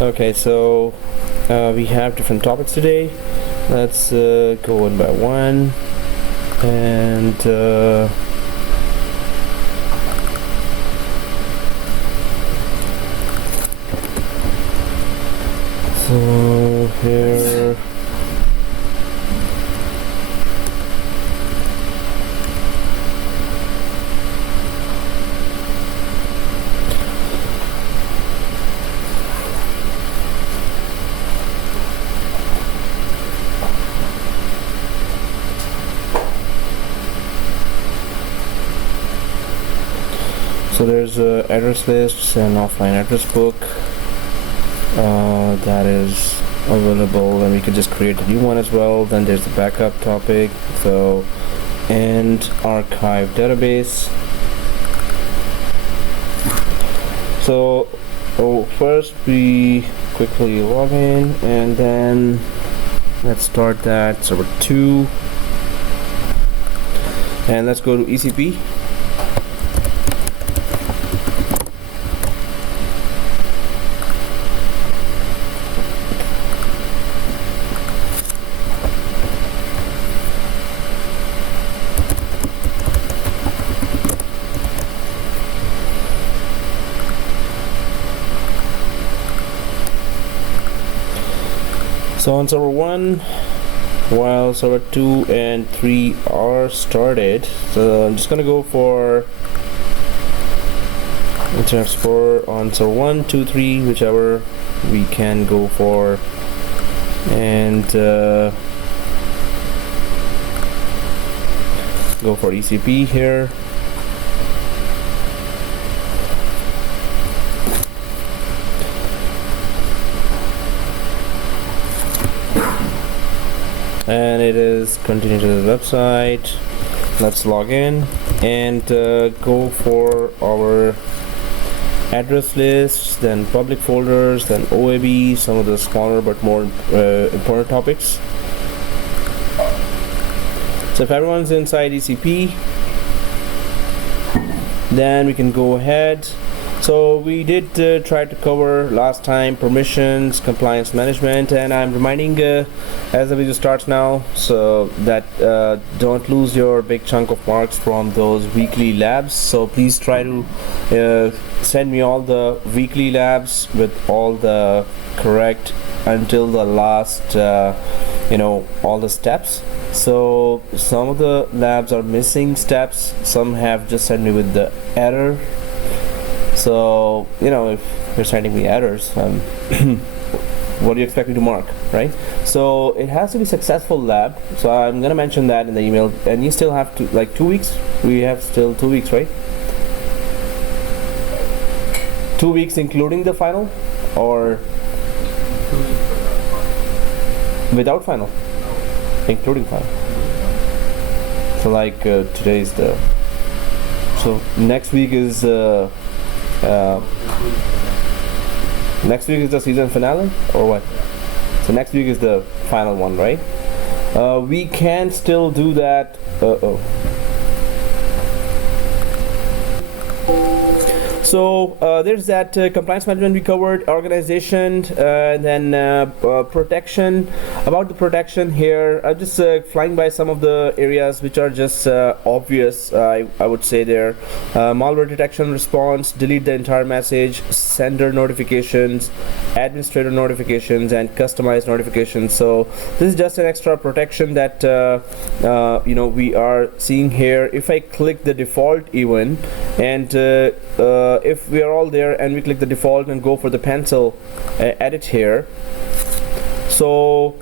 Okay, so we have different topics today. Let's go one by one. And so here so there's address lists and offline address book that is available, and we could just create a new one as well. Then there's the backup topic, so and archive database. So first we quickly log in, and then let's start that server 2, and let's go to ECP. So on server 1, while server 2 and 3 are started, so I'm just gonna go for Internet Explorer on server 1, 2, 3, whichever we can go for, and go for ECP here. And it is continue to the website. Let's log in and go for our address lists, then public folders, then OAB, some of the smaller but more important topics. So if everyone's inside ECP, then we can go ahead. So we did try to cover last time permissions, compliance management, and I'm reminding as the video starts now, so that don't lose your big chunk of marks from those weekly labs. So please try to send me all the weekly labs with all the correct until the last all the steps. So some of the labs are missing steps, some have just sent me with the error. So, if you're sending me errors, what do you expect me to mark, right? So it has to be successful lab. So I'm gonna mention that in the email, and you still have to, like 2 weeks. We have still 2 weeks, right? 2 weeks including the final, or without final? Including final. So like today's the. So next week is. Next week is the season finale, or what? So next week is the final one, right? We can still do that. So there's that compliance management we covered, organization, then protection. About the protection here, I'm just flying by some of the areas which are just obvious. I would say there, malware detection response, delete the entire message, sender notifications, administrator notifications, and customized notifications. So this is just an extra protection that we are seeing here. If I click the default even, and if we are all there and we click the default and go for the pencil edit here, so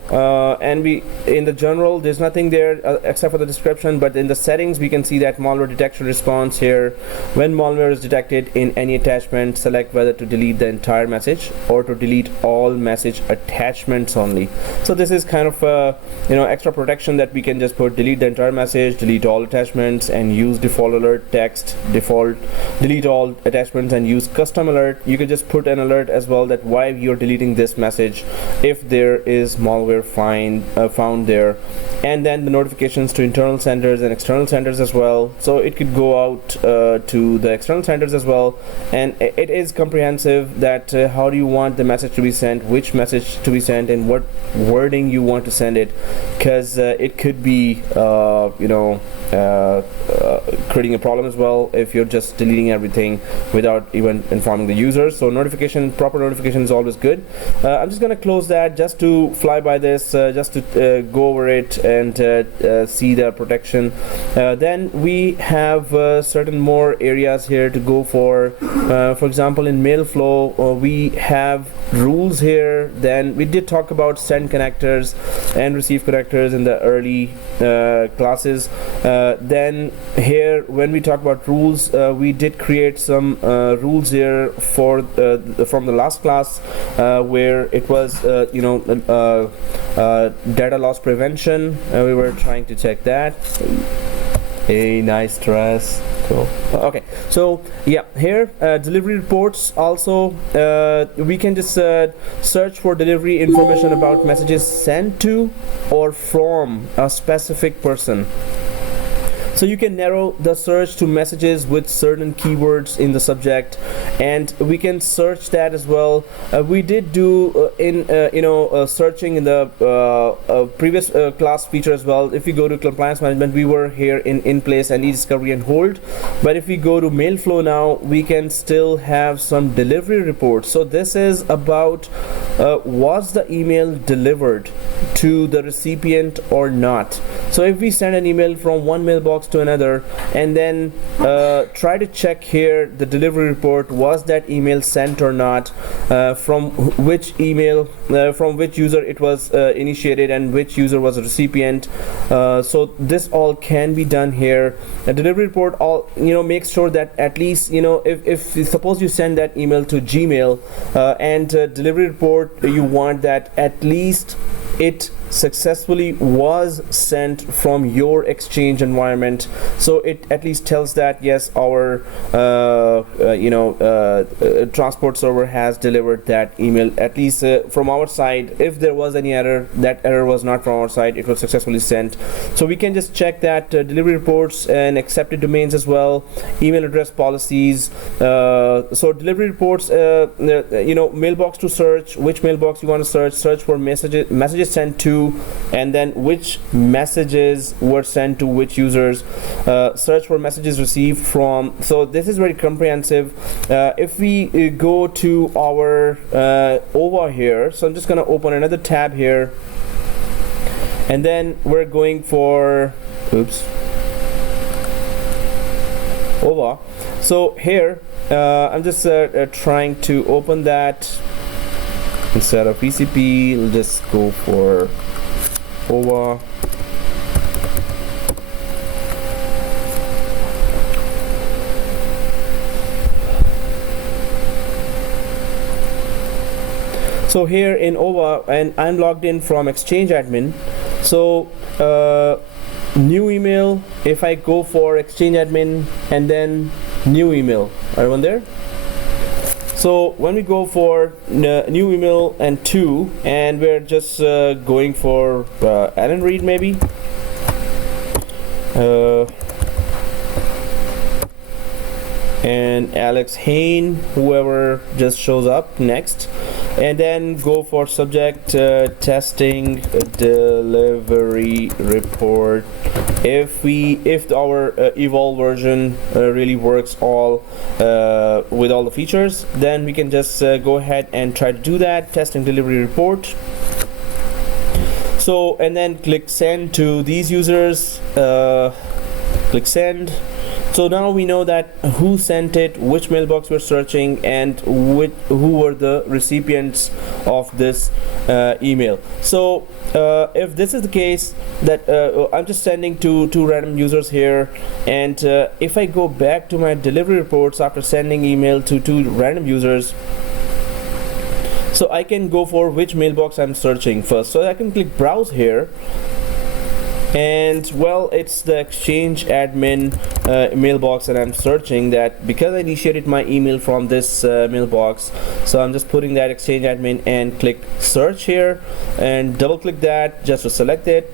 and we in the general there's nothing there except for the description, but in the settings we can see that malware detection response here. When malware is detected in any attachment, select whether to delete the entire message or to delete all message attachments only. So this is kind of extra protection that we can just put delete the entire message, delete all attachments, and use default alert text, default delete all attachments, and use custom alert. You can just put an alert as well that why you're deleting this message if there is malware found there, and then the notifications to internal senders and external senders as well. So it could go out to the external senders as well, and it is comprehensive that how do you want the message to be sent, which message to be sent, and what wording you want to send it, because it could be creating a problem as well if you're just deleting everything without even informing the users. So proper notification is always good. I'm just gonna close that just to fly by this, just to go over it and see the protection. Then we have certain more areas here to go for. For example, in mail flow, we have rules here. Then we did talk about send connectors and receive connectors in the early classes. Then here, when we talk about rules, we did create some rules here for from the last class, where it was data loss prevention. We were trying to check that. A nice dress. Cool. Okay, so yeah, here delivery reports also, we can just search for delivery information about messages sent to or from a specific person. So you can narrow the search to messages with certain keywords in the subject, and we can search that as well. We did do searching in the previous class feature as well. If we go to compliance management, we were here in place and e-discovery and hold. But if we go to mail flow now, we can still have some delivery reports. So this is about was the email delivered to the recipient or not. So if we send an email from one mailbox to another, and then try to check here the delivery report, was that email sent or not, from which email, from which user it was initiated, and which user was a recipient. So this all can be done here. A delivery report all makes sure that at least if suppose you send that email to Gmail, and delivery report, you want that at least it successfully was sent from your Exchange environment, so it at least tells that yes, our transport server has delivered that email, at least from our side. If there was any error, that error was not from our side, it was successfully sent. So we can just check that delivery reports and accepted domains as well, email address policies. So delivery reports, mailbox to search, which mailbox you want to search for messages sent to, and then which messages were sent to which users, search for messages received from. So this is very comprehensive. If we go to our OVA here, so I'm just going to open another tab here, and then we're going for OVA. So here I'm just trying to open that. Instead of PCP, we'll just go for OVA. So here in OVA, and I'm logged in from Exchange admin. So new email, if I go for Exchange admin and then new email, everyone there? So when we go for new email and two, and we're just going for Alan Reed maybe, and Alex Hain, whoever just shows up next, and then go for subject testing delivery report. If our evolve version really works all with all the features, then we can just go ahead and try to do that testing delivery report. So and then click send to these users, click send. So now we know that who sent it, which mailbox we're searching, and who were the recipients of this email. So if this is the case, that I'm just sending to two random users here, and if I go back to my delivery reports after sending email to two random users, so I can go for which mailbox I'm searching first. So I can click browse here, and well, it's the Exchange admin mailbox that I'm searching, that because I initiated my email from this mailbox, so I'm just putting that Exchange admin and click search here and double click that just to select it.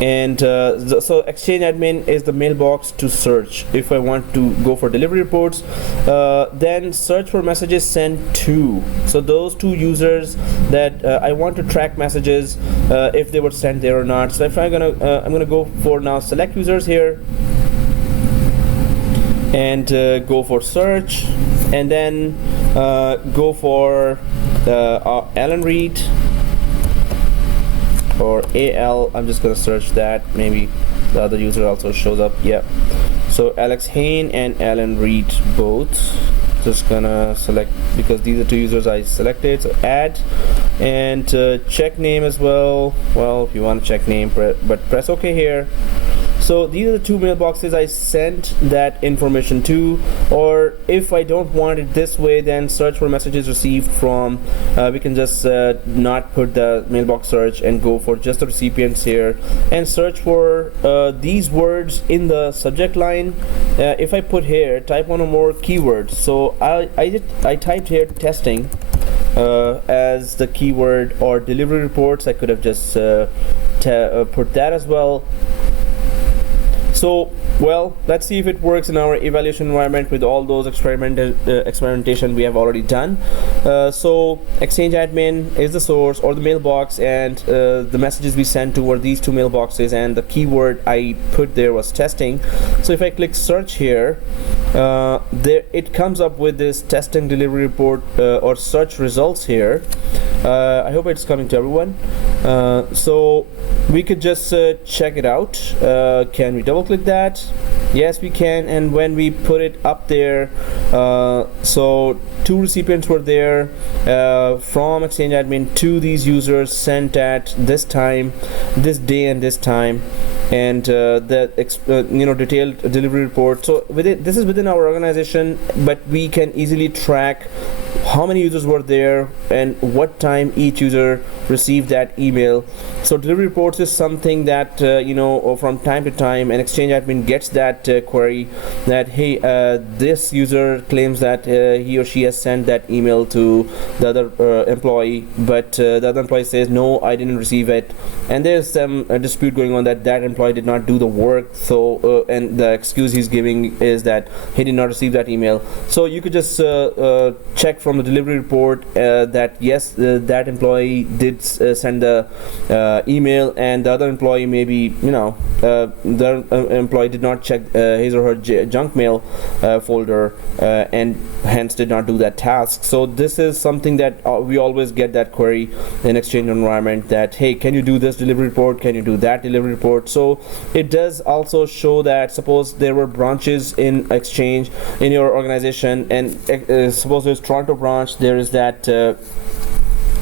And so Exchange admin is the mailbox to search. If I want to go for delivery reports, then search for messages sent to, so those two users that I want to track messages if they were sent there or not. So if I'm gonna go for now select users here and go for search, and then go for Alan Reed or AL. I'm just gonna search that, maybe the other user also shows up. Yep, so Alex Hain and Alan Reed both. Just gonna select, because these are two users I selected, so add, and check name as well. Well, if you want to check name, but press OK here. So these are the two mailboxes I sent that information to, or if I don't want it this way, then search for messages received from, we can just not put the mailbox search and go for just the recipients here and search for these words in the subject line. If I put here type one or more keywords, so I typed here testing as the keyword, or delivery reports. I could have just put that as well. So well, let's see if it works in our evaluation environment with all those experimentation we have already done. So Exchange admin is the source or the mailbox, and the messages we sent to were these two mailboxes, and the keyword I put there was testing. So if I click search here, there it comes up with this testing delivery report or search results here. I hope it's coming to everyone. So we could just check it out. Can we double click that? Yes, we can. And when we put it up there, so two recipients were there from Exchange admin to these users, sent at this time, this day and this time, and detailed delivery report. So this is within our organization, but we can easily track how many users were there and what time each user received that email. So delivery reports is something that from time to time an Exchange admin gets that query that, hey, this user claims that he or she has sent that email to the other employee, but the other employee says, no, I didn't receive it, and there's some dispute going on that that employee did not do the work. So and the excuse he's giving is that he did not receive that email. So you could just check from the delivery report that yes, that employee did send the email, and the other employee maybe the employee did not check his or her junk mail folder and hence did not do that task. So this is something that we always get that query in Exchange environment, that hey, can you do this delivery report, can you do that delivery report. So it does also show that suppose there were branches in Exchange in your organization, and suppose there's Toronto branch, there is that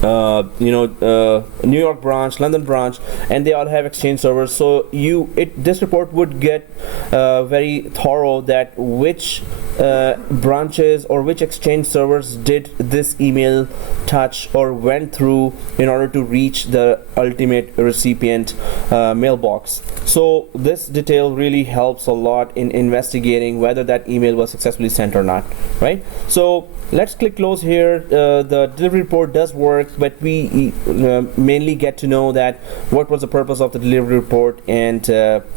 New York branch, London branch, and they all have Exchange servers. So this report would get very thorough that which branches or which Exchange servers did this email touch or went through in order to reach the ultimate recipient mailbox. So this detail really helps a lot in investigating whether that email was successfully sent or not, right? So let's click close here. The delivery report does work, but we mainly get to know that what was the purpose of the delivery report and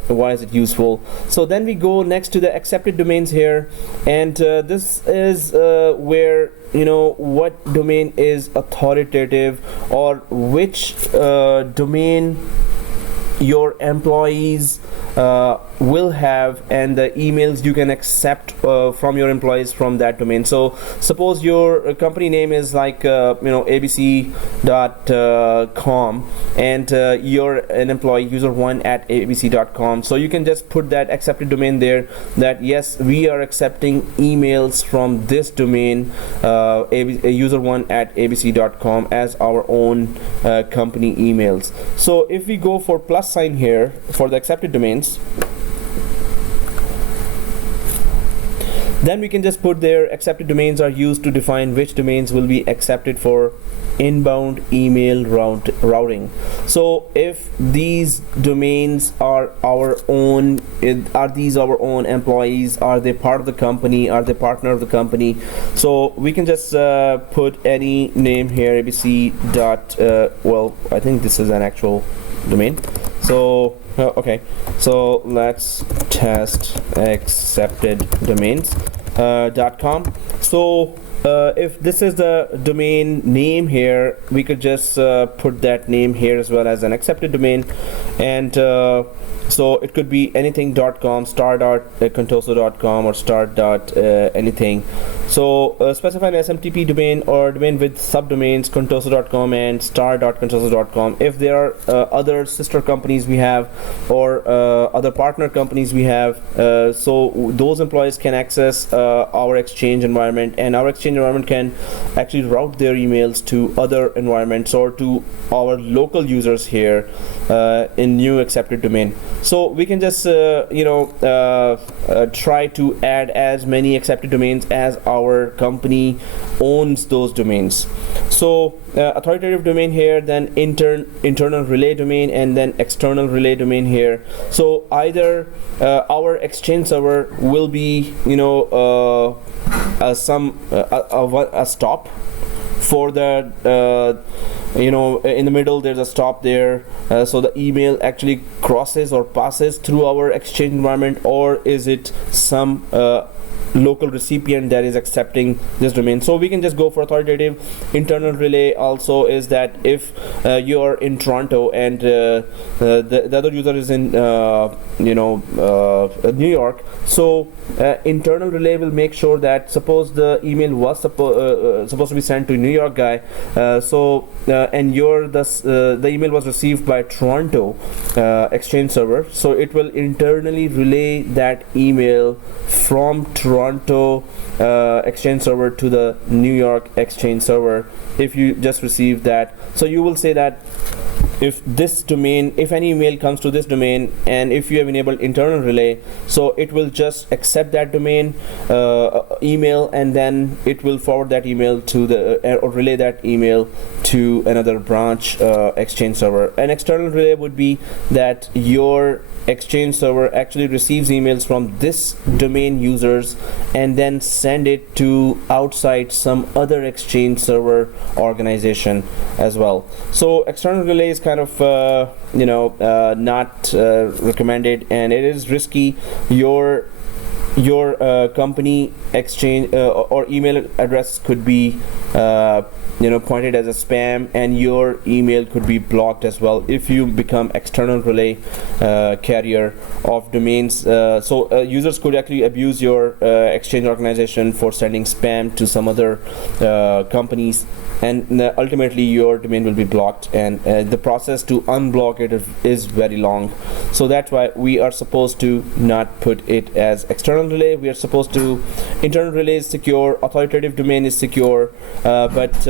why is it useful. So then we go next to the accepted domains here, and this is where what domain is authoritative, or which domain your employees will have, and the emails you can accept from your employees from that domain. So suppose your company name is like abc.com, and you're an employee user1 at abc.com. So you can just put that accepted domain there, that yes, we are accepting emails from this domain, user1 at abc.com, as our own company emails. So if we go for plus sign here for the accepted domains, Then we can just put there accepted domains are used to define which domains will be accepted for inbound email routing. So if these domains are our own, are these our own employees, are they part of the company, are they partner of the company, so we can just put any name here, abc dot well, I think this is an actual domain. So okay, so let's test accepted domains .com. So if this is the domain name here, we could just put that name here as well as an accepted domain. And so it could be anything .com, star.contoso.com, or start.anything. So specify an SMTP domain or domain with subdomains contoso.com and star.contoso.com. If there are other sister companies we have, or other partner companies we have, so those employees can access our Exchange environment, and our Exchange environment can actually route their emails to other environments or to our local users here in new accepted domain. So we can just try to add as many accepted domains as our company owns those domains. So authoritative domain here, then internal relay domain, and then external relay domain here. So either our Exchange server will be a stop for the in the middle there's a stop there, so the email actually crosses or passes through our Exchange environment, or is it some local recipient that is accepting this domain. So we can just go for authoritative. Internal relay also is that if you are in Toronto and the other user is in New York, so internal relay will make sure that suppose the email was supposed to be sent to New York guy, and the email was received by Toronto Exchange server, so it will internally relay that email from Toronto Exchange server to the New York Exchange server if you just receive that. So you will say that if this domain, if any email comes to this domain, and if you have enabled internal relay, so it will just accept that domain email, and then it will forward that email to the or relay that email to another branch Exchange server. An external relay would be that your Exchange server actually receives emails from this domain users and then send it to outside some other Exchange server organization as well. So external relay is kind of not recommended, and it is risky. Your company Exchange or email address could be pointed as a spam, and your email could be blocked as well if you become external relay carrier of domains. So users could actually abuse your Exchange organization for sending spam to some other companies, and ultimately your domain will be blocked, and the process to unblock it is very long. So that's why we are supposed to not put it as external relay. We are supposed to, internal relay is secure, authoritative domain is secure, but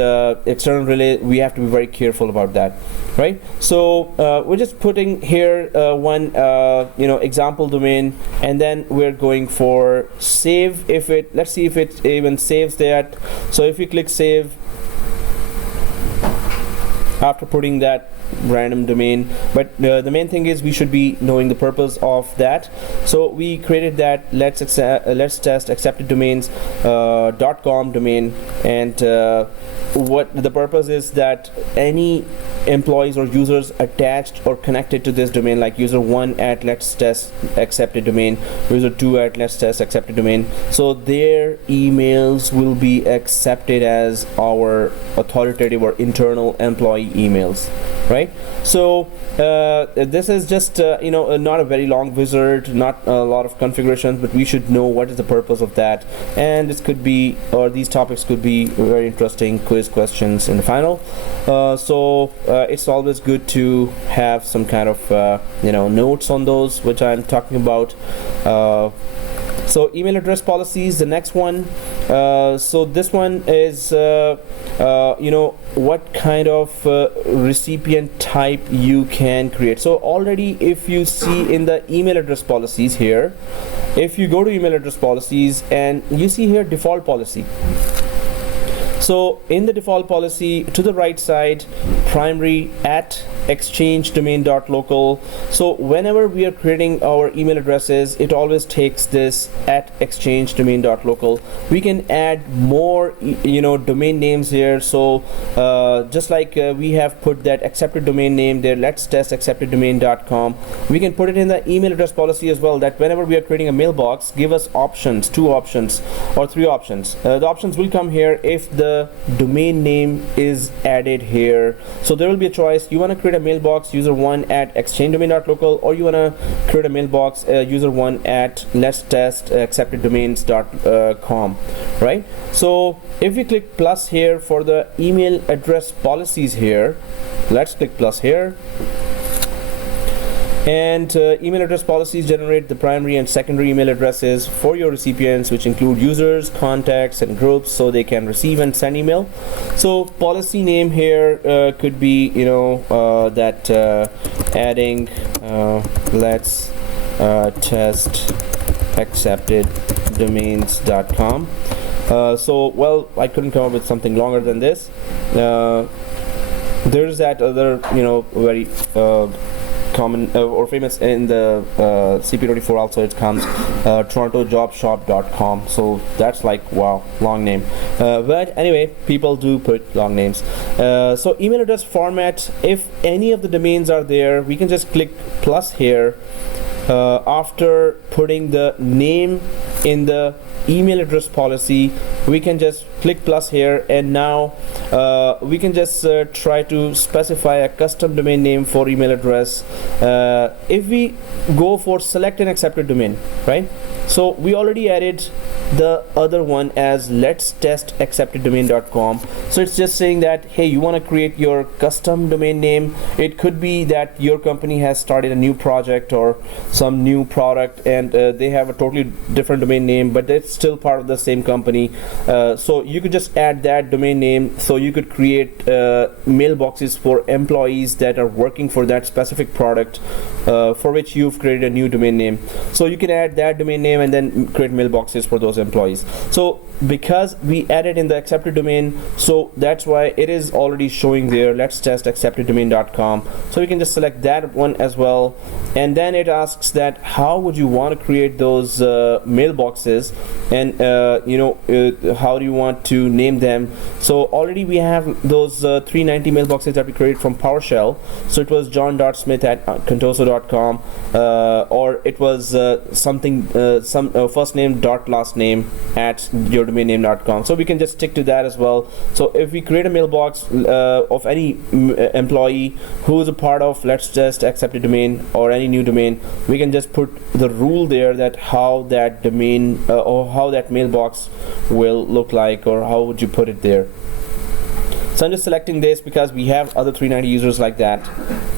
external relay, we have to be very careful about that, right? So we're just putting here one example domain, and then we're going for save. Let's see if it even saves that. So if you click save after putting that random domain, but the main thing is we should be knowing the purpose of that. So we created that let's test accepted domains .com domain, and what the purpose is that any employees or users attached or connected to this domain, like user 1 at let's test accepted domain, user 2 at let's test accepted domain, so their emails will be accepted as our authoritative or internal employee emails, right? So this is just not a very long wizard, not a lot of configurations, but we should know what is the purpose of that, and this could be, or these topics could be very interesting quiz questions in the final. So it's always good to have some kind of notes on those which I'm talking about. So email address policies, the next one, So this one is what kind of recipient type you can create. So already, if you see in the email address policies here, if you go to email address policies and you see here default policy. So in the default policy, to the right side, primary at exchange domain.local. So whenever we are creating our email addresses, it always takes this at exchange domain.local. We can add more domain names here. So just like we have put that accepted domain name there, let's test accepteddomain.com, we can put it in the email address policy as well, that whenever we are creating a mailbox, give us options, 2 options or 3 options. The options will come here if the domain name is added here. So there will be a choice. You want to create a mailbox user1 at exchangedomain.local, or you want to create a mailbox user1 at let's test accepteddomains.com, right? So if we click plus here for the email address policies here, let's click plus here. And email address policies generate the primary and secondary email addresses for your recipients, which include users, contacts, and groups, so they can receive and send email. So policy name here could be adding let's test accepteddomains.com. So well, I couldn't come up with something longer than this. There's that other very common or famous in the CP24 also, it comes torontojobshop.com. so that's like, wow, long name, but anyway, people do put long names. So email address format, if any of the domains are there, we can just click plus here after putting the name in the email address policy. We can just click plus here, and now we can just try to specify a custom domain name for email address. If we go for select an accepted domain, right? So we already added the other one as let's test accepteddomain.com. So it's just saying that, hey, you want to create your custom domain name. It could be that your company has started a new project or some new product, and they have a totally different domain name, but it's still part of the same company. So you could just add that domain name, so you could create mailboxes for employees that are working for that specific product for which you've created a new domain name. So you can add that domain name and then create mailboxes for those employees. So because we added in the accepted domain, so that's why it is already showing there let's test accepteddomain.com. So we can just select that one as well, and then it asks that how would you want to create those mailboxes, and how do you want to name them. So already we have those 390 mailboxes that we created from PowerShell. So it was john.smith at contoso.com, or it was something some first name dot last name at yourdomainname.com. So we can just stick to that as well. So if we create a mailbox of any employee who is a part of let's just accepted domain or any new domain, we can just put the rule there that how that domain or how that mailbox will look like, or how would you put it there. So I'm just selecting this because we have other 390 users like that.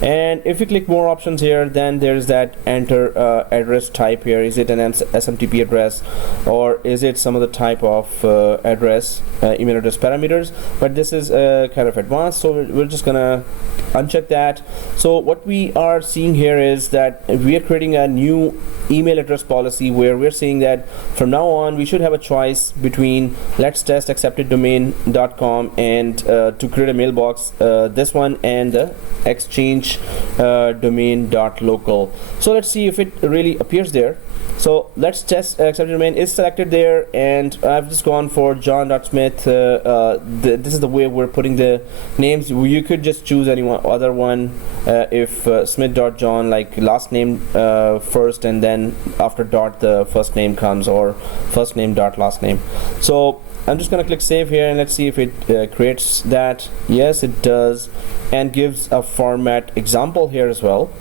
And if you click more options here, then there's that enter address type here. Is it an SMTP address, or is it some other type of address, email address parameters? But this is kind of advanced, so we're just gonna uncheck that. So what we are seeing here is that we are creating a new email address policy where we're saying that from now on we should have a choice between let's test accepteddomain.com and to create a mailbox, this one, and the exchange domain.local. So let's see if it really appears there. So let's test accepted domain is selected there, and I've just gone for john.smith. This is the way we're putting the names. You could just choose any other one if smith.john, like last name first and then after dot the first name comes, or first name dot last name. So I'm just gonna click save here, and let's see if it creates that. Yes, it does, and gives a format example here as well.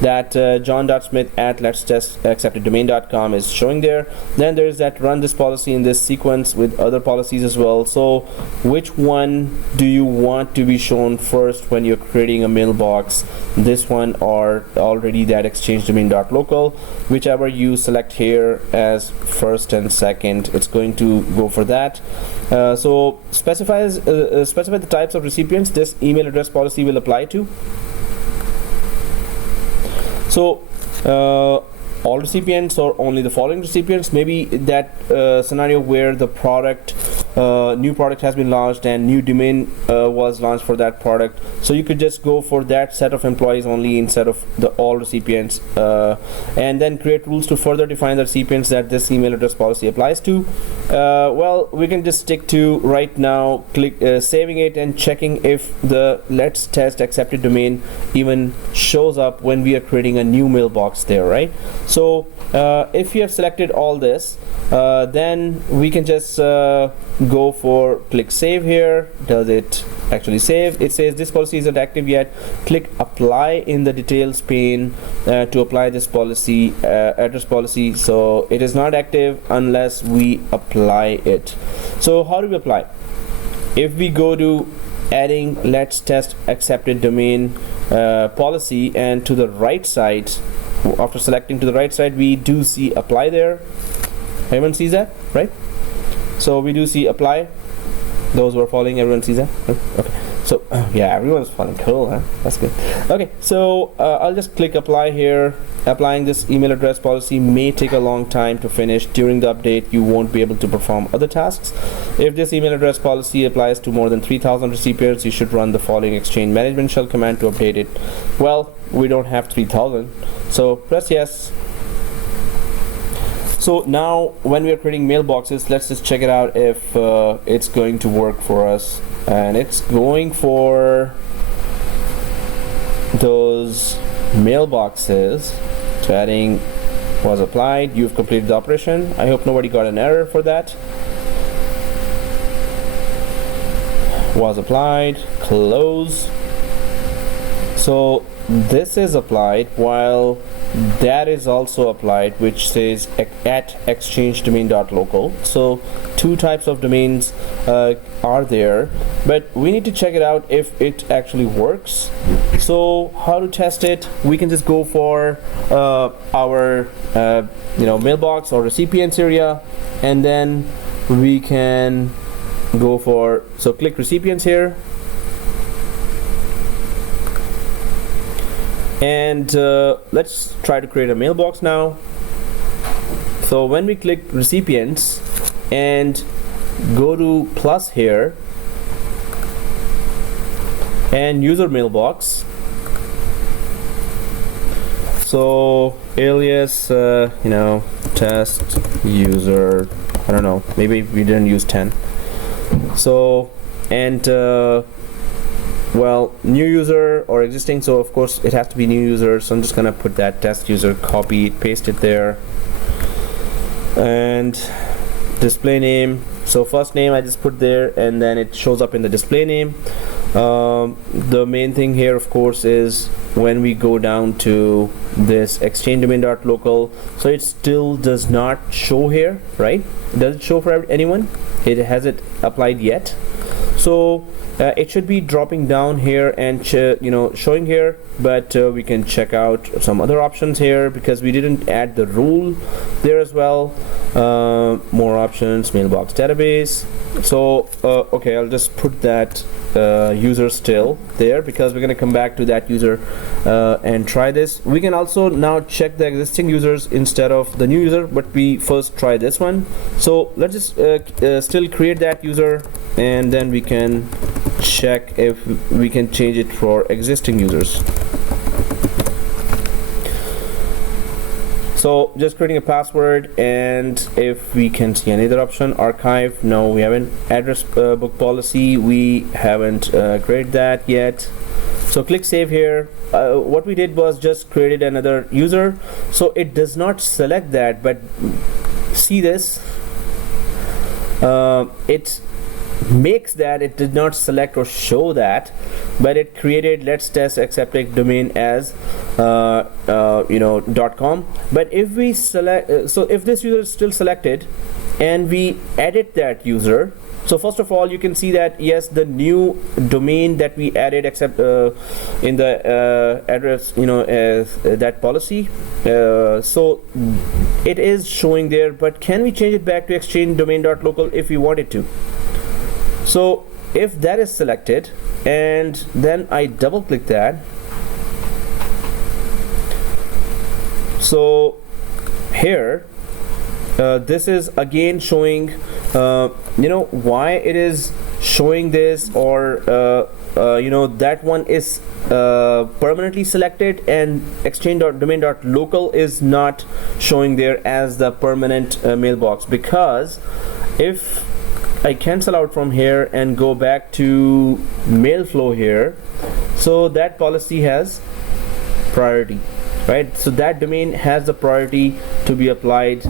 that john.smith@let's-test-accepted-domain.com is showing there. Then there's that run this policy in this sequence with other policies as well. So which one do you want to be shown first when you're creating a mailbox? This one or already that exchange domain.local? Whichever you select here as first and second, it's going to go for that. So specify the types of recipients this email address policy will apply to. So all recipients or only the following recipients. Maybe that scenario where the product new product has been launched and new domain was launched for that product, so you could just go for that set of employees only instead of the all recipients, and then create rules to further define the recipients that this email address policy applies to. Well, we can just stick to right now, click saving it and checking if the let's test accepted domain even shows up when we are creating a new mailbox there, right? So if you have selected all this, then we can just go for click save here. Does it actually save? It says this policy isn't active yet. Click apply in the details pane to apply this policy, address policy. So it is not active unless we apply it. So how do we apply? If we go to adding let's test accepted domain policy, and to the right side, after selecting to the right side, we do see apply there. Everyone sees that, right? So we do see apply. Those who are following, everyone sees that. Okay. So yeah, everyone's following. Cool, huh? That's good. Okay, so I'll just click apply here. Applying this email address policy may take a long time to finish. During the update, you won't be able to perform other tasks. If this email address policy applies to more than 3,000 recipients, you should run the following exchange management shell command to update it. Well, we don't have 3,000, so press yes. So now when we are creating mailboxes, let's just check it out if it's going to work for us. And it's going for those mailboxes. So adding was applied. You've completed the operation. I hope nobody got an error for that. Was applied. Close. So this is applied while that is also applied, which says at exchange domain.local. So two types of domains are there, but we need to check it out if it actually works. So how to test it? We can just go for our mailbox or recipients area, and then we can go for, so click recipients here. And let's try to create a mailbox now. So when we click recipients and go to plus here and user mailbox, so alias test user, I don't know, maybe we didn't use 10. So and well, new user or existing, so of course it has to be new user, so I'm just gonna put that test user, copy it, paste it there. And display name, so first name I just put there, and then it shows up in the display name. The main thing here of course is when we go down to this exchange domain.local, so it still does not show here, right? Does it show for anyone? It hasn't applied yet. So it should be dropping down here and showing here, but we can check out some other options here because we didn't add the rule there as well. More options, mailbox database. So okay, I'll just put that user still there because we're going to come back to that user and try this. We can also now check the existing users instead of the new user, but we first try this one. So let's just still create that user, and then we can check if we can change it for existing users. So just creating a password, and if we can see any other option, archive, no we haven't. Address book policy, we haven't created that yet. So click save here. What we did was just created another user, so it does not select that, but see this, it makes that it did not select or show that, but it created let's test accepted domain as .com. But if we select, so if this user is still selected and we edit that user, so first of all you can see that yes, the new domain that we added except in the address, that policy, so it is showing there, but can we change it back to exchange domain.local if we wanted to? So if that is selected and then I double click that, so here this is again showing why it is showing this, or that one is permanently selected and exchange.domain.local is not showing there as the permanent mailbox, because if I cancel out from here and go back to mail flow here, so that policy has priority, right? So that domain has the priority to be applied.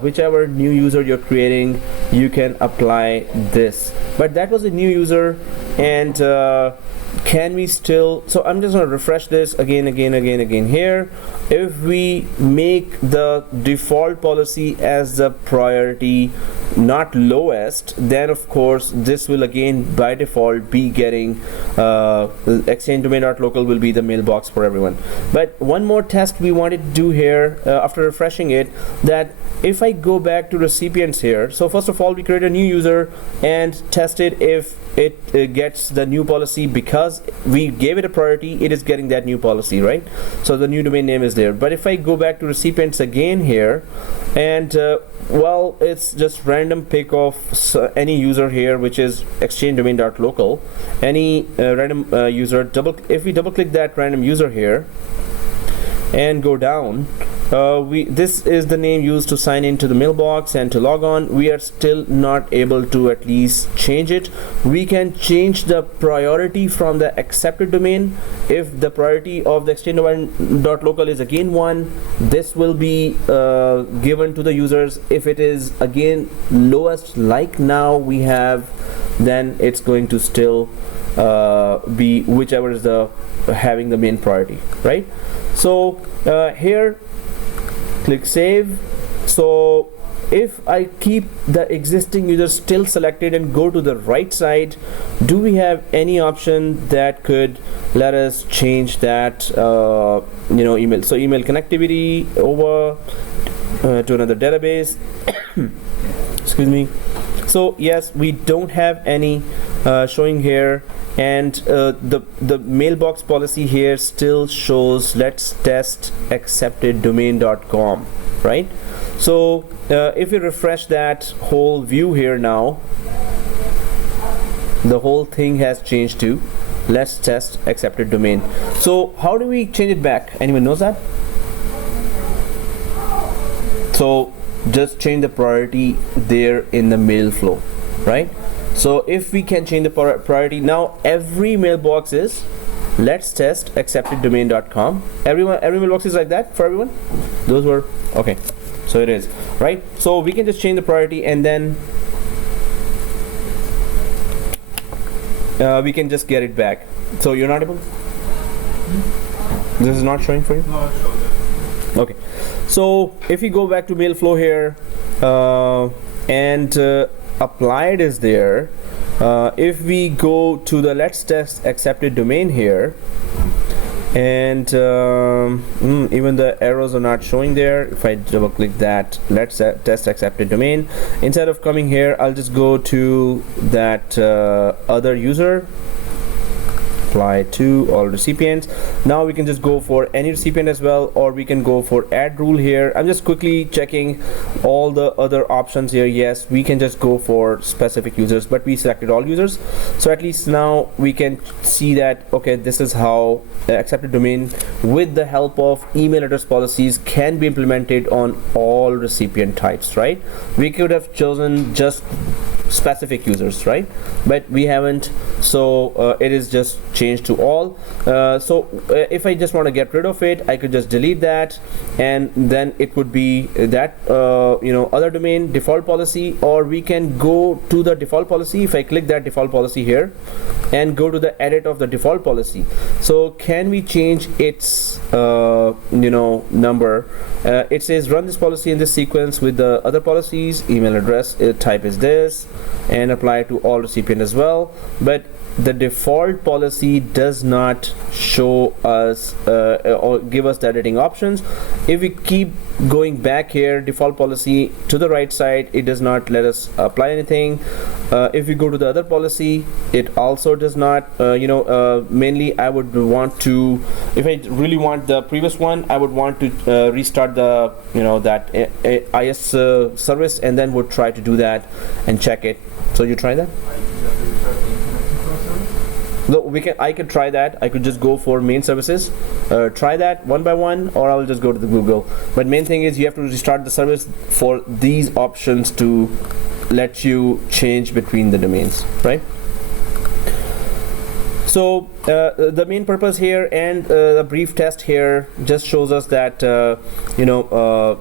Whichever new user you're creating, you can apply this. But that was a new user, and can we still, so I'm just going to refresh this again here. If we make the default policy as the priority, not lowest, then of course this will again by default be getting exchange domain.local will be the mailbox for everyone. But one more test we wanted to do here after refreshing it, that if I go back to recipients here, so first of all we create a new user and tested if it gets the new policy, because we gave it a priority, it is getting that new policy, right? So the new domain name is there. But if I go back to recipients again here, and well, it's just random pick of any user here, which is exchange domain.local, any random user, if we double click that random user here and go down, this is the name used to sign into the mailbox and to log on. We are still not able to at least change it. We can change the priority from the accepted domain. If the priority of the exchange domain.local is again 1, this will be given to the users. If it is again lowest like now we have, then it's going to still be whichever is the having the main priority, right? So here click save. So if I keep the existing user still selected and go to the right side, do we have any option that could let us change that email? So email connectivity over to another database. Excuse me. So yes, we don't have any showing here, and the mailbox policy here still shows let's test accepted domain.com, right? So if we refresh that whole view here now, the whole thing has changed to let's test accepted domain. So how do we change it back? Anyone knows that? So just change the priority there in the mail flow, right? So if we can change the priority, now every mailbox is let's test accepted domain.com. Every mailbox is like that for everyone? Those were okay. So it is, right? So we can just change the priority, and then we can just get it back. So you're not able? This is not showing for you? No, it shows it. Okay. So if you go back to mail flow here, and applied is there, if we go to the let's test accepted domain here, and even the arrows are not showing there. If I double click that let's test accepted domain, instead of coming here, I'll just go to that other user, apply to all recipients. Now we can just go for any recipient as well, or we can go for add rule here. I'm just quickly checking all the other options here. Yes, we can just go for specific users, but we selected all users, so at least now we can see that okay, this is how the accepted domain with the help of email address policies can be implemented on all recipient types, right? We could have chosen just specific users, right? But we haven't, so it is just changed to all. If I just want to get rid of it, I could just delete that, and then it would be that other domain default policy, or we can go to the default policy. If I click that default policy here and go to the edit of the default policy, so can we change its number? It says run this policy in this sequence with the other policies. Email address type is this, and apply to all recipient as well. But the default policy does not show us or give us the editing options. If we keep going back here, default policy to the right side, it does not let us apply anything. If we go to the other policy, it also does not. Mainly I would want to, if I really want the previous one, I would want to restart the that IS service, and then would try to do that and check it. So you try that? No, I could try that. I could just go for main services, try that one by one, or I'll just go to the Google. But main thing is you have to restart the service for these options to let you change between the domains, right? So the main purpose here and the brief test here just shows us that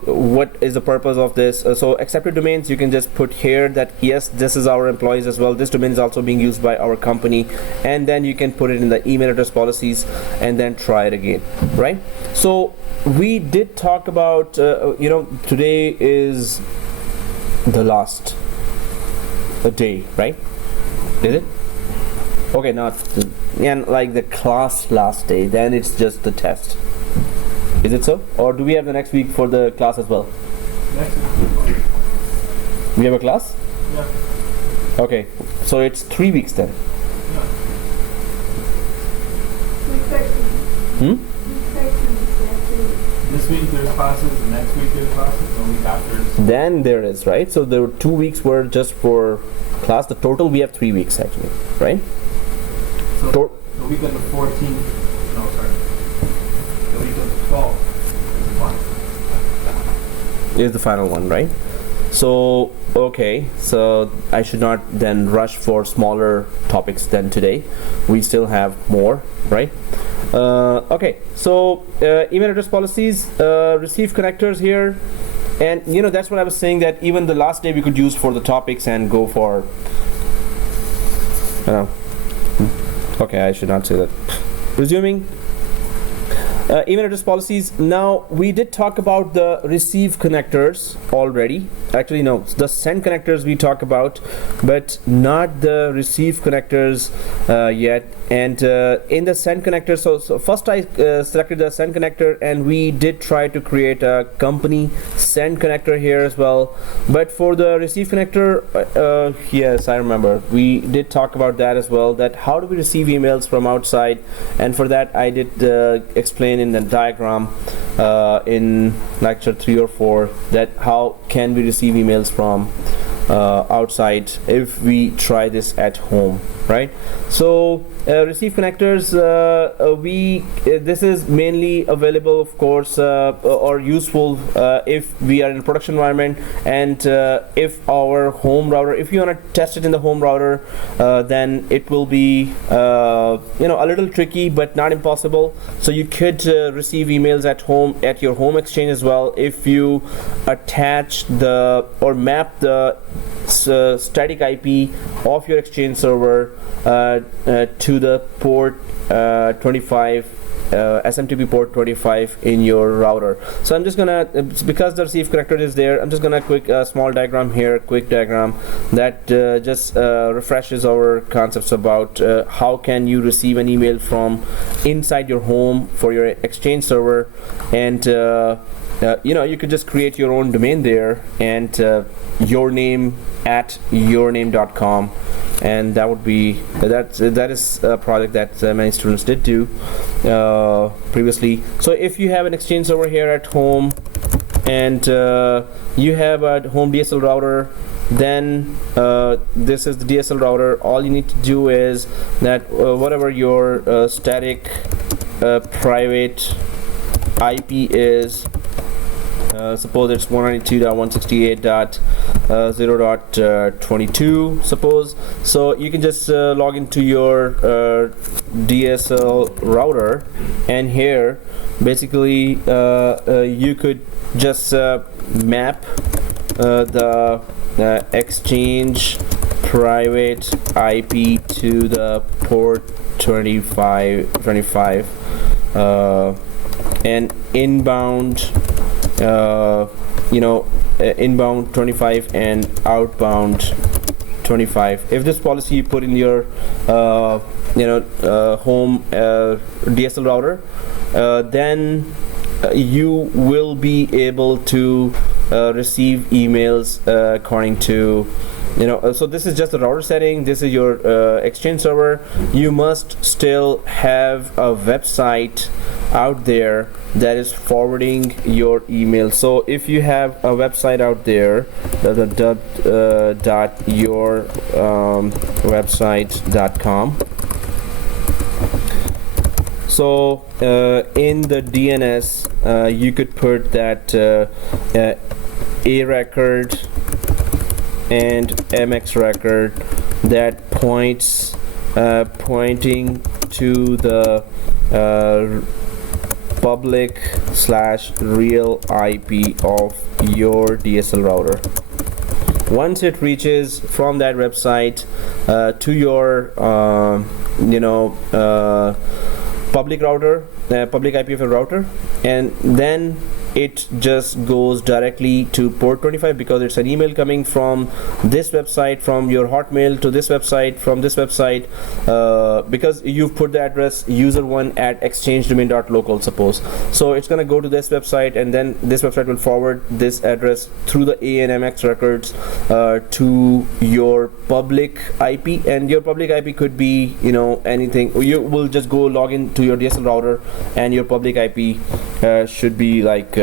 what is the purpose of this. So accepted domains, you can just put here that yes, this is our employees as well, this domain is also being used by our company, and then you can put it in the email address policies and then try it again, right? So we did talk about today is the last day, right? Is it? Okay, not and like the class last day, then it's just the test. Is it so? Or do we have the next week for the class as well? Next week. We have a class? Yeah. Okay, so it's 3 weeks then. Yeah. This week there's classes, and next week there's classes, and the week after. Then there is, right? So the 2 weeks were just for class. The total we have 3 weeks actually, right? So the week of the 14th, no, sorry. The week of the 12th is the final one, right? So, okay, so I should not then rush for smaller topics than today. We still have more, right? Okay, so email address policies, receive connectors here. And that's what I was saying, that even the last day we could use for the topics and go for okay, I should not say that. Resuming, email address policies. Now we did talk about the receive connectors already. Actually no, the send connectors we talk about, but not the receive connectors yet. And in the send connector, so first I selected the send connector, and we did try to create a company send connector here as well. But for the receive connector, yes, I remember we did talk about that as well, that how do we receive emails from outside. And for that I did explain in the diagram in lecture 3 or 4 that how can we receive emails from outside if we try this at home, right? So receive connectors, this is mainly available, of course, or useful if we are in a production environment, and if our home router, if you want to test it in the home router, then it will be a little tricky but not impossible. So you could receive emails at home, at your home exchange as well, if you attach the or map the static IP of your exchange server to the port 25, SMTP port 25 in your router. So I'm just gonna, because the receive connector is there, I'm just gonna quick small diagram here, quick diagram that just refreshes our concepts about how can you receive an email from inside your home for your exchange server. And you could just create your own domain there, and yourname@yourname.com, and that would be that is a project that many students did do previously. So if you have an exchange server here at home, and you have a home DSL router, then this is the DSL router. All you need to do is that whatever your static private IP is, Suppose it's 192.168.0.22 suppose. So you can just log into your DSL router, and here basically you could just map the exchange private IP to the port 25 and inbound inbound 25 and outbound 25. If this policy you put in your home DSL router, then you will be able to receive emails according to so this is just the router setting. This is your Exchange server. You must still have a website out there that is forwarding your email. So if you have a website out there, yourwebsite.com, so in the DNS you could put that a record and MX record that pointing to the public/real IP of your DSL router. Once it reaches from that website to your public router, public IP of your router, and then it just goes directly to port 25 because it's an email coming from this website, from your Hotmail to this website, from this website, because you've put the address user1@exchangedomain.local suppose. So it's going to go to this website, and then this website will forward this address through the ANMX records to your public IP, and your public IP could be anything. You will just go log in to your DSL router, and your public IP should be like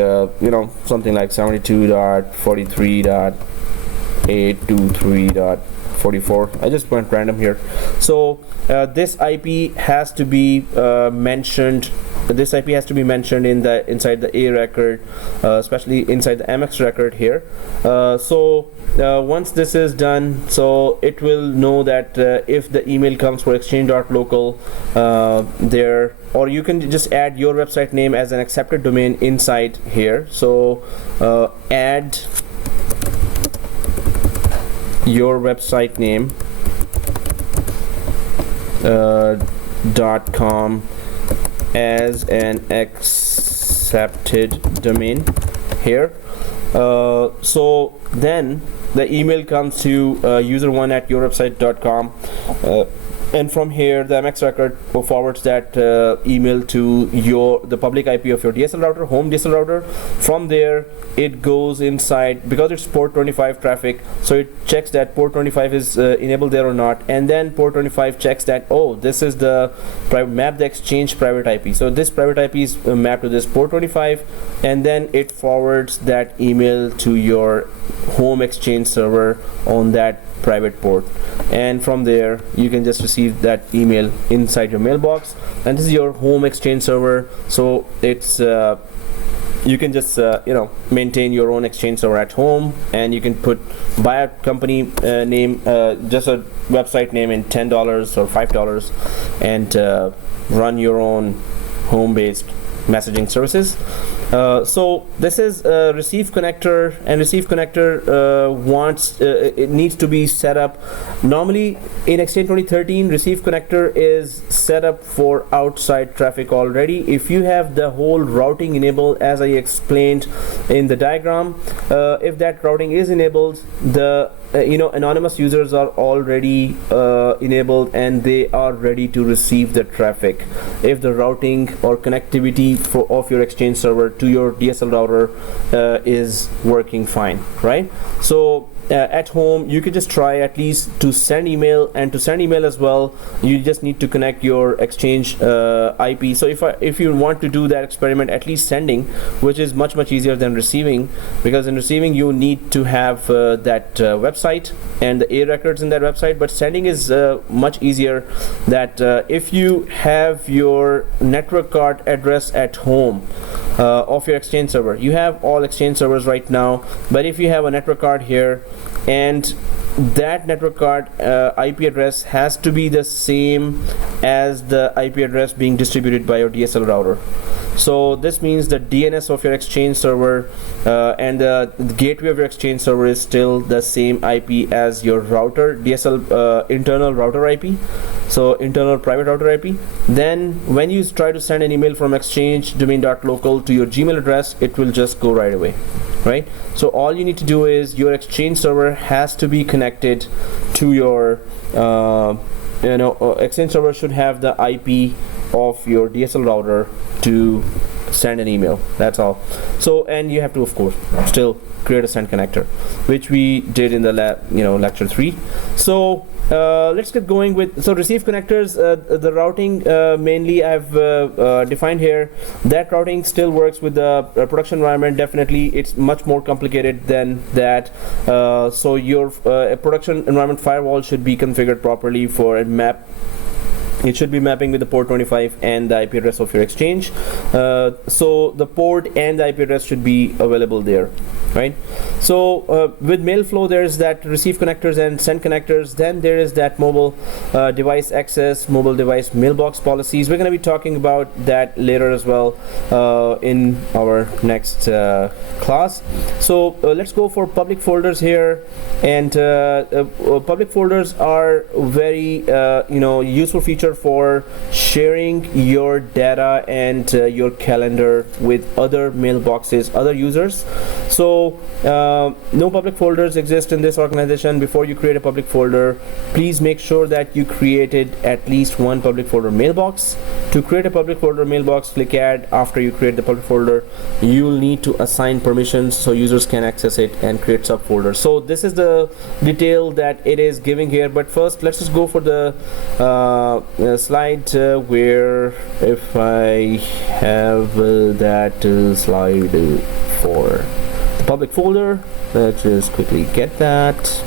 something like 72.43.823.44. I just went random here. So this IP has to be mentioned. This IP has to be mentioned inside the A record, especially inside the MX record here. So once this is done, so it will know that if the email comes for exchange.local there, or you can just add your website name as an accepted domain inside here. So add your website name .com as an accepted domain here. So then the email comes to user1@yourwebsite.com, and from here the MX record forwards that email to the public IP of your DSL router, home DSL router. From there it goes inside, because it's port 25 traffic, so it checks that port 25 is enabled there or not, and then port 25 checks that, oh, this is the map the exchange private IP, so this private IP is mapped to this port 25, and then it forwards that email to your home Exchange server on that private port, and from there you can just receive that email inside your mailbox. And this is your home Exchange server, so it's you can just maintain your own Exchange server at home, and you can buy a company name, just a website name in $10 or $5, and run your own home-based messaging services. So this is receive connector, and receive connector it needs to be set up. Normally in Exchange 2013, receive connector is set up for outside traffic already. If you have the whole routing enabled, as I explained in the diagram, if that routing is enabled, the anonymous users are already enabled, and they are ready to receive the traffic if the routing or connectivity of your Exchange server to your DSL router is working fine, right? So at home you could just try at least to send email, and to send email as well you just need to connect your Exchange IP. So if you want to do that experiment, at least sending, which is much easier than receiving, because in receiving you need to have that website and the A records in that website, but sending is much easier. That if you have your network card address at home, of your Exchange server. You have all Exchange servers right now, but if you have a network card here, and that network card IP address has to be the same as the IP address being distributed by your DSL router. So this means the DNS of your Exchange server and the gateway of your Exchange server is still the same IP as your router, DSL internal router IP, so internal private router IP. Then when you try to send an email from exchange domain.local to your Gmail address, it will just go right away, right? So all you need to do is your Exchange server has to be connected to your Exchange server should have the IP of your DSL router to send an email. That's all. So, and you have to, of course, still create a send connector, which we did in the lecture 3. So let's get going with receive connectors. The routing mainly I've defined here. That routing still works with the production environment. Definitely it's much more complicated than that. So your production environment firewall should be configured properly for a map. It should be mapping with the port 25 and the IP address of your Exchange. So the port and the IP address should be available there, right? So with Mailflow, there's that receive connectors and send connectors. Then there is that mobile device access, mobile device mailbox policies. We're going to be talking about that later as well in our next class. So let's go for public folders here. And public folders are very useful feature for sharing your data and your calendar with other mailboxes, other users. So no public folders exist in this organization. Before you create a public folder, please make sure that you created at least one public folder mailbox. To create a public folder mailbox, click add. After you create the public folder, you'll need to assign permissions so users can access it and create subfolders. So this is the detail that it is giving here, but first let's just go for the slide where if I have that slide for the public folder. Let's just quickly get that.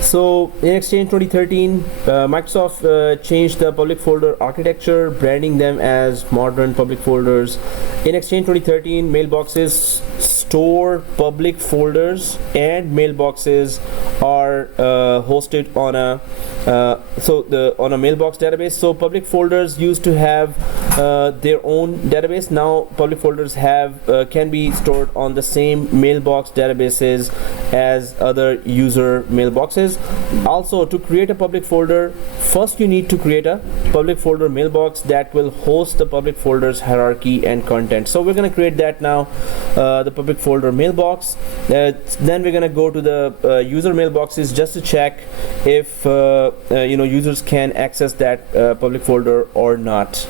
So in Exchange 2013, Microsoft changed the public folder architecture, branding them as modern public folders. In Exchange 2013, mailboxes store public folders and mailboxes are hosted on a on a mailbox database. So public folders used to have their own database. Now public folders can be stored on the same mailbox databases as other user mailboxes. Also, to create a public folder, first you need to create a public folder mailbox that will host the public folders hierarchy and content. So we're going to create that now, the public folder mailbox. Then we're going to go to the user mailboxes just to check if users can access that public folder or not.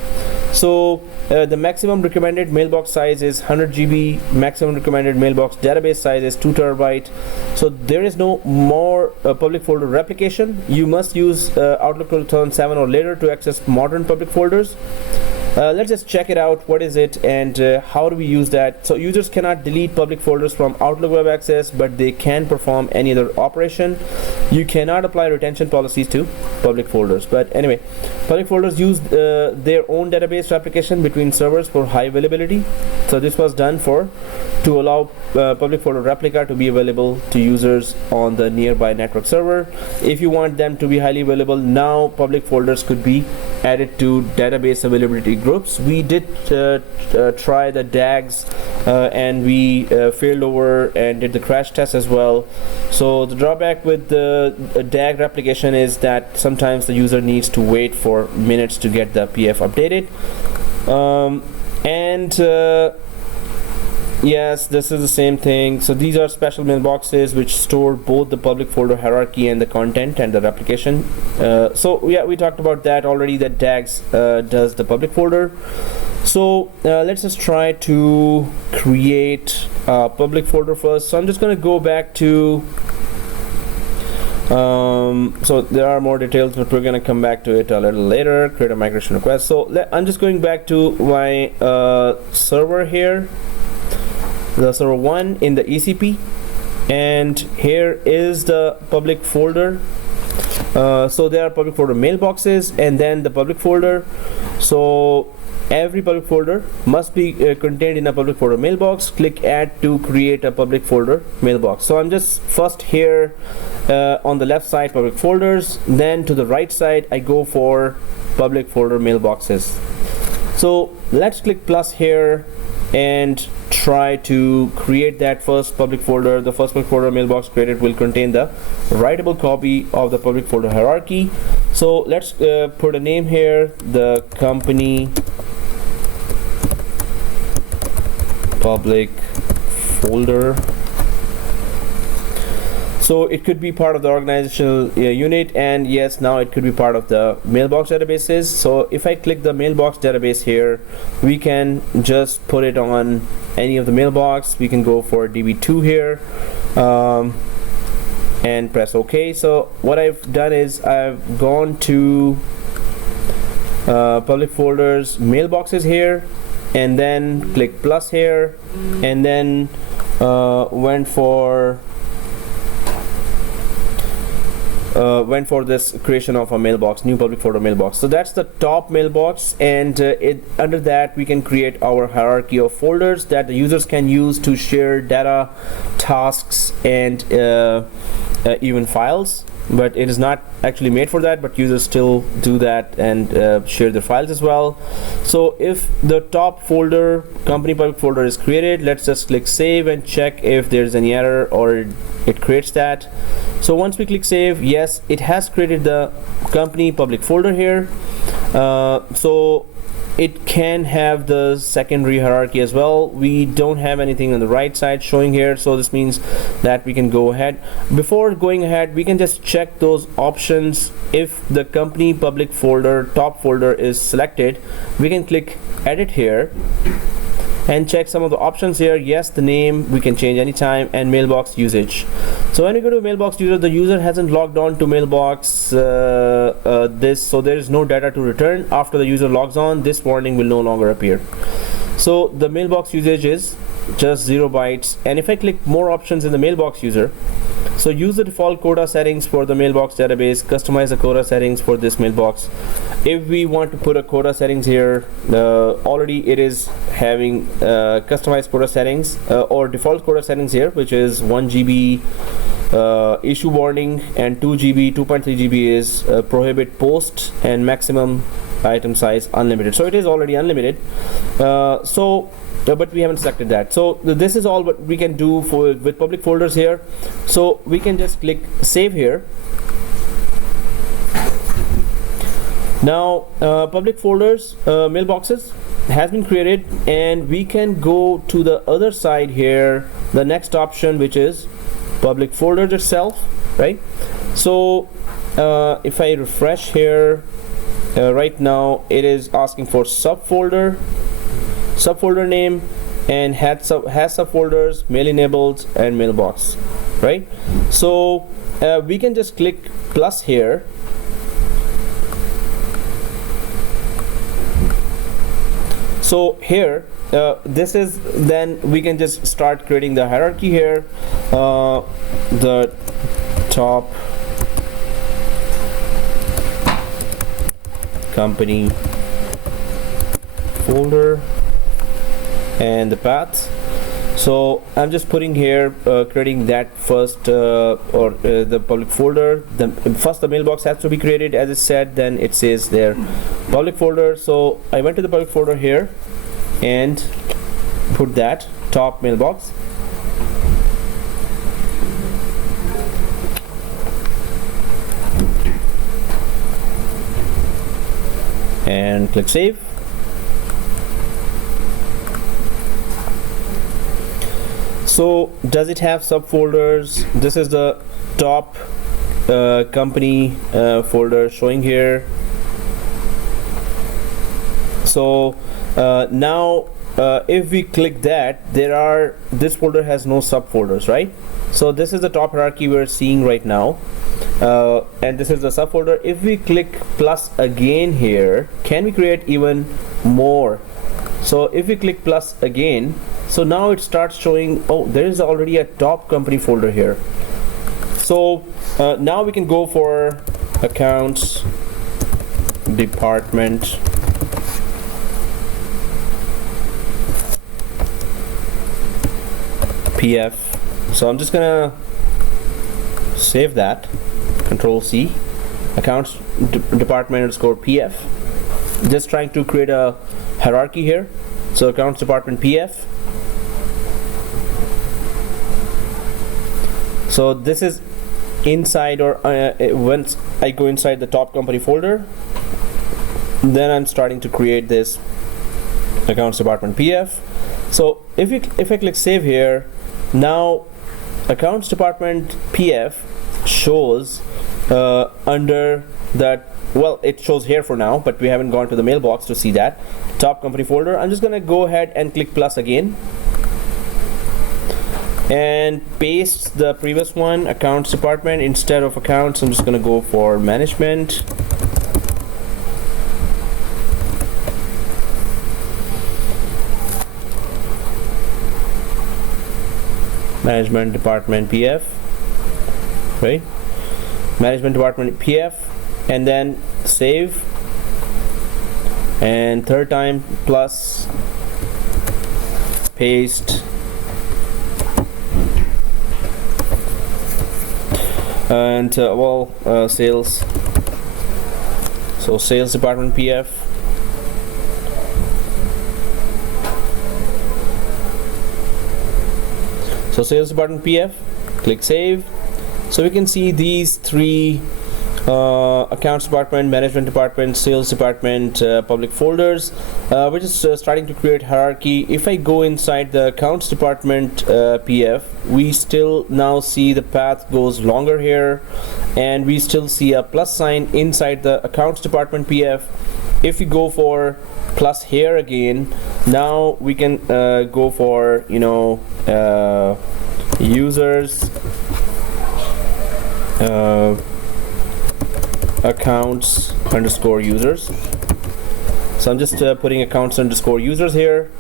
So the maximum recommended mailbox size is 100 GB. Maximum recommended mailbox database size is 2 TB. So there is no more public folder replication. You must use Outlook 2007 or later to access modern public folders. Let's just check it out. What is it and how do we use that? So users cannot delete public folders from Outlook Web Access, but they can perform any other operation. You cannot apply retention policies to public folders. But anyway, public folders use their own database replication between servers for high availability. So this was done to allow public folder replica to be available to users on the nearby network server. If you want them to be highly available, now public folders could be added to database availability groups. We did try the DAGs and we failed over and did the crash test as well. So the drawback with the DAG replication is that sometimes the user needs to wait for minutes to get the PF updated. Yes, this is the same thing. So these are special mailboxes which store both the public folder hierarchy and the content and the replication. So yeah, we talked about that already, that DAGs does the public folder. So let's just try to create a public folder first. So I'm just going to go back to So there are more details, but we're gonna come back to it a little later. Create a migration request. So I'm just going back to my server here, the server 1 in the ECP, and here is the public folder. So there are public folder mailboxes and then the public folder. So every public folder must be contained in a public folder mailbox. Click add to create a public folder mailbox. So I'm just first here on the left side public folders, then to the right side I go for public folder mailboxes. So let's click plus here and try to create that first public folder. The first public folder mailbox created will contain the writable copy of the public folder hierarchy. So let's put a name here, the company public folder. So it could be part of the organizational unit, and yes, now it could be part of the mailbox databases. So if I click the mailbox database here, we can just put it on any of the mailbox. We can go for DB2 here and press OK. So what I've done is I've gone to public folders mailboxes here, and then click plus here, and then went for this creation of a mailbox, new public folder mailbox. So that's the top mailbox, and under that we can create our hierarchy of folders that the users can use to share data, tasks, and even files. But it is not actually made for that, but users still do that and share their files as well. So if the top folder, company public folder, is created, let's just click save and check if there's any error or it creates that. So once we click save, yes, it has created the company public folder here. So it can have the secondary hierarchy as well. We don't have anything on the right side showing here, so this means that we can go ahead. Before going ahead, we can just check those options. If the company public folder top folder is selected, we can click edit here and check some of the options here. Yes, the name we can change anytime, and mailbox usage. So when we go to mailbox user, the user hasn't logged on to mailbox so there is no data to return. After the user logs on, this warning will no longer appear. So the mailbox usage is just 0 bytes. And if I click more options in the mailbox user, so use the default quota settings for the mailbox database, customize the quota settings for this mailbox. If we want to put a quota settings here, already it is having customized quota settings or default quota settings here, which is 1 GB issue warning, and 2 GB, 2.3 GB is prohibit post, and maximum item size unlimited. So it is already unlimited. But we haven't selected that. So this is all what we can do with public folders here. So we can just click save here. Now public folders mailboxes has been created, and we can go to the other side here, the next option, which is public folders itself, right? So if I refresh here, right now it is asking for subfolder name, and has subfolders, mail enabled, and mailbox, right? So we can just click plus here, so here this is, then we can just start creating the hierarchy here. The top company folder and the path. So I'm just putting here creating that first the public folder. First the mailbox has to be created, as it said, then it says there public folder. So I went to the public folder here and put that top mailbox, and click save. So does it have subfolders? This is the top company folder showing here. So now if we click that, this folder has no subfolders, right? So this is the top hierarchy we're seeing right now. and this is the subfolder. If we click plus again here, can we create even more? So if we click plus again, so now it starts showing, oh, there is already a top company folder here. So now we can go for accounts department PF. So I'm just gonna save that, Control C, accounts department underscore PF. Just trying to create a hierarchy here. So accounts department PF. So this is inside, or once I go inside the top company folder, then I'm starting to create this accounts department PF. So if I click save here, now accounts department PF shows under that, well, it shows here for now, but we haven't gone to the mailbox to see that top company folder. I'm just gonna go ahead and click plus again and paste the previous one, accounts department. Instead of accounts, I'm just gonna go for management. Management department PF, right? Management department PF, and then save, and third time plus, paste, and sales. So sales department PF. So sales department PF, click save. So we can see these three accounts department, management department, sales department, public folders. We're just starting to create hierarchy. If I go inside the accounts department PF, we still now see the path goes longer here, and we still see a plus sign inside the accounts department PF. If we go for plus here again, now we can go for, you know, users accounts underscore users. So I'm just putting accounts underscore users here,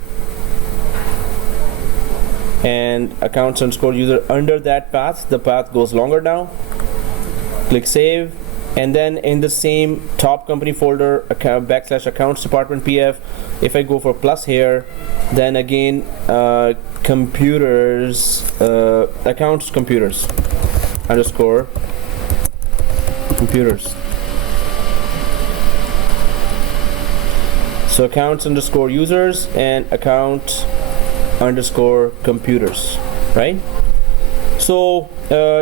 and accounts underscore user under that path. The path goes longer now. Click save, and then in the same top company folder, account / accounts department PF, if I go for plus here, then again computers, accounts computers underscore computers. So accounts underscore users and account underscore computers, right? So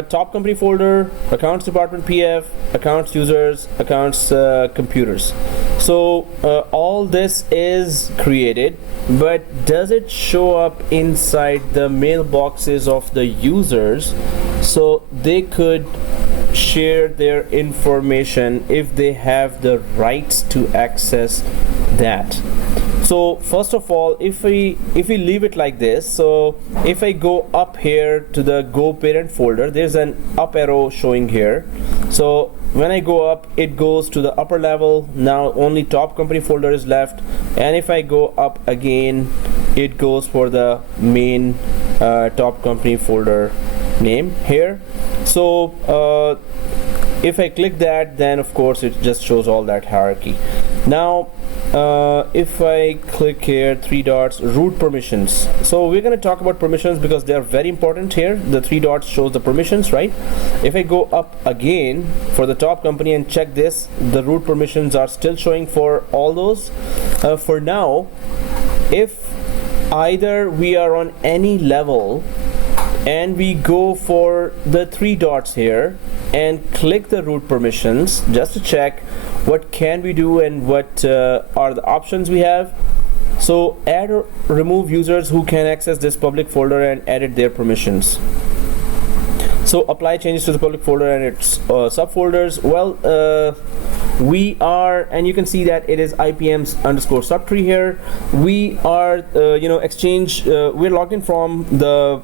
top company folder, accounts department PF, accounts users, accounts computers. So all this is created, but does it show up inside the mailboxes of the users so they could share their information if they have the rights to access that? So first of all, if we leave it like this, so if I go up here to the Go parent folder, there's an up arrow showing here. So when I go up, it goes to the upper level. Now only top company folder is left, and if I go up again, it goes for the main top company folder name here. So if I click that, then of course it just shows all that hierarchy. Now if I click here, 3 dots, root permissions. So we're going to talk about permissions because they are very important here. The 3 dots shows the permissions, right? If I go up again for the top company and check this, the root permissions are still showing for all those. For now, if either we are on any level and we go for the 3 dots here and click the root permissions just to check what can we do and what are the options we have. So add or remove users who can access this public folder and edit their permissions. So apply changes to the public folder and its subfolders. Well, we are, and you can see that it is IPM's underscore subtree here. We are Exchange, we're logged in from the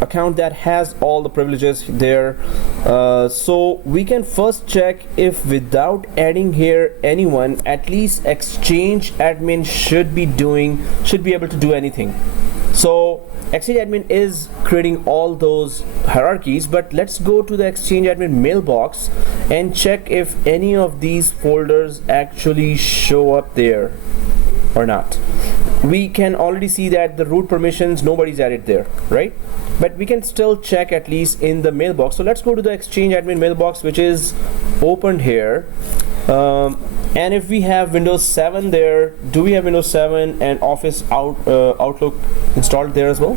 account that has all the privileges there. So we can first check if without adding here anyone, at least Exchange admin should be able to do anything. So Exchange admin is creating all those hierarchies, but let's go to the Exchange admin mailbox and check if any of these folders actually show up there or not. We can already see that the root permissions, nobody's added there, right? But we can still check at least in the mailbox. So let's go to the Exchange admin mailbox, which is opened here. And if we have Windows 7 there, do we have Windows 7 and Office Outlook installed there as well?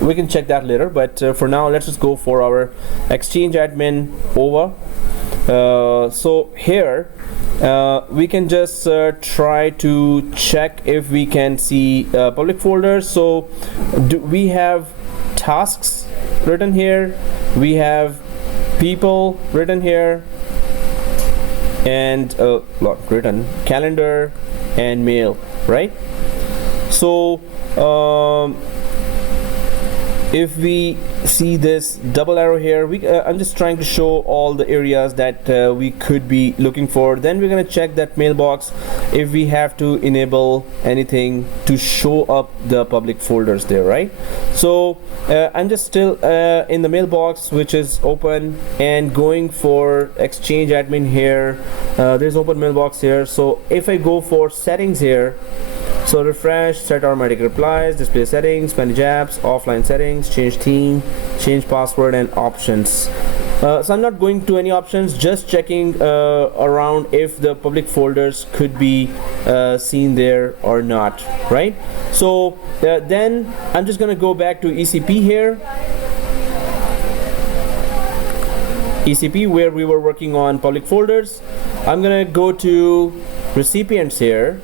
We can check that later, but for now let's just go for our Exchange admin over. So here we can just try to check if we can see public folders. So we have tasks written here, we have people written here, and written calendar and mail, right? So if we see this double arrow here, I'm just trying to show all the areas that we could be looking for. Then we're going to check that mailbox if we have to enable anything to show up the public folders there, right? So I'm just still in the mailbox, which is open, and going for Exchange admin here. There's open mailbox here. So if I go for settings here, so refresh, set automatic replies, display settings, manage apps, offline settings, change theme, change password, and options. So I'm not going to any options, just checking around if the public folders could be seen there or not, right? So then I'm just going to go back to ECP here. ECP, where we were working on public folders. I'm going to go to recipients here.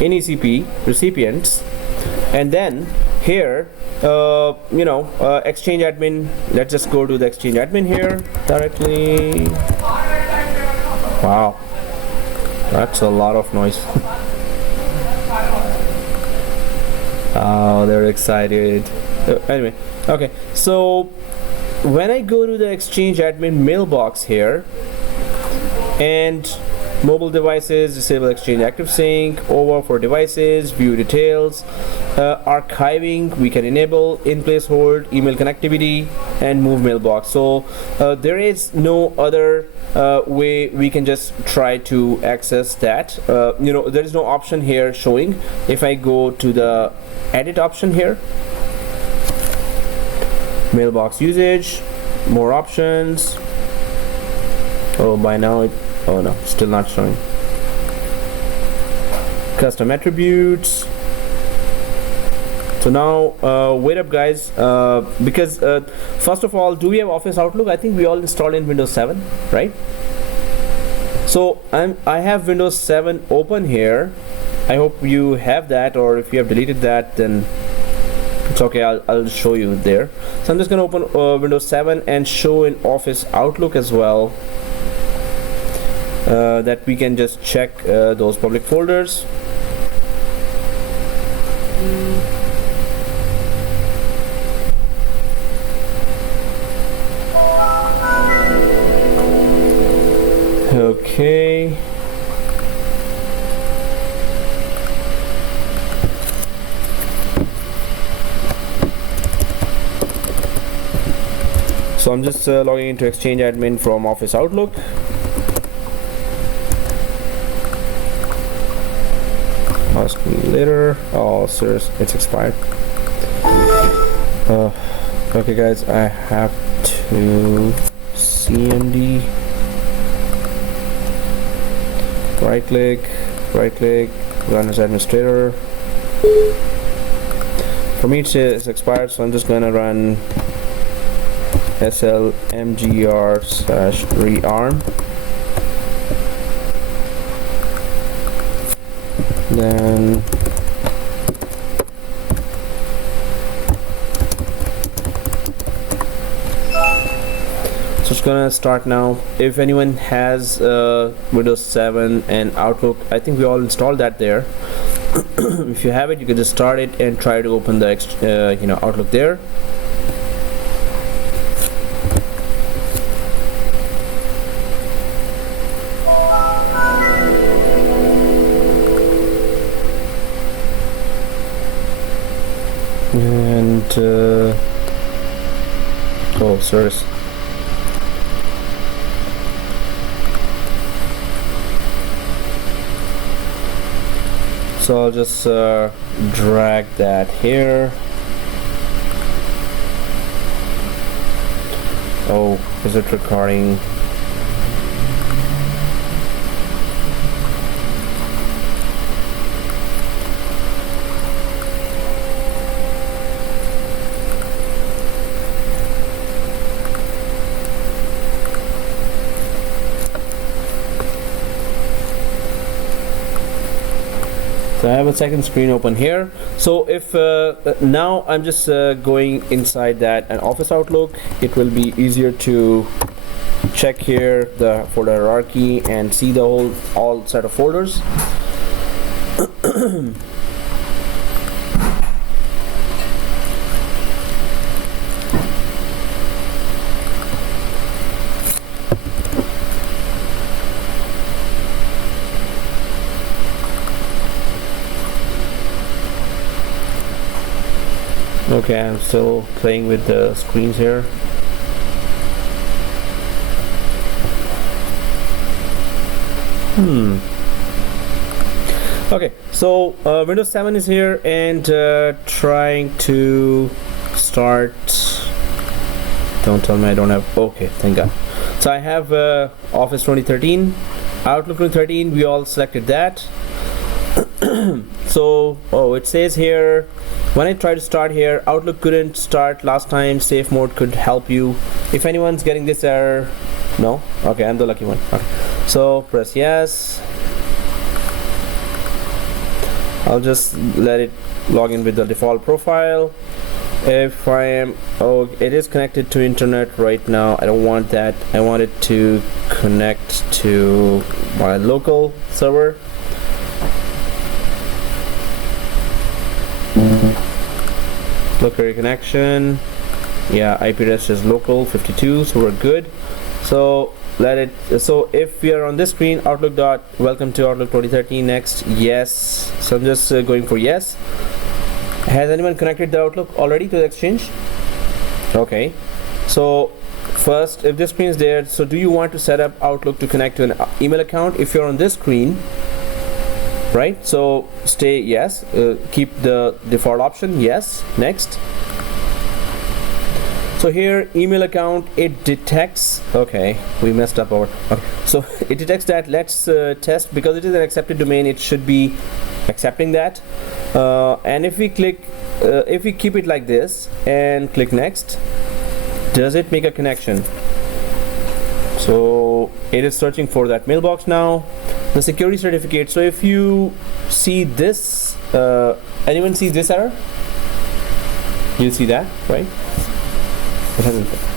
In ECP, recipients, and then here Exchange admin. Let's just go to the Exchange admin here directly. Wow, that's a lot of noise. Oh, they're excited. Anyway, okay, so when I go to the Exchange admin mailbox here, and mobile devices, disable Exchange active sync, over for devices, view details, archiving we can enable, in place hold, email connectivity, and move mailbox. So there is no other way we can just try to access that. There is no option here showing. If I go to the edit option here, mailbox usage, more options. Oh, by now oh no, still not showing. Custom attributes. So now wait up guys, because first of all, do we have Office Outlook? I think we all installed in Windows 7, right? So I have Windows 7 open here. I hope you have that, or if you have deleted that, then it's okay, I'll show you there. So I'm just gonna open Windows 7 and show in Office Outlook as well, that we can just check those public folders. Okay. So I'm just logging into Exchange admin from Office Outlook. Ask me later. Oh, serious, it's expired. Okay guys, I have to CMD. Right click, run as administrator. For me it's expired, so I'm just gonna run slmgr/rearm. Then so It's gonna start now. If anyone has Windows 7 and Outlook, I think we all installed that there. If you have it, you can just start it and try to open the Outlook there. And oh, service. So I'll just drag that here. Oh, is it recording? So I have a second screen open here. So if now I'm just going inside that and Office Outlook, it will be easier to check here the folder hierarchy and see the all set of folders. Okay, I'm still playing with the screens here. Okay, so Windows 7 is here and trying to start. Don't tell me I don't have. Okay, thank God. So I have Office 2013, Outlook 2013. We all selected that. So it says here, when I try to start here, Outlook couldn't start last time. Safe mode could help you. If anyone's getting this error, no? Okay, I'm the lucky one. Okay. So press yes. I'll just let it log in with the default profile. If I am, it is connected to internet right now. I don't want that. I want it to connect to my local server. Local connection. Yeah, IP address is local 52, so we're good. So let it. So if we are on this screen, welcome to Outlook 2013. Next, yes. So I'm just going for yes. Has anyone connected the Outlook already to the Exchange? Okay. So first, if this screen is there, so do you want to set up Outlook to connect to an email account? If you're on this screen, right? So stay yes. Keep the default option yes. Next. So here, email account, it detects. Okay, we messed up our. Okay. So it detects that. Let's test, because it is an accepted domain. It should be accepting that. And if we click, if we keep it like this and click next, does it make a connection? So it is searching for that mailbox now. The security certificate. So if you see this, anyone sees this error? You see that, right?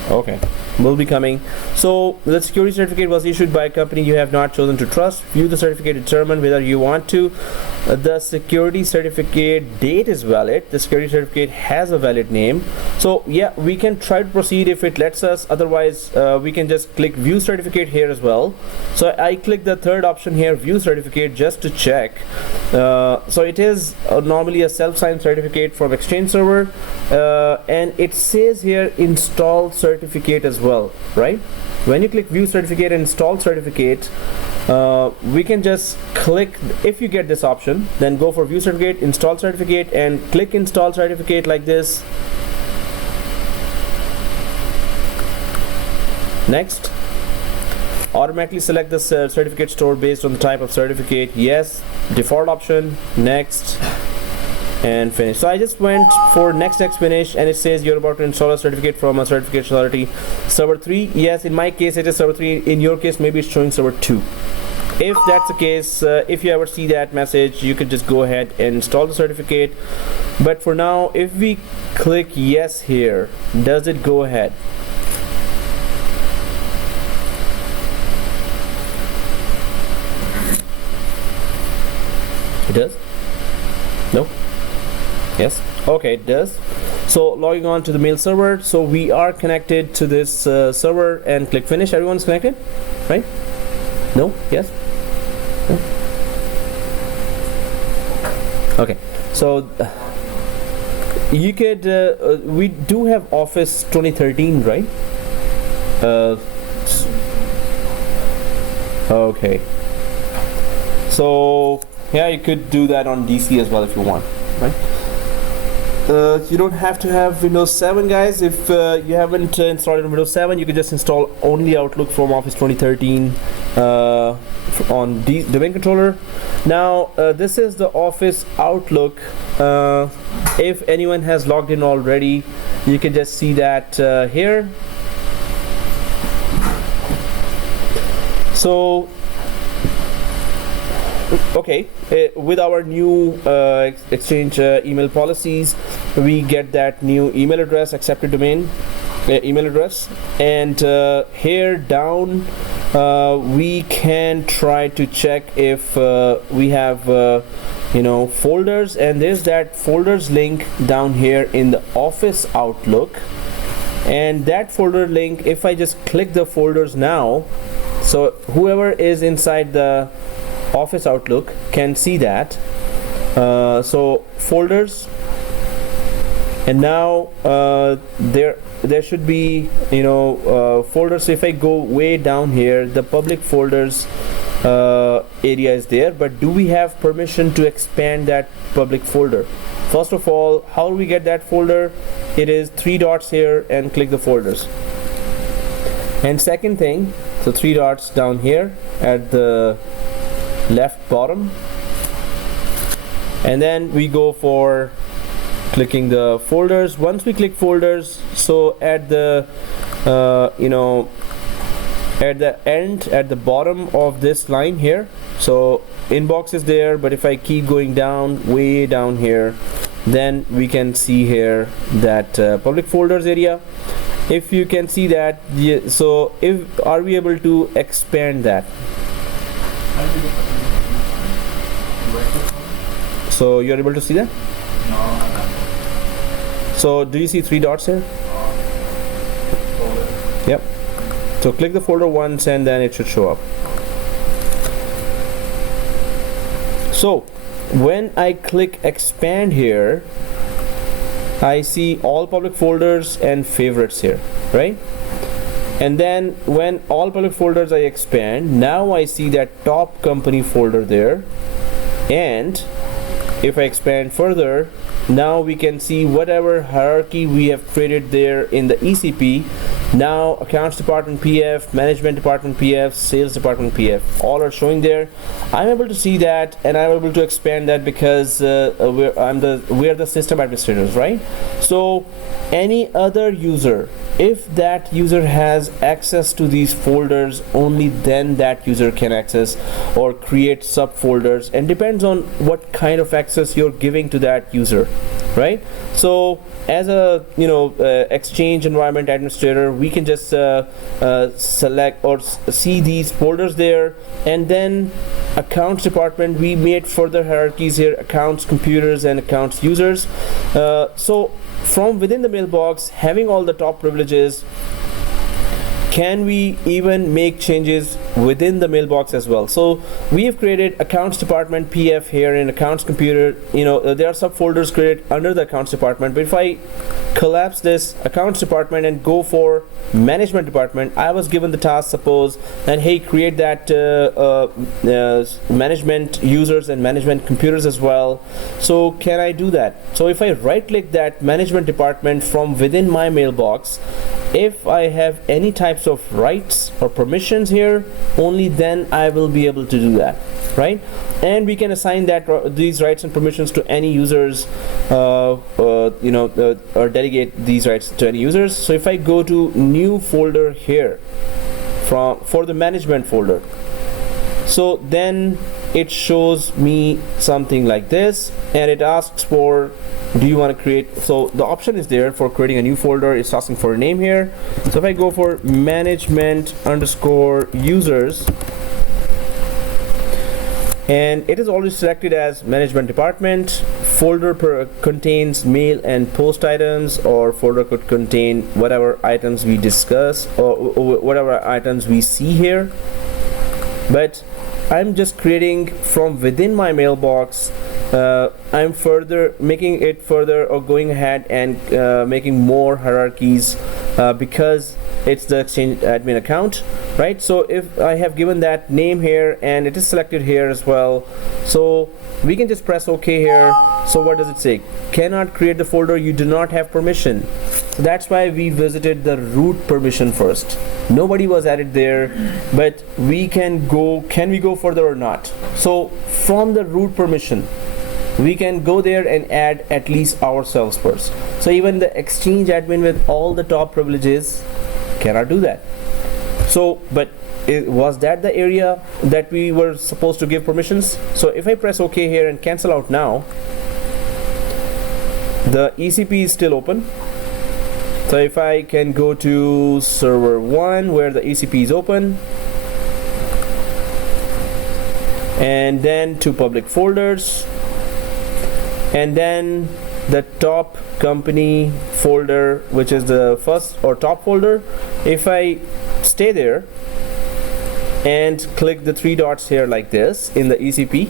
Okay, will be coming. So the security certificate was issued by a company you have not chosen to trust. View the certificate, determine whether you want to. The security certificate date is valid. The security certificate has a valid name. So yeah, we can try to proceed if it lets us. Otherwise, we can just click view certificate here as well. So I click the third option here, view certificate, just to check. So it is normally a self-signed certificate from Exchange server, and it says here install certificate as well, right? When you click view certificate and install certificate, we can just click. If you get this option, then go for view certificate, install certificate, and click install certificate like this. Next. Automatically select the certificate store based on the type of certificate. Yes. Default option. Next. And finish. So I just went for next finish, and it says you're about to install a certificate from a certificate authority server 3. Yes, in my case it is server 3. In your case, maybe it's showing server 2. If that's the case, if you ever see that message, you could just go ahead and install the certificate. But for now, if we click yes here, does it go ahead? It does? No? Yes? Okay, it does. So logging on to the mail server, so we are connected to this server, and click finish. Everyone's connected, right? No? Yes? No? Okay, so you could we do have Office 2013, right? Okay, so yeah, you could do that on DC as well if you want, right? You don't have to have Windows 7, guys. If you haven't installed it on Windows 7, you can just install only Outlook from Office 2013 on domain controller. Now this is the Office Outlook. If anyone has logged in already, you can just see that here. So okay, with our new Exchange email policies, we get that new email address, accepted domain email address, and here down we can try to check if we have folders, and there's that folders link down here in the Office Outlook. And that folder link, if I just click the folders now, so whoever is inside the Office Outlook can see that. So folders, and now there should be folders. So if I go way down here, the public folders area is there, but do we have permission to expand that public folder? First of all, how do we get that folder? It is 3 dots here, and click the folders. And second thing, so 3 dots down here at the left bottom, and then we go for clicking the folders. Once we click folders, so at the at the end, at the bottom of this line here, so inbox is there, but if I keep going down, way down here, then we can see here that public folders area. If you can see that, yeah, so are we able to expand that? So you're able to see that? No. So do you see 3 dots here? Yep. So click the folder once, and then it should show up. So when I click expand here, I see all public folders and favorites here, right? And then when all public folders I expand, now I see that top company folder there. And if I expand further, now we can see whatever hierarchy we have created there in the ECP. Now accounts department PF, management department PF, sales department PF, all are showing there. I'm able to see that, and I'm able to expand that because we're the system administrators, right? So any other user, if that user has access to these folders, only then that user can access or create subfolders, and depends on what kind of access you're giving to that user, right? So as a Exchange environment administrator, we can just select or see these folders there, and then accounts department, we made further hierarchies here: accounts computers and accounts users. So from within the mailbox, having all the top privileges, can we even make changes within the mailbox as well? So we have created accounts department PF here in accounts computer. There are subfolders created under the accounts department, but if I collapse this accounts department and go for management department, I was given the task, suppose, and hey, create that management users and management computers as well. So can I do that? So if I right click that management department from within my mailbox, if I have any types of rights or permissions here, only then I will be able to do that, right? And we can assign that these rights and permissions to any users, or delegate these rights to any users. So if I go to new folder here for the management folder, so then it shows me something like this, and it asks for, do you want to create? So the option is there for creating a new folder. It's asking for a name here. So if I go for management _ users, and it is already selected as management department. Folder contains mail and post items, or folder could contain whatever items we discuss or whatever items we see here, but I'm just creating from within my mailbox. I'm further making it further, or going ahead and making more hierarchies because it's the Exchange admin account, right? So if I have given that name here and it is selected here as well, so we can just press OK here. So what does it say? Cannot create the folder, you do not have permission. So that's why we visited the root permission first. Nobody was added there, but we can go further or not? So from the root permission, we can go there and add at least ourselves first. So even the Exchange admin with all the top privileges cannot do that. So, but was that the area that we were supposed to give permissions? So if I press OK here and cancel out now, the ECP is still open. So if I can go to server 1 where the ECP is open, and then to public folders, and then the top company folder, which is the first or top folder. If I stay there and click the 3 dots here like this in the ECP,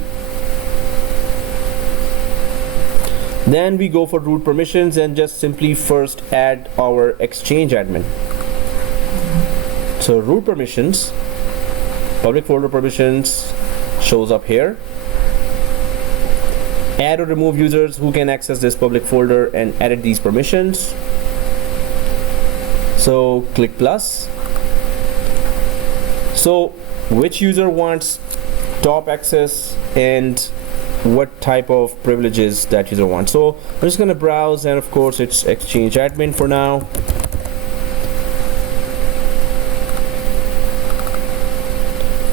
then we go for root permissions and just simply first add our Exchange admin. So root permissions, public folder permissions shows up here. Add or remove users who can access this public folder and edit these permissions. So click plus. So which user wants top access and what type of privileges that user wants. So I'm just going to browse, and of course it's Exchange admin for now.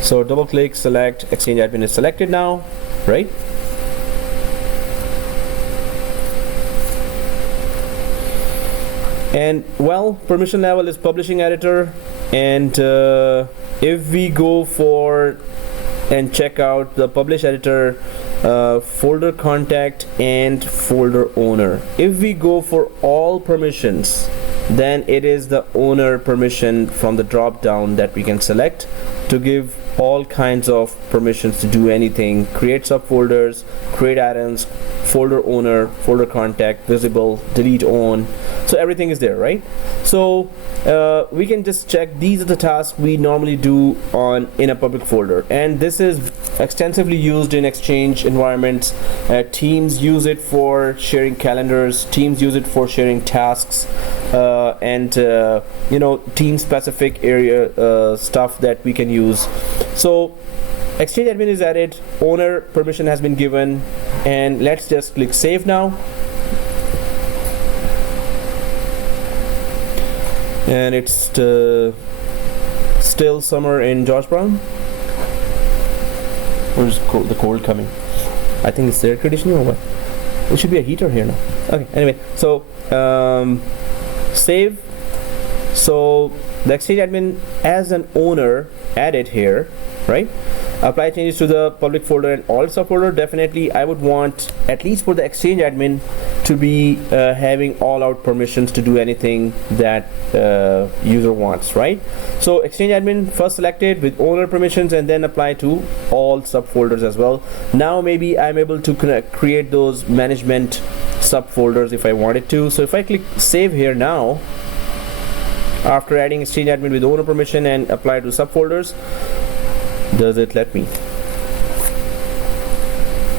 So double click, select, Exchange admin is selected now, right? And well, permission level is publishing editor, and if we go for and check out the publish editor, folder contact and folder owner, if we go for all permissions, then it is the owner permission from the drop down that we can select to give all kinds of permissions to do anything: create subfolders, create items, folder owner, folder contact, visible, delete on. So everything is there, right? So we can just check these are the tasks we normally do in a public folder, and this is extensively used in Exchange environments. Teams use it for sharing calendars, teams use it for sharing tasks, and you know, team specific area stuff that we can use. So Exchange admin is added, owner permission has been given, and let's just click save now. And it's still summer in George Brown. Or is the cold coming? I think it's air conditioning or what? It should be a heater here now. Okay, anyway, so save. So the Exchange admin as an owner added here, right? Apply changes to the public folder and all subfolder. Definitely I would want, at least for the Exchange admin, to be having all out permissions to do anything that user wants, right? So Exchange admin first selected with owner permissions, and then apply to all subfolders as well. Now maybe I'm able to create those management subfolders if I wanted to. So if I click save here now, after adding Exchange admin with owner permission and apply to subfolders, does it let me?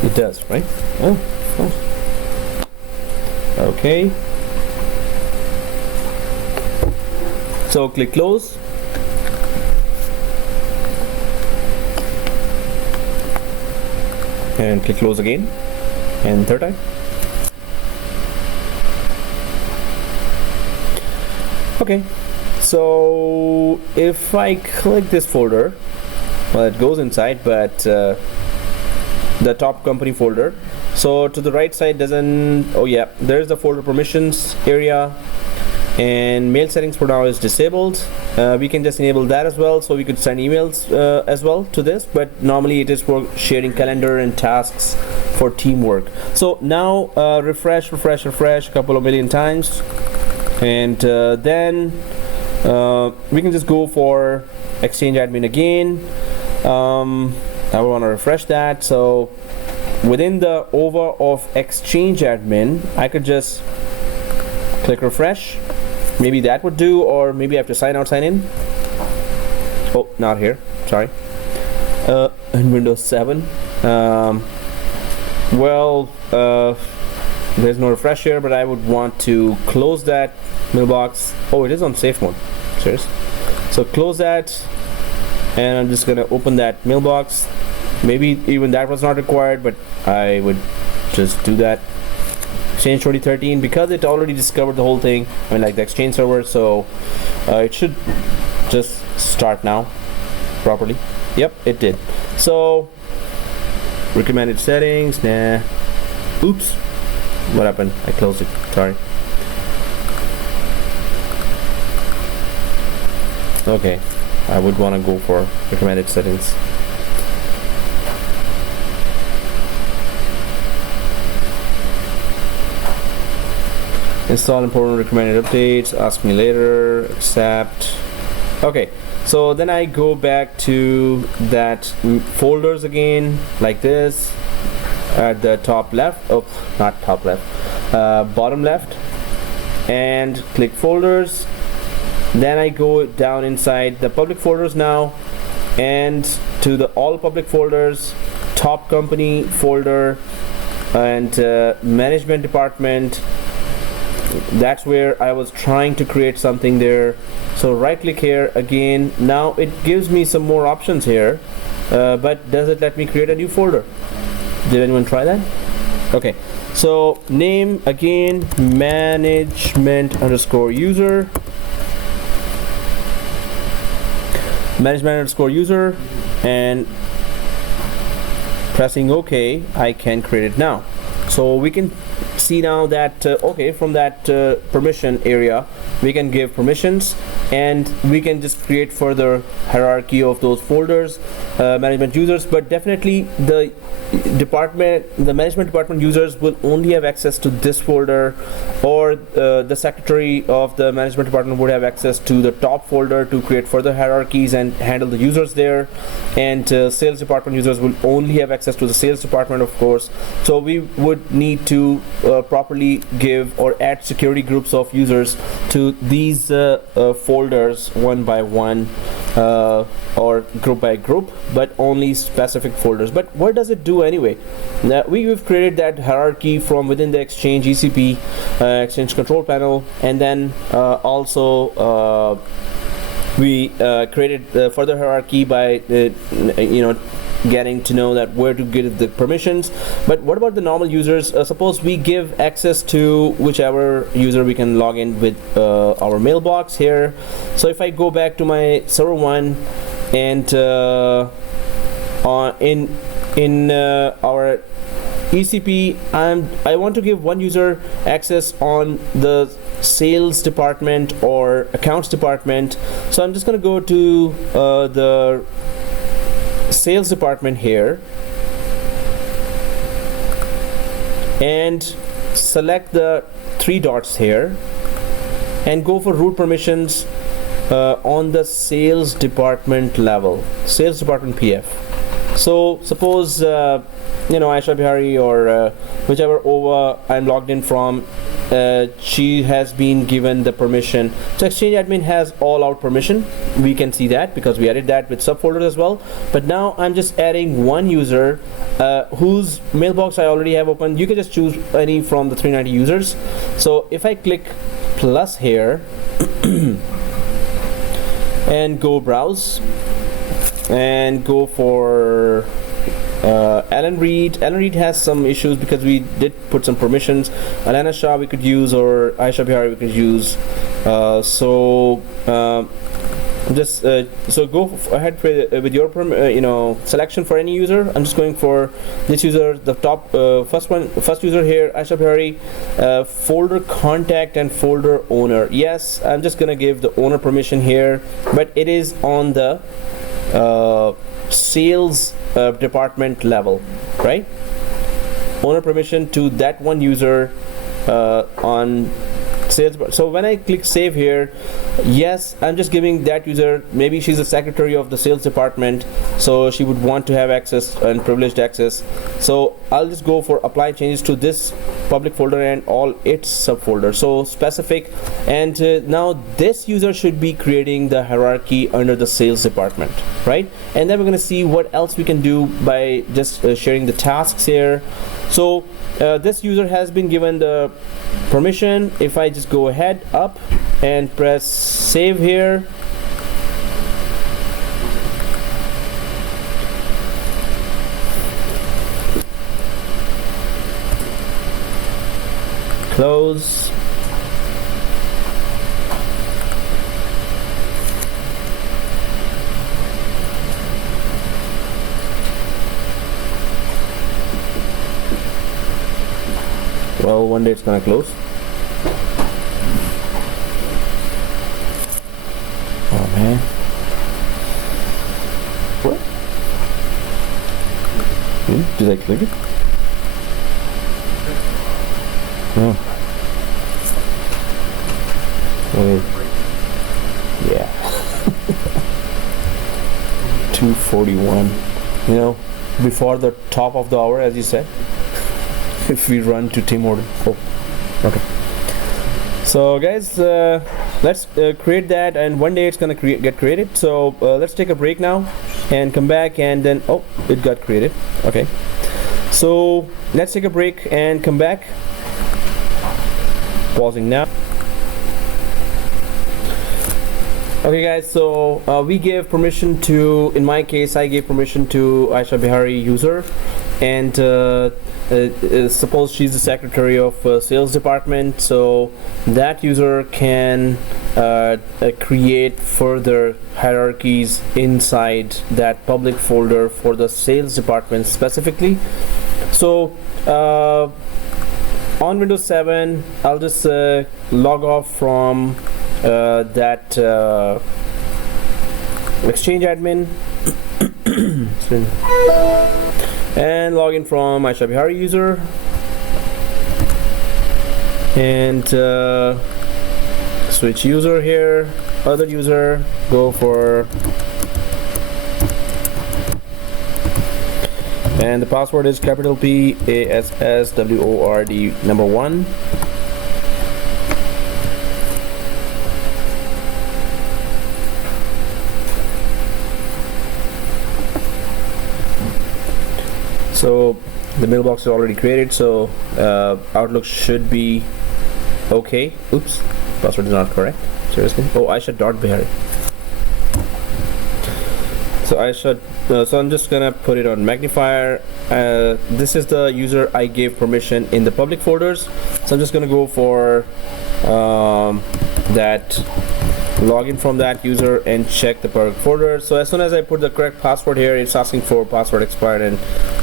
It does, right? Oh. Okay. So click close. And click close again. And third time. Okay. So if I click this folder, well, it goes inside, but the top company folder. So to the right side doesn't, oh yeah, there's the folder permissions area. and mail settings for now is disabled. We can just enable that as well, so we could send emails as well to this, but normally it is for sharing calendar and tasks for teamwork. So now refresh a couple of million times, and then we can just go for Exchange admin again. I will want to refresh that. So within the over of Exchange admin, I could just click refresh. Maybe that would do, or maybe I have to sign out, sign in. Oh, not here, sorry. In Windows 7. There's no refresh here, but I would want to close that mailbox. Oh, it is on safe mode. Serious. So close that, and I'm just gonna open that mailbox. Maybe even that was not required, but I would just do that. Exchange 2013, because it already discovered the whole thing, I mean like the Exchange server, so it should just start now properly. Yep, it did. So recommended settings, nah. Oops, what happened? I closed it, sorry. Okay, I would want to go for recommended settings. Install important recommended updates, ask me later, accept. Okay, so then I go back to that folders again, like this, at the top left, oh, not top left, bottom left, and click folders. Then I go down inside the public folders now, and to the all public folders, top company folder, and management department. That's where I was trying to create something there. So right click here again. Now it gives me some more options here, but does it let me create a new folder? Did anyone try that? Okay, so name again, management_user, management_user, and pressing OK, I can create it now. So we can see now that okay, from that permission area we can give permissions, and we can just create further hierarchy of those folders, management users. But definitely the management department users will only have access to this folder, or the secretary of the management department would have access to the top folder to create further hierarchies and handle the users there, and sales department users will only have access to the sales department, of course. So we would need to properly give or add security groups of users to these folders one by one, or group by group, but only specific folders. But what does it do anyway? Now we've created that hierarchy from within the Exchange ECP, Exchange control panel, and then also we created the further hierarchy by getting to know that where to get the permissions. But what about the normal users? Suppose we give access to whichever user we can log in with our mailbox here. So if I go back to my server 1, and in our ECP, I want to give one user access on the sales department or accounts department. So I'm just going to go to the sales department here and select the 3 dots here and go for root permissions on the sales department level, sales department PF. So suppose Aisha Bihari or whichever OVA I'm logged in from, she has been given the permission. So Exchange admin has all out permission. We can see that because we added that with subfolders as well. But now I'm just adding one user whose mailbox I already have open. You can just choose any from the 390 users. So if I click plus here and go browse and go for Alan Reed. Alan Reed has some issues because we did put some permissions. Alana Shah we could use, or Aisha Bihari we could use. just so go ahead with your selection for any user. I'm just going for this user, the top first user here, Aisha Bihari, folder contact and folder owner. Yes, I'm just gonna give the owner permission here, but it is on the sales department level, right? Owner permission to that one user on sales. So when I click save here, yes, I'm just giving that user, maybe she's the secretary of the sales department, so she would want to have access and privileged access. So I'll just go for apply changes to this public folder and all its subfolders, so specific. And now this user should be creating the hierarchy under the sales department, right? And then we're going to see what else we can do by just sharing the tasks here. So this user has been given the permission. If I just go ahead up and press save here, close, well, one day it's gonna close. Oh man, what? Did I click it? No. Wait. Yeah. 2:41. You know, before the top of the hour, as you said. If we run to Tim Horton. Oh, okay. So guys, let's create that, and one day it's gonna get created. So let's take a break now and come back, and then oh, it got created. Okay. So let's take a break and come back. Pausing now. Okay guys, so we gave permission to, in my case, I gave permission to Aisha Bihari user, and suppose she's the secretary of sales department, so that user can create further hierarchies inside that public folder for the sales department specifically. So on Windows 7, I'll just log off from that Exchange admin and log in from Aisha Bihari user, and switch user here, other user, go for, and the password is capital P ASSWORD number 1. So the mailbox is already created, so Outlook should be okay. Oops, password is not correct. Seriously? Oh, Aisha.Bihari. So Aisha, so I'm just gonna put it on magnifier. This is the user I gave permission in the public folders. So I'm just gonna go for that, login from that user and check the public folder. So as soon as I put the correct password here, it's asking for password expired and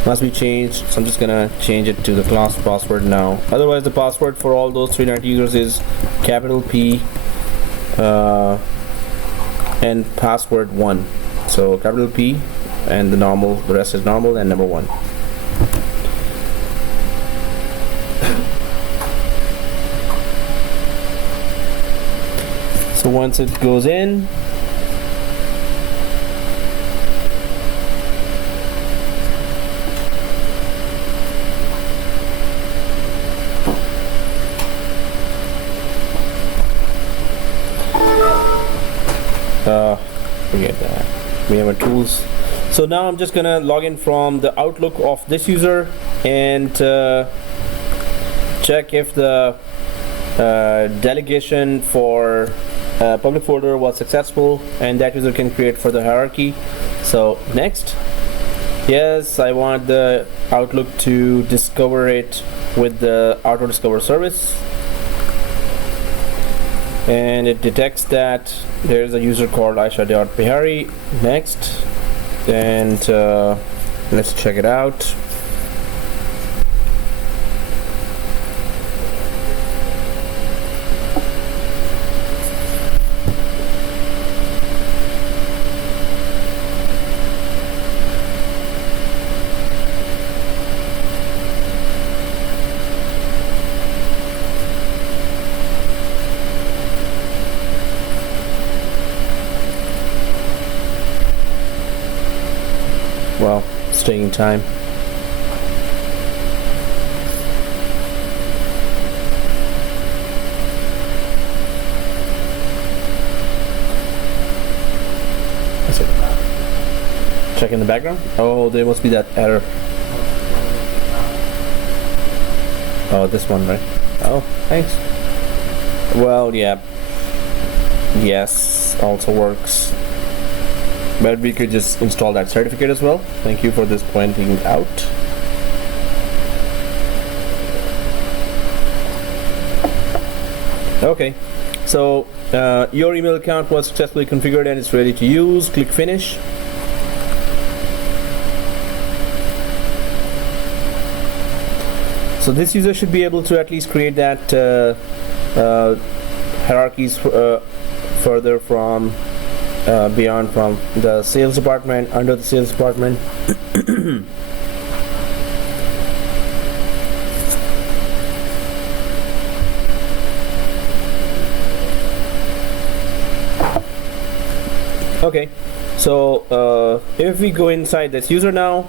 must be changed. So I'm just gonna change it to the class password now. Otherwise the password for all those 390 users is capital P and password 1. So capital P and the rest is normal, and number 1. So once it goes in, forget that. We have our tools. So now I'm just gonna log in from the Outlook of this user and check if the delegation for public folder was successful, and that user can create further hierarchy. So next, yes, I want the Outlook to discover it with the auto discover service. and it detects that there's a user called Aisha.Bihari. Next, and let's check it out. Well, it's taking time. That's it. Check in the background. Oh, there must be that error. Oh, this one, right? Oh, thanks. Well, yeah. Yes, also works. But we could just install that certificate as well. Thank you for this pointing out. Okay, so your email account was successfully configured and it's ready to use. Click finish. So this user should be able to at least create that hierarchies further from beyond from the sales department, under the sales department. Okay, so if we go inside this user now,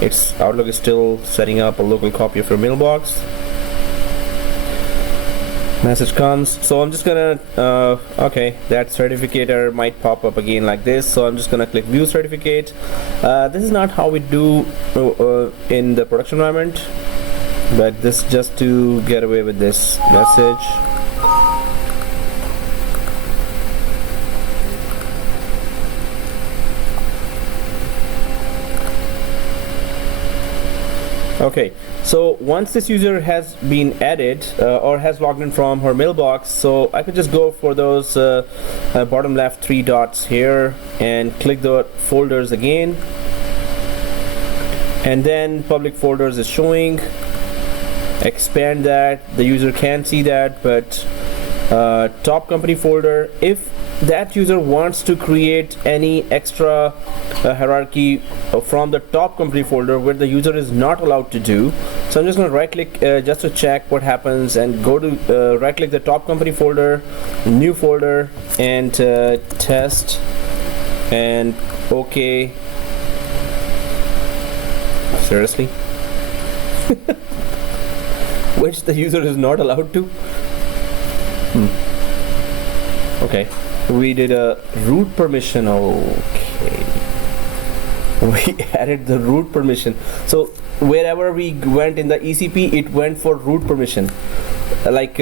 its Outlook is still setting up a local copy of your mailbox. Message comes, so I'm just gonna okay, that certificate error might pop up again like this, so I'm just gonna click view certificate. This is not how we do in the production environment, but this just to get away with this message. Okay, so once this user has been added or has logged in from her mailbox, so I could just go for those bottom left 3 dots here and click the folders again, and then public folders is showing. Expand that, the user can see that, but top company folder, if that user wants to create any extra hierarchy from the top company folder where the user is not allowed to do, so I'm just going to right click just to check what happens and go to right click the top company folder, new folder, and test, and okay. Seriously? Which the user is not allowed to? Okay, we did a root permission. Okay, we added the root permission, so wherever we went in the ECP, it went for root permission, like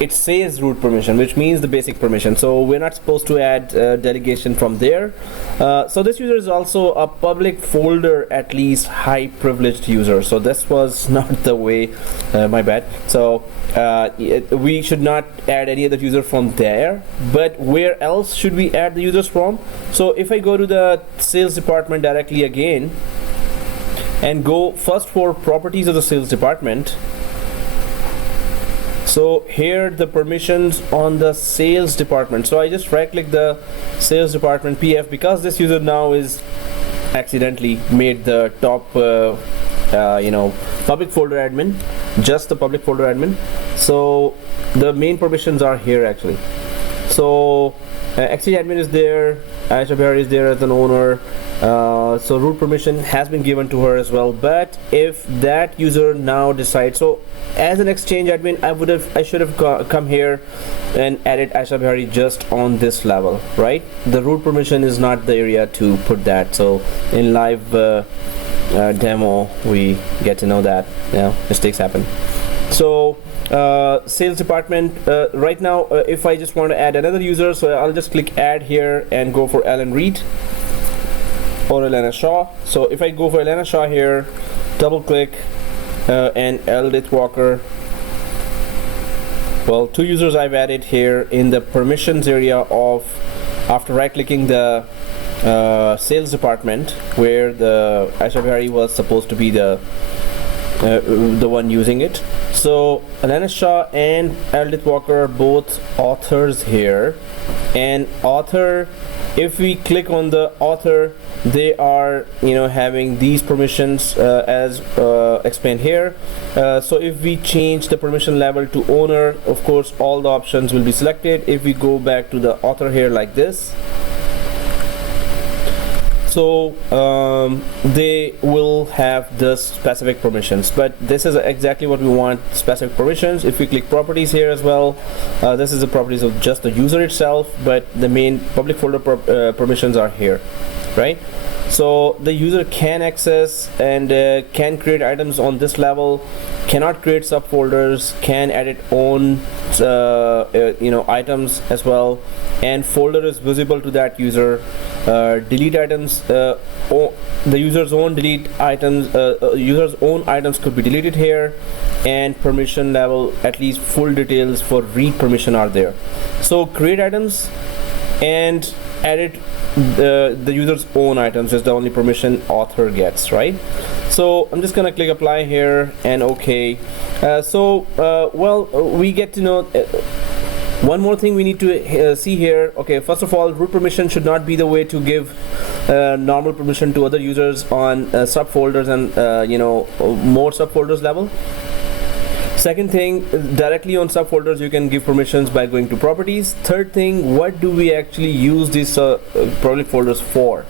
it says root permission, which means the basic permission, so we're not supposed to add delegation from there. So this user is also a public folder, at least high privileged user, so this was not the way, my bad. So we should not add any other user from there, but where else should we add the users from? So if I go to the sales department directly again and go first for properties of the sales department, so here the permissions on the sales department, so I just right click the sales department PF, because this user now is accidentally made the top public folder admin, just the public folder admin, so the main permissions are here actually. So Exchange admin is there, Aisha Bihari is there as an owner, so root permission has been given to her as well. But if that user now decides, so as an Exchange admin, I should have come here and added Aisha Bihari just on this level, right? The root permission is not the area to put that. So in live demo, we get to know that mistakes happen. So sales department, right now, if I just want to add another user, so I'll just click add here and go for Ellen Reed or Elena Shaw. So if I go for Elena Shaw here, double click and Eldith Walker, well, 2 users I've added here in the permissions area of, after right clicking the sales department where the Ashafari was supposed to be the one using it. So Alanis Shah and Aldith Walker are both authors here, and author, if we click on the author, they are having these permissions as explained here. So if we change the permission level to owner, of course all the options will be selected. If we go back to the author here like this, so they will have the specific permissions, but this is exactly what we want, specific permissions. If we click properties here as well, this is the properties of just the user itself, but the main public folder permissions are here, right? So the user can access and can create items on this level, cannot create subfolders, can edit own items as well, and folder is visible to that user. Delete items, the user's own delete items, user's own items could be deleted here, and permission level, at least full details for read permission are there. So create items and edit the user's own items is the only permission author gets, right? So I'm just gonna click apply here and okay. We get to know one more thing we need to see here. Okay, first of all, root permission should not be the way to give normal permission to other users on subfolders and more subfolders level. Second thing, directly on subfolders you can give permissions by going to properties. Third thing, what do we actually use these public folders for?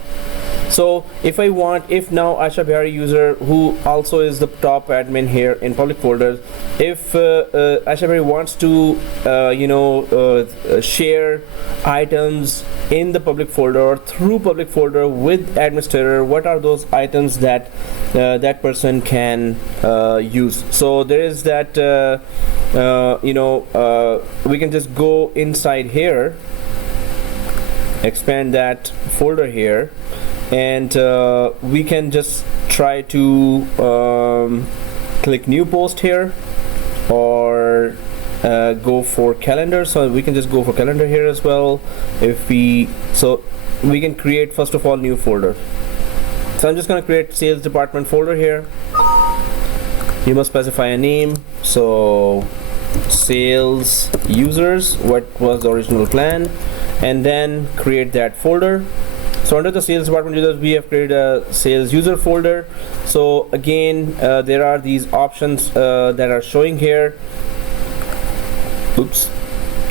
So if now Asha Bihari user, who also is the top admin here in public folders, if Asha Bihari wants to share items in the public folder or through public folder with administrator, what are those items that that person can use? So there is that we can just go inside here, expand that folder here, and we can just try to click new post here, or go for calendar. So we can just go for calendar here as well. We can create first of all new folder. So I'm just going to create sales department folder here. You must specify a name, so sales users, what was the original plan, and then create that folder. So under the sales department users, we have created a sales user folder. So again, there are these options that are showing here. Oops.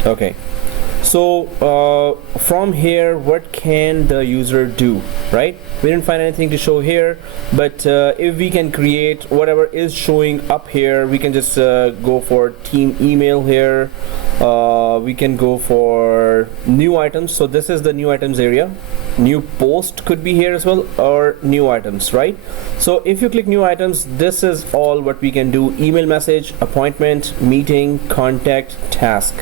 Okay. So from here, what can the user do, right? We didn't find anything to show here, but if we can create whatever is showing up here, we can just go for team email here. We can go for new items. So this is the new items area. New post could be here as well, or new items, right? So if you click new items, this is all what we can do: email message, appointment, meeting, contact, task.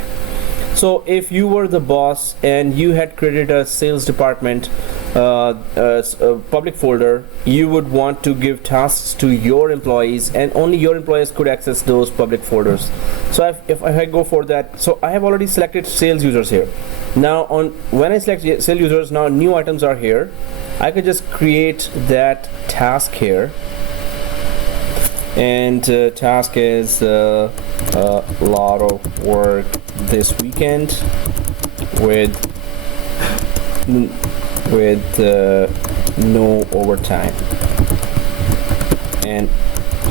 So if you were the boss and you had created a sales department public folder, you would want to give tasks to your employees, and only your employees could access those public folders. So if I go for that, so I have already selected sales users here. Now when I select sales users, now new items are here. I could just create that task here, and task is a lot of work this weekend with no overtime, and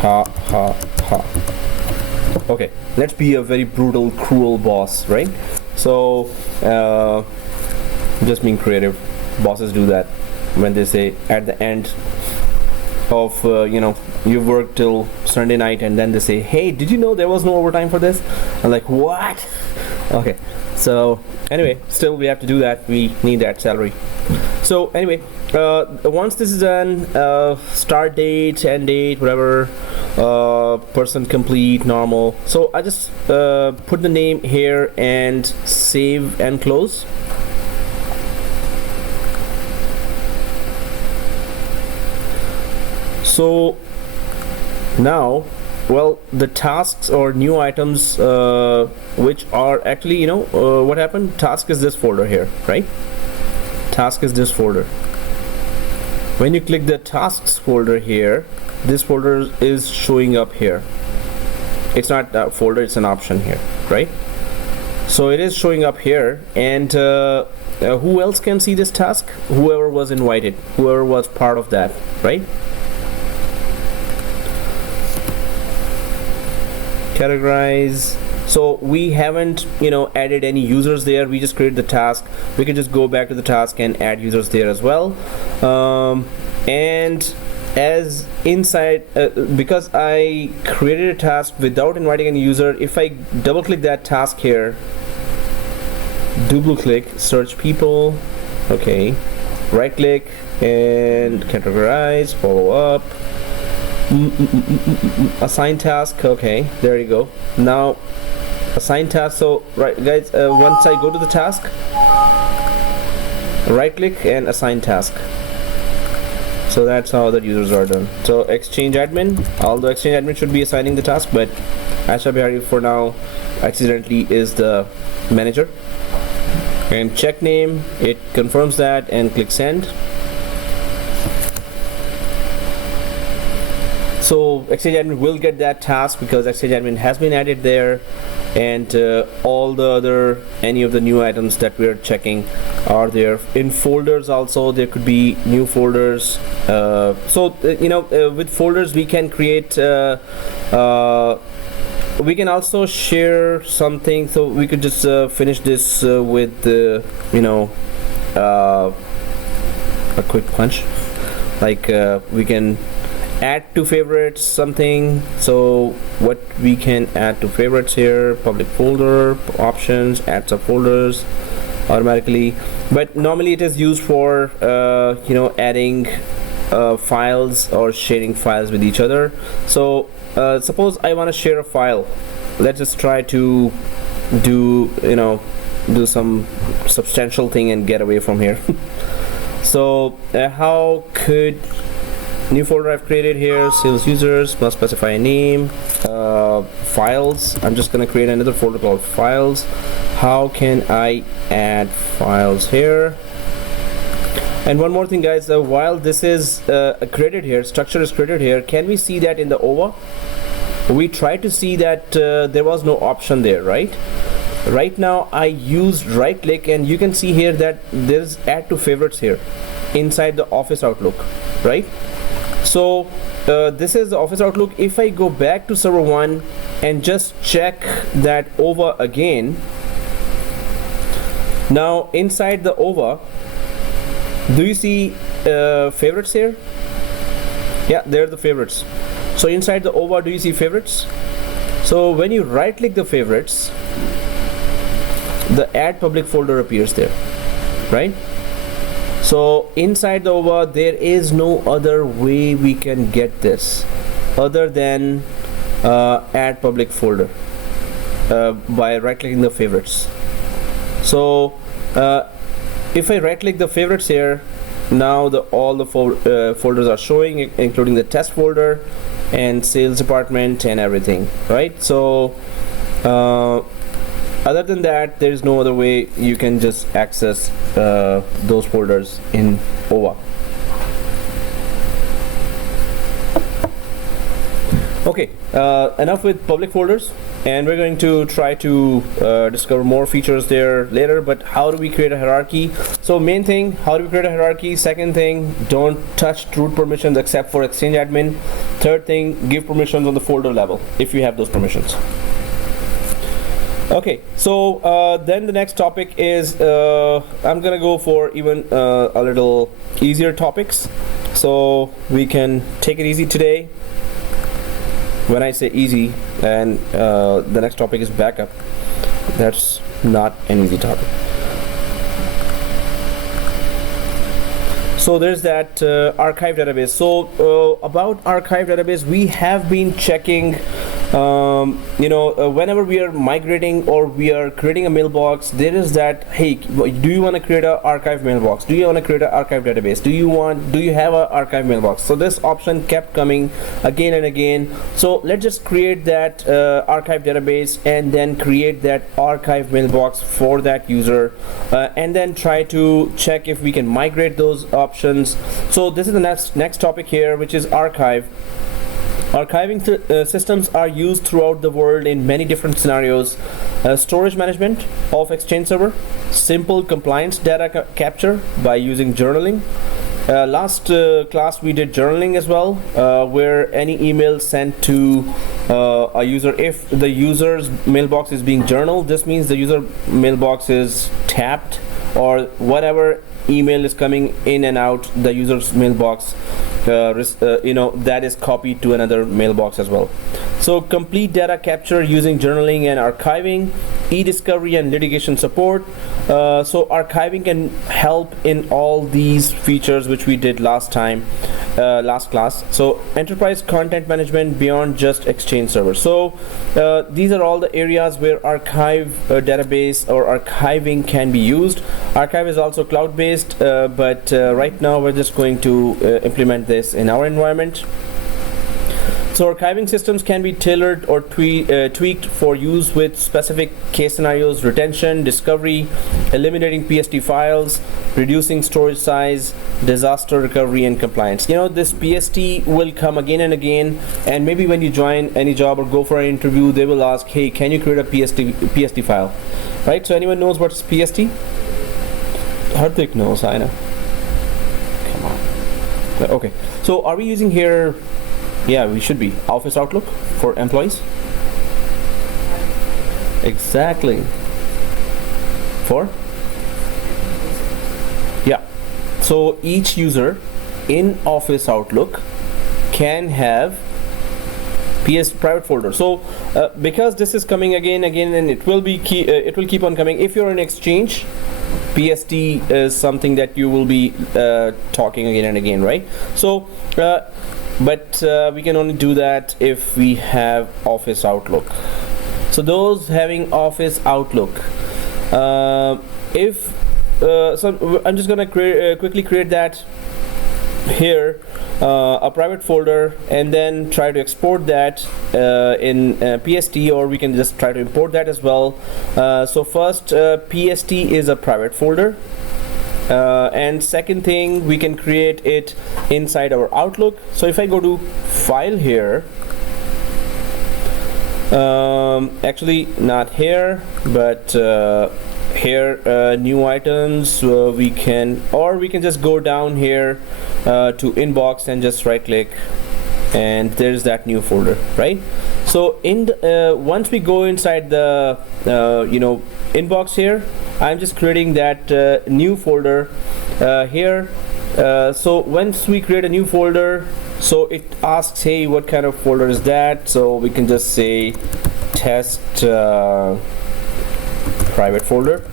ha ha ha. Okay, let's be a very brutal, cruel boss, right? So just being creative. Bosses do that when they say at the end of you work till Sunday night, and then they say, hey, did you know there was no overtime for this? I'm like, what? Okay, so anyway, still we have to do that. We need that salary. So anyway, once this is done, start date, end date, whatever, person complete, normal. So I just put the name here and save and close. So now well, the tasks or new items which are actually, what happened, task is this folder here, right? Task is this folder. When you click the tasks folder here, this folder is showing up here. It's not a folder, it's an option here, right? So it is showing up here, and who else can see this task? Whoever was invited, whoever was part of that, right? Categorize. So we haven't added any users there. We just created the task. We can just go back to the task and add users there as well. And as inside, because I created a task without inviting any user, if I double click that task here, double click, search people, okay, right click and categorize, follow up, assign task, okay, there you go. Now assign task. So right guys, once I go to the task, right click and assign task. So that's how the users are done. So Exchange admin, although Exchange admin should be assigning the task, but Asha Bihari for now accidentally is the manager. And check name, it confirms that, and click send. So Exchange admin will get that task because Exchange admin has been added there, and all the other any of the new items that we are checking are there. In folders also there could be new folders. With folders we can create we can also share something, so we could just finish this with a quick punch, like we can add to favorites something. So what we can add to favorites here, public folder options, add subfolders automatically, but normally it is used for adding files or sharing files with each other. So suppose I want to share a file. Let's just try to do some substantial thing and get away from here. So how could new folder I've created here, sales users, must specify a name, files. I'm just gonna create another folder called files. How can I add files here? And one more thing guys, while this is created here, structure is created here, can we see that in the OVA? We tried to see that there was no option there, right? Right now I used right click, and you can see here that there's add to favorites here inside the Office Outlook, right? So this is the Office Outlook. If I go back to server 1 and just check that OVA again, now inside the OVA, do you see favorites here? Yeah, they're the favorites. So inside the OVA, do you see favorites? So when you right click the favorites, the add public folder appears there, right? So inside the OVA, there is no other way we can get this other than add public folder by right clicking the favorites. So if I right click the favorites here, now all the folders are showing, including the test folder and sales department and everything, right? So other than that, there is no other way you can just access those folders in OVA. Okay, enough with public folders, and we're going to try to discover more features there later. But how do we create a hierarchy? So main thing, how do we create a hierarchy? Second thing, don't touch root permissions except for Exchange admin. Third thing, give permissions on the folder level if you have those permissions. Okay, so then the next topic is I'm gonna go for even a little easier topics, so we can take it easy today. When I say easy, and the next topic is backup, that's not an easy topic. So there's that archive database. So about archive database, we have been checking whenever we are migrating or we are creating a mailbox, there is that, hey, do you want to create an archive mailbox? Do you want to create an archive database? Do you have an archive mailbox? So this option kept coming again and again. So let's just create that archive database and then create that archive mailbox for that user, and then try to check if we can migrate those options. So this is the next topic here, which is archive. Archiving systems are used throughout the world in many different scenarios. Storage management of Exchange server, simple compliance data capture by using journaling. Last class we did journaling as well, where any email sent to a user, if the user's mailbox is being journaled, this means the user mailbox is tapped, or whatever email is coming in and out the user's mailbox, that is copied to another mailbox as well. So complete data capture using journaling and archiving, e-discovery and litigation support. So archiving can help in all these features which we did last class. So enterprise content management beyond just Exchange server. So these are all the areas where archive database or archiving can be used. Archive is also cloud-based, but right now we're just going to implement this in our environment. So archiving systems can be tailored or tweaked for use with specific case scenarios: retention, discovery, eliminating PST files, reducing storage size, disaster recovery, and compliance. This PST will come again and again, and maybe when you join any job or go for an interview, they will ask, hey, can you create a PST file, right? So anyone knows what's PST? Hardik knows, I know. Come on. Okay, so are we using here? Yeah, we should be. Office Outlook for employees. Exactly. For? Yeah. So each user in Office Outlook can have private folder. So because this is coming again, and it will keep on coming. If you're in Exchange, PST is something that you will be talking again and again, right? So but we can only do that if we have Office Outlook. So those having Office Outlook, so I'm just gonna quickly create that here, a private folder, and then try to export that in PST, or we can just try to import that as well. So first, PST is a private folder. And second thing, we can create it inside our Outlook. So if I go to file here, actually not here, but here, new items, we can just go down here to inbox and just right click, and there's that new folder, right? So once we go inside the inbox here, I'm just creating that new folder here. So once we create a new folder, so it asks, hey, what kind of folder is that? So we can just say test private folder.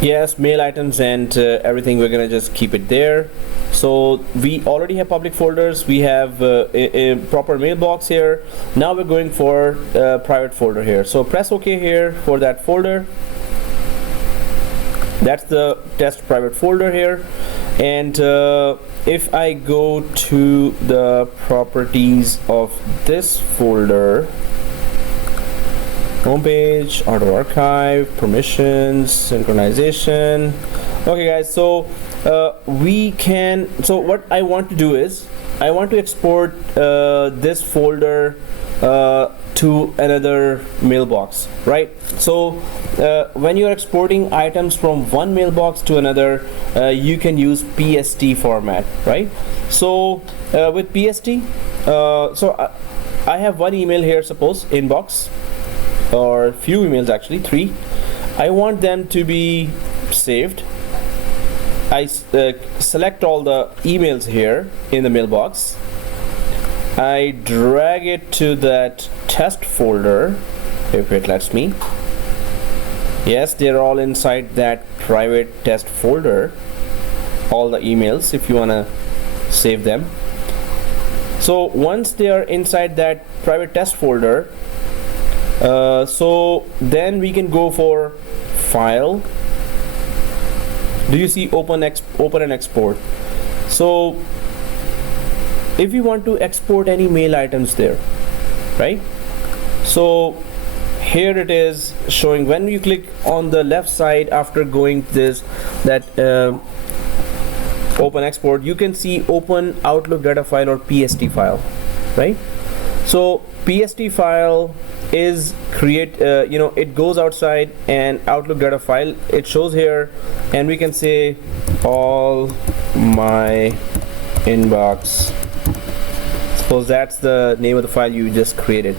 Yes, mail items and everything, we're gonna just keep it there. So we already have public folders, we have a proper mailbox here. Now we're going for private folder here. So press OK here for that folder. That's the test private folder here. And if I go to the properties of this folder, homepage, auto archive, permissions, synchronization. Okay guys, so so what I want to do is I want to export this folder to another mailbox, right? So when you are exporting items from one mailbox to another, you can use PST format, right? So with PST, I have one email here, suppose inbox, or few emails, actually 3. I want them to be saved. I select all the emails here in the mailbox. I drag it to that test folder, if it lets me. Yes, they're all inside that private test folder. all the emails if you want to save them. So once they are inside that private test folder, so then we can go for file. Do you see open and export? So if you want to export any mail items there, right? So here it is showing when you click on the left side after going that open export, you can see open Outlook data file or PST file, right? So PST file is it goes outside, and Outlook data file it shows here, and we can say all my inbox. Suppose that's the name of the file you just created,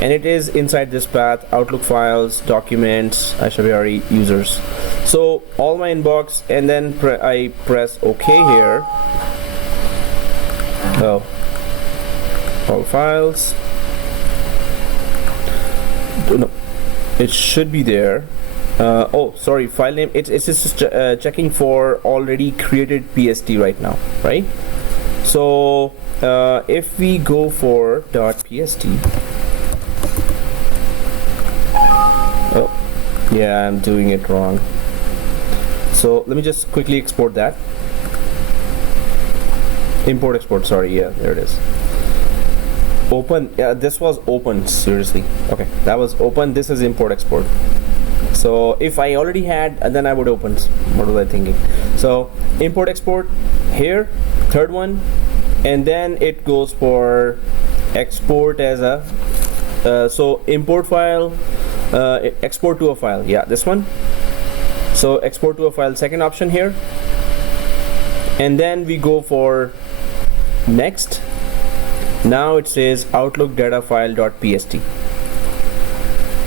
and it is inside this path: Outlook files, documents, ArchiveDB users. So all my inbox, and then I press OK here. Oh, all files. No, it should be there. Oh, sorry, file name. It's just checking for already created PST right now, right? So if we go for .pst. Oh, yeah, I'm doing it wrong. So let me just quickly export that. Import export, sorry, yeah, there it is. Open, yeah, this was open, seriously. Okay, that was open, this is import export. So if I already had, then I would open. What was I thinking? So import export here, third one, and then it goes for export as a, so import file, export to a file, yeah, this one. So export to a file, second option here, and then we go for next. Now it says Outlook data file.pst,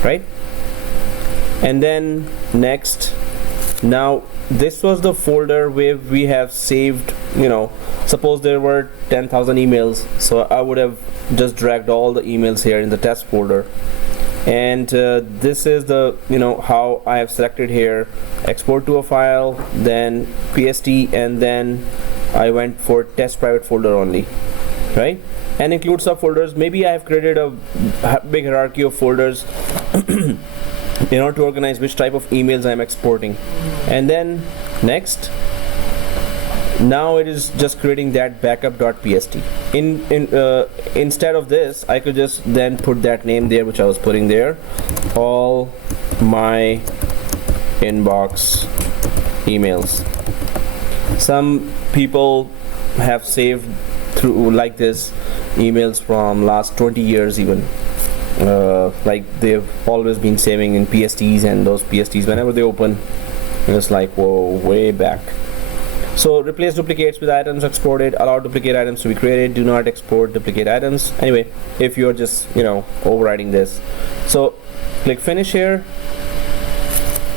right? And then next. Now this was the folder where we have saved, suppose there were 10,000 emails, so I would have just dragged all the emails here in the test folder. And this is the how I have selected here: export to a file, then PST, and then I went for test private folder only, right? And include subfolders. Maybe I have created a big hierarchy of folders in order to organize which type of emails I am exporting. And then next. Now it is just creating that backup.pst. Instead of this, I could just then put that name there, which I was putting there. All my inbox emails. Some people have saved through like this emails from last 20 years even. Like they've always been saving in PSTs, and those PSTs, whenever they open, it's like, whoa, way back. So replace duplicates with items exported, allow duplicate items to be created, do not export duplicate items. Anyway, if you're just overriding this, so click finish here.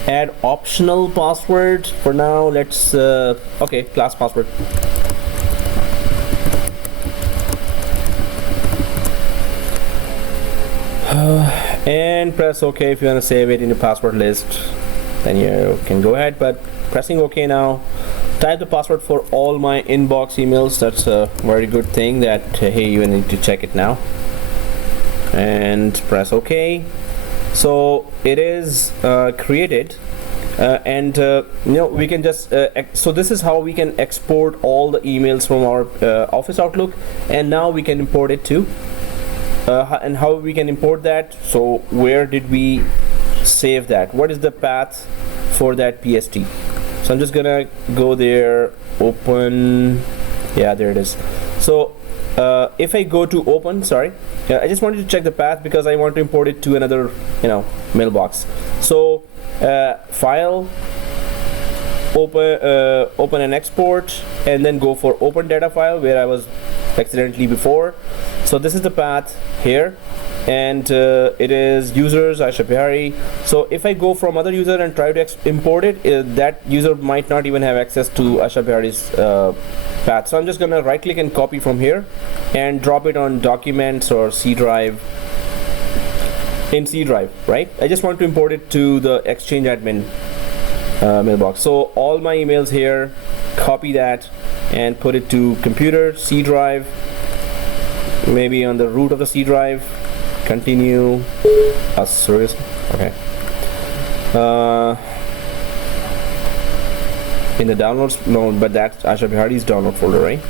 Add optional password for now. Let's okay, class password. And press OK if you want to save it in the password list. Then you can go ahead, but pressing OK now. Type the password for all my inbox emails. That's a very good thing that hey, you need to check it now. And press OK. So it is created, and we can just so this is how we can export all the emails from our Office Outlook, and now we can import it too. And how we can import that? So where did we save that? What is the path for that PST? So I'm just gonna go there, open, yeah, there it is. So if I go to open, sorry, I just wanted to check the path because I want to import it to another mailbox. So file, open and export, and then go for open data file where I was accidentally before. So this is the path here, and it is users ArchiveDB. So if I go from other user and try to import it, that user might not even have access to ArchiveDB's path. So I'm just gonna right click and copy from here and drop it on documents or C drive. In C drive, right? I just want to import it to the Exchange admin mailbox. So all my emails here, copy that and put it to computer C drive, maybe on the root of the C drive. Continue. Seriously? Okay. In the downloads, no, but that's Ashraf Hardy's download folder, right?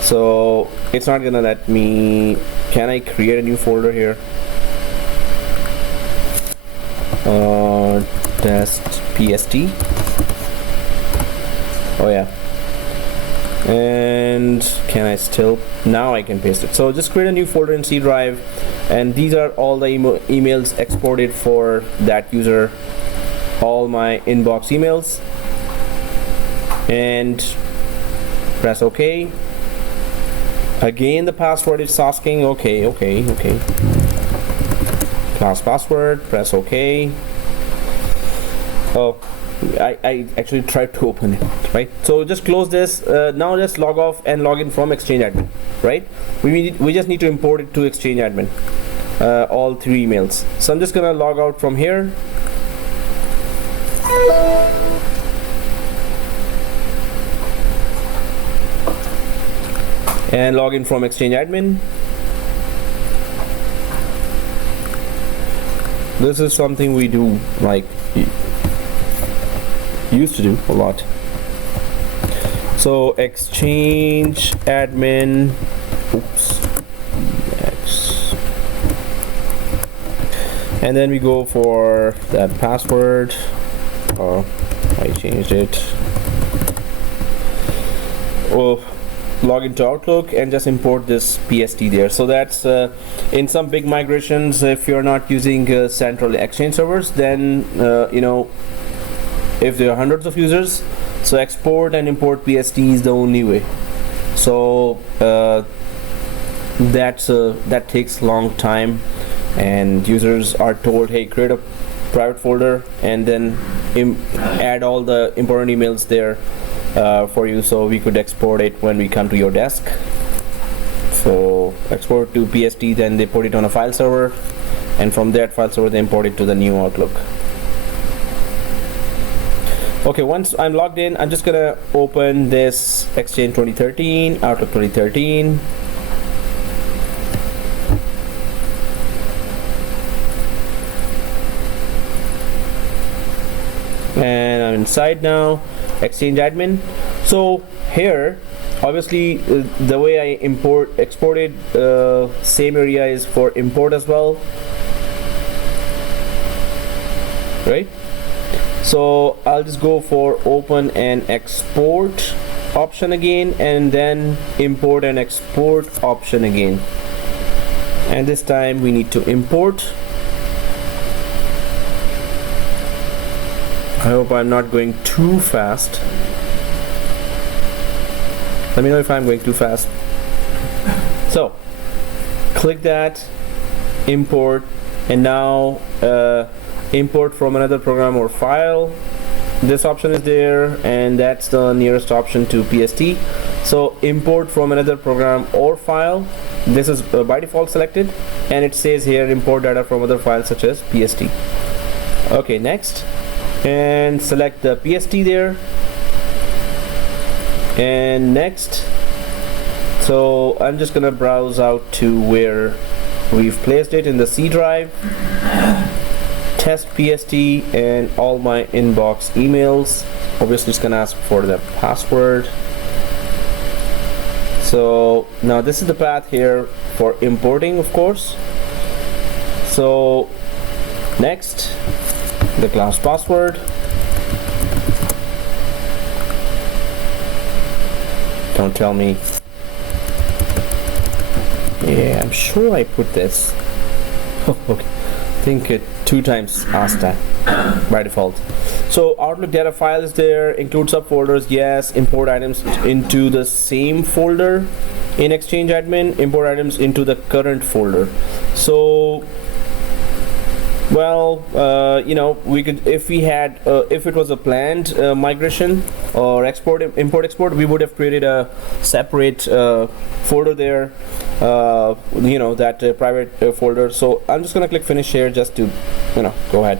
So it's not gonna let me. Can I create a new folder here? Test PST. Oh yeah. And can I still? Now I can paste it. So just create a new folder in C drive, and these are all the emails exported for that user, all my inbox emails, and press OK. Again, the password is asking. Okay. Class password, press OK. Oh, I actually tried to open it, right? So just close this. Now just log off and log in from Exchange Admin, right? We just need to import it to Exchange Admin, all 3 emails. So I'm just gonna log out from here. And log in from Exchange Admin. This is something we do, like, used to do a lot. So Exchange Admin, and then we go for that password. I changed it. Log into Outlook and just import this PST there. So that's in some big migrations, if you're not using central Exchange servers, then if there are hundreds of users, so export and import PST is the only way. So that takes long time, and users are told, hey, create a private folder and then add all the important emails there for you, so we could export it when we come to your desk. So export to PST, then they put it on a file server, and from that file server they import it to the new Outlook. Okay, once I'm logged in, I'm just gonna open this Exchange 2013, Outlook 2013. And I'm inside now, Exchange Admin. So here, obviously, the way I exported, same area is for import as well, right? So I'll just go for open and export option again, and then import and export option again. And this time we need to import. I hope I'm not going too fast. Let me know if I'm going too fast. So click that, import, and now import from another program or file. This option is there, and that's the nearest option to PST. So import from another program or file. This is by default selected, and it says here import data from other files such as PST. Okay, next, and select the PST there, and next. So I'm just gonna browse out to where we've placed it in the C drive. Test PST and all my inbox emails. Obviously it's gonna ask for the password. So now this is the path here for importing, of course. So next, the class password. Don't tell me. Yeah, I'm sure I put this. Okay, I think it 2 times asked that by default. So Outlook data file is there, include subfolders, yes. Import items into the same folder in Exchange Admin, import items into the current folder. So well, we could, if we had if it was a planned migration or import export, we would have created a separate folder there, that private folder. So I'm just gonna click finish here just to go ahead.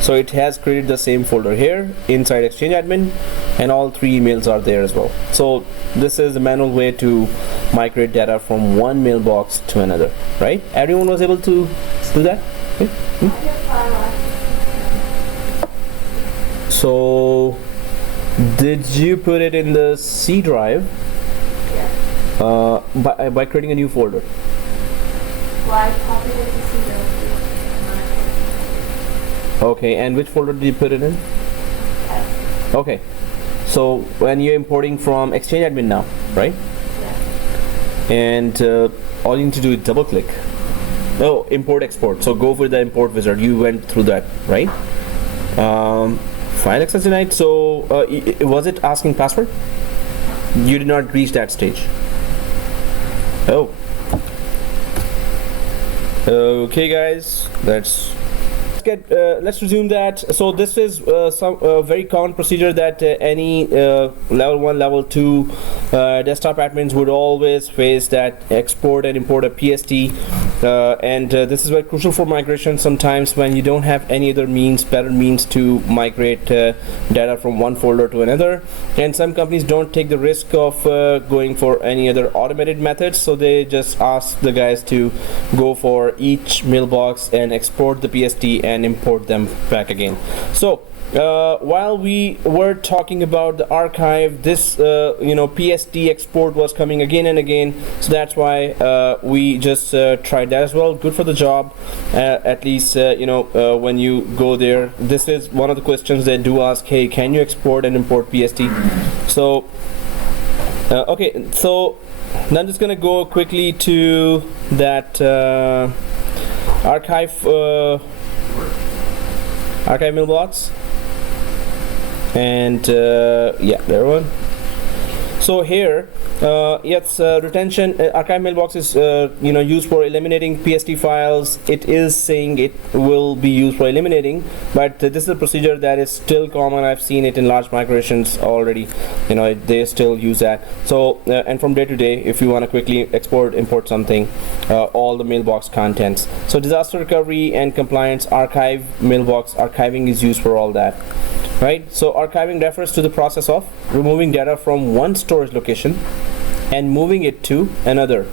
So it has created the same folder here inside Exchange Admin, and all 3 emails are there as well. So this is the manual way to migrate data from one mailbox to another, right? Everyone was able to do that? Okay. So did you put it in the C drive? By creating a new folder? Well, I copied it to C drive. Okay, and which folder did you put it in? Okay, so when you're importing from Exchange Admin now, right? Yeah. And all you need to do is double click. Oh, import export. So go for the import wizard. You went through that, right? File access denied. So was it asking password? You did not reach that stage. Oh. Okay, guys. Let's resume that. So this is some very common procedure that any level 1, level 2 desktop admins would always face, that export and import a PST, and this is very crucial for migration sometimes when you don't have any other better means to migrate data from one folder to another. And some companies don't take the risk of going for any other automated methods, so they just ask the guys to go for each mailbox and export the PST and import them back again. So while we were talking about the archive, this PST export was coming again and again, so that's why we just tried that as well. Good for the job. At least when you go there, this is one of the questions they do ask, hey, can you export and import PST? So okay, so now I'm just gonna go quickly to that archive mailbox, and yeah, there one. So here yes, retention archive mailbox is used for eliminating PST files. It is saying it will be used for eliminating, but this is a procedure that is still common. I've seen it in large migrations already. They still use that. So and from day to day, if you want to quickly import something, all the mailbox contents. So disaster recovery and compliance archive mailbox archiving is used for all that. Right, so archiving refers to the process of removing data from one storage location and moving it to another,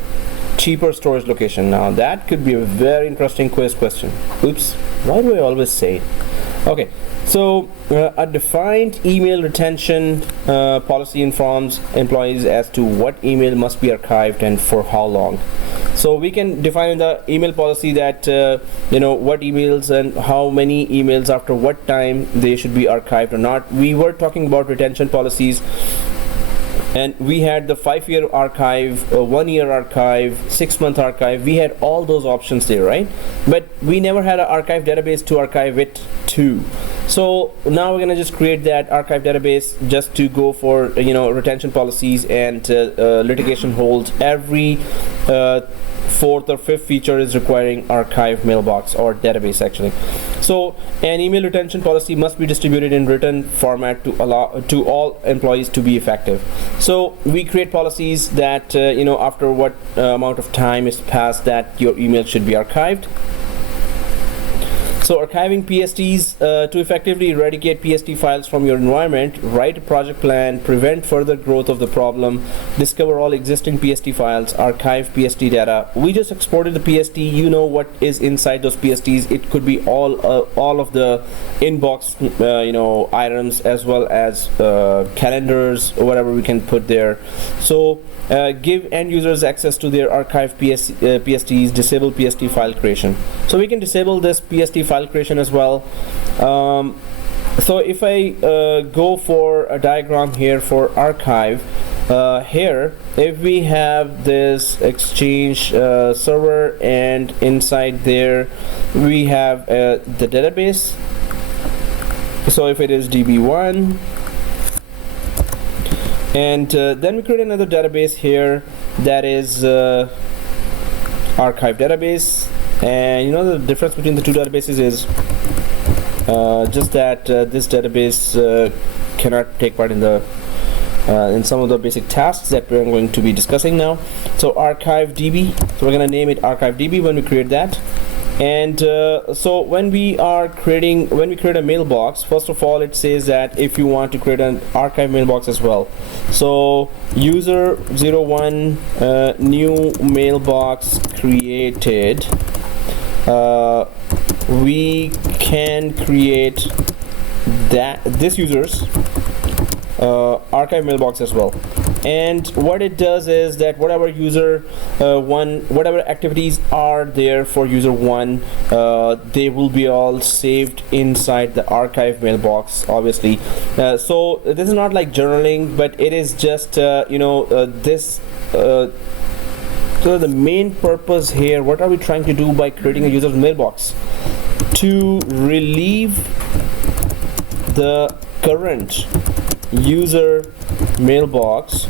cheaper storage location. Now that could be a very interesting quiz question. Oops, why do I always say it? Okay, so a defined email retention policy informs employees as to what email must be archived and for how long. So we can define in the email policy that what emails and how many emails after what time they should be archived or not. We were talking about retention policies, and we had the 5-year archive, 1-year archive, 6-month archive. We had all those options there, right? But we never had an archive database to archive it to. So now we're gonna just create that archive database just to go for retention policies and litigation holds. Every 4th or 5th feature is requiring archive mailbox or database actually. So an email retention policy must be distributed in written format to allow to all employees to be effective. So we create policies that after what amount of time is passed that your email should be archived. So archiving PSTs to effectively eradicate PST files from your environment, write a project plan, prevent further growth of the problem, discover all existing PST files, archive PST data. We just exported the PST. You know what is inside those PSTs. It could be all of the inbox items, as well as calendars, whatever we can put there. So give end users access to their archive PSTs, disable PST file creation. So we can disable this PST file creation as well. So if I go for a diagram here for archive, here if we have this Exchange server, and inside there we have the database. So if it is DB1, and then we create another database here that is archive database. And the difference between the two databases is just that this database cannot take part in the in some of the basic tasks that we're going to be discussing now. So ArchiveDB, so we're going to name it ArchiveDB when we create that. And so when we create a mailbox, first of all it says that if you want to create an archive mailbox as well, so user 01 new mailbox created, we can create this user's archive mailbox as well. And what it does is that whatever user whatever activities are there for user 1, they will be all saved inside the archive mailbox, obviously. So this is not like journaling, but it is just this so the main purpose here, what are we trying to do by creating a user's mailbox? To relieve the current user mailbox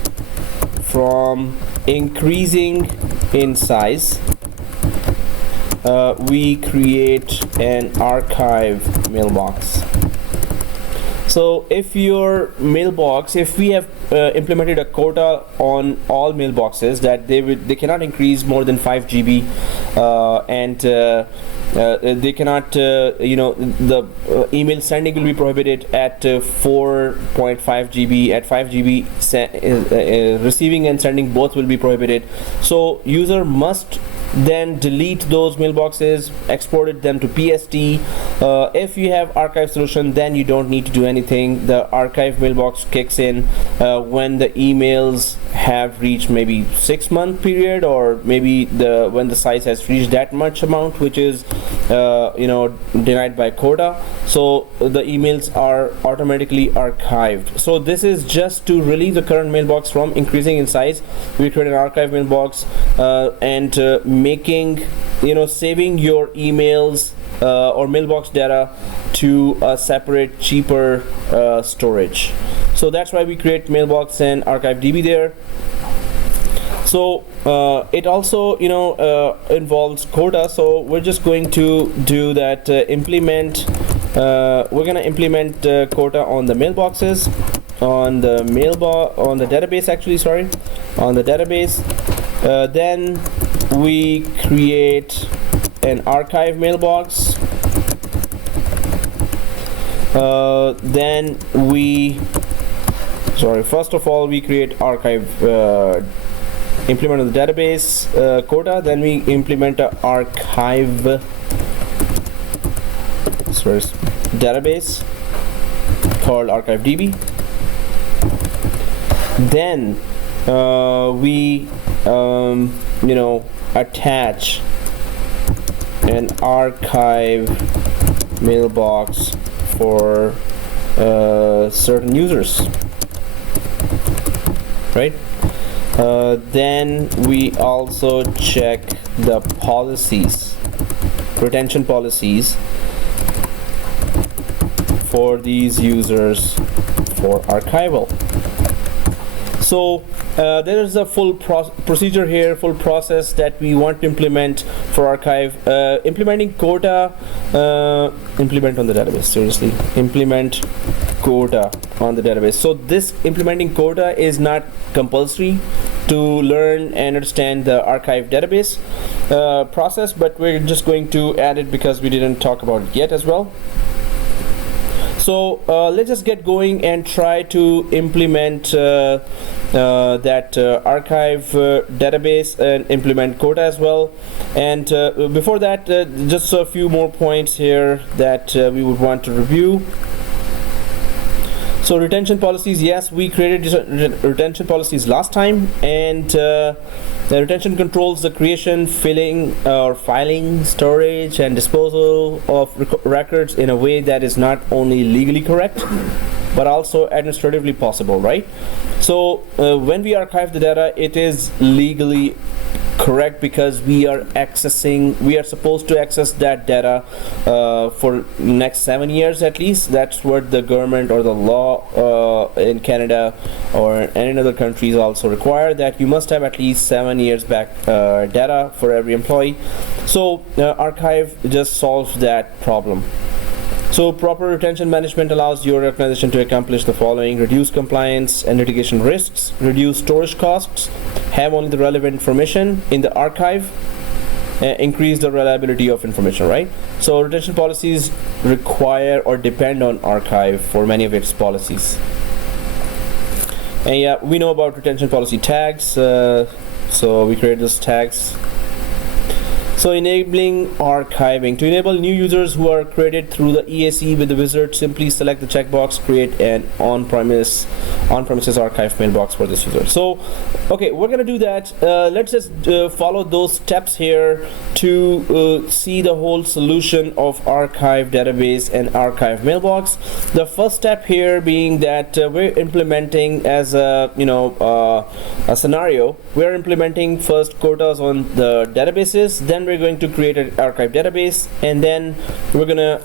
from increasing in size, we create an archive mailbox. So if your mailbox, if we have implemented a quota on all mailboxes that they cannot increase more than 5 GB, and they cannot the email sending will be prohibited at 4.5 GB. At 5 GB receiving and sending both will be prohibited. So user must then delete those mailboxes, exported them to PST. If you have archive solution, then you don't need to do anything. The archive mailbox kicks in when the emails have reached maybe 6-month period, or maybe when the size has reached that much amount, which is denied by quota. So the emails are automatically archived. So this is just to relieve the current mailbox from increasing in size. We create an archive mailbox and making saving your emails or mailbox data to a separate, cheaper storage. So that's why we create mailbox and ArchiveDB there. So it also involves quota. So we're just going to do that. We're going to implement quota on the mailboxes, on the database, actually, sorry, on the database. Then we create an archive mailbox. First of all we create archive, implement on the database quota. Then we implement a archive database called ArchiveDB. Then we attach an archive mailbox for certain users, right? Then we also check the policies, retention policies for these users for archival. So there is a full procedure here, full process that we want to implement for archive. Implementing quota, implement on the database, seriously, implement quota on the database. So this implementing quota is not compulsory to learn and understand the archive database process, but we're just going to add it because we didn't talk about it yet as well. So let's just get going and try to implement that archive database and implement quota as well. And before that, just a few more points here that we would want to review. So retention policies, yes, we created retention policies last time, and the retention controls the creation, filling, or filing, storage, and disposal of records in a way that is not only legally correct, but also administratively possible, right? So when we archive the data, it is legally correct because we are supposed to access that data for next 7 years at least. That's what the government or the law in Canada or any other countries also require, that you must have at least 7 years back data for every employee. So archive just solves that problem. So proper retention management allows your organization to accomplish the following: reduce compliance and litigation risks, reduce storage costs, have only the relevant information in the archive, increase the reliability of information, right? So retention policies require or depend on archive for many of its policies. And yeah, we know about retention policy tags, so we create those tags. So enabling archiving. To enable new users who are created through the EAC with the wizard, simply select the checkbox, create an on-premises archive mailbox for this user. So, okay, we're gonna do that. Let's just follow those steps here to see the whole solution of archive database and archive mailbox. The first step here being that we're implementing as a a scenario. We're implementing first quotas on the databases, then we're going to create an archive database, and then we're gonna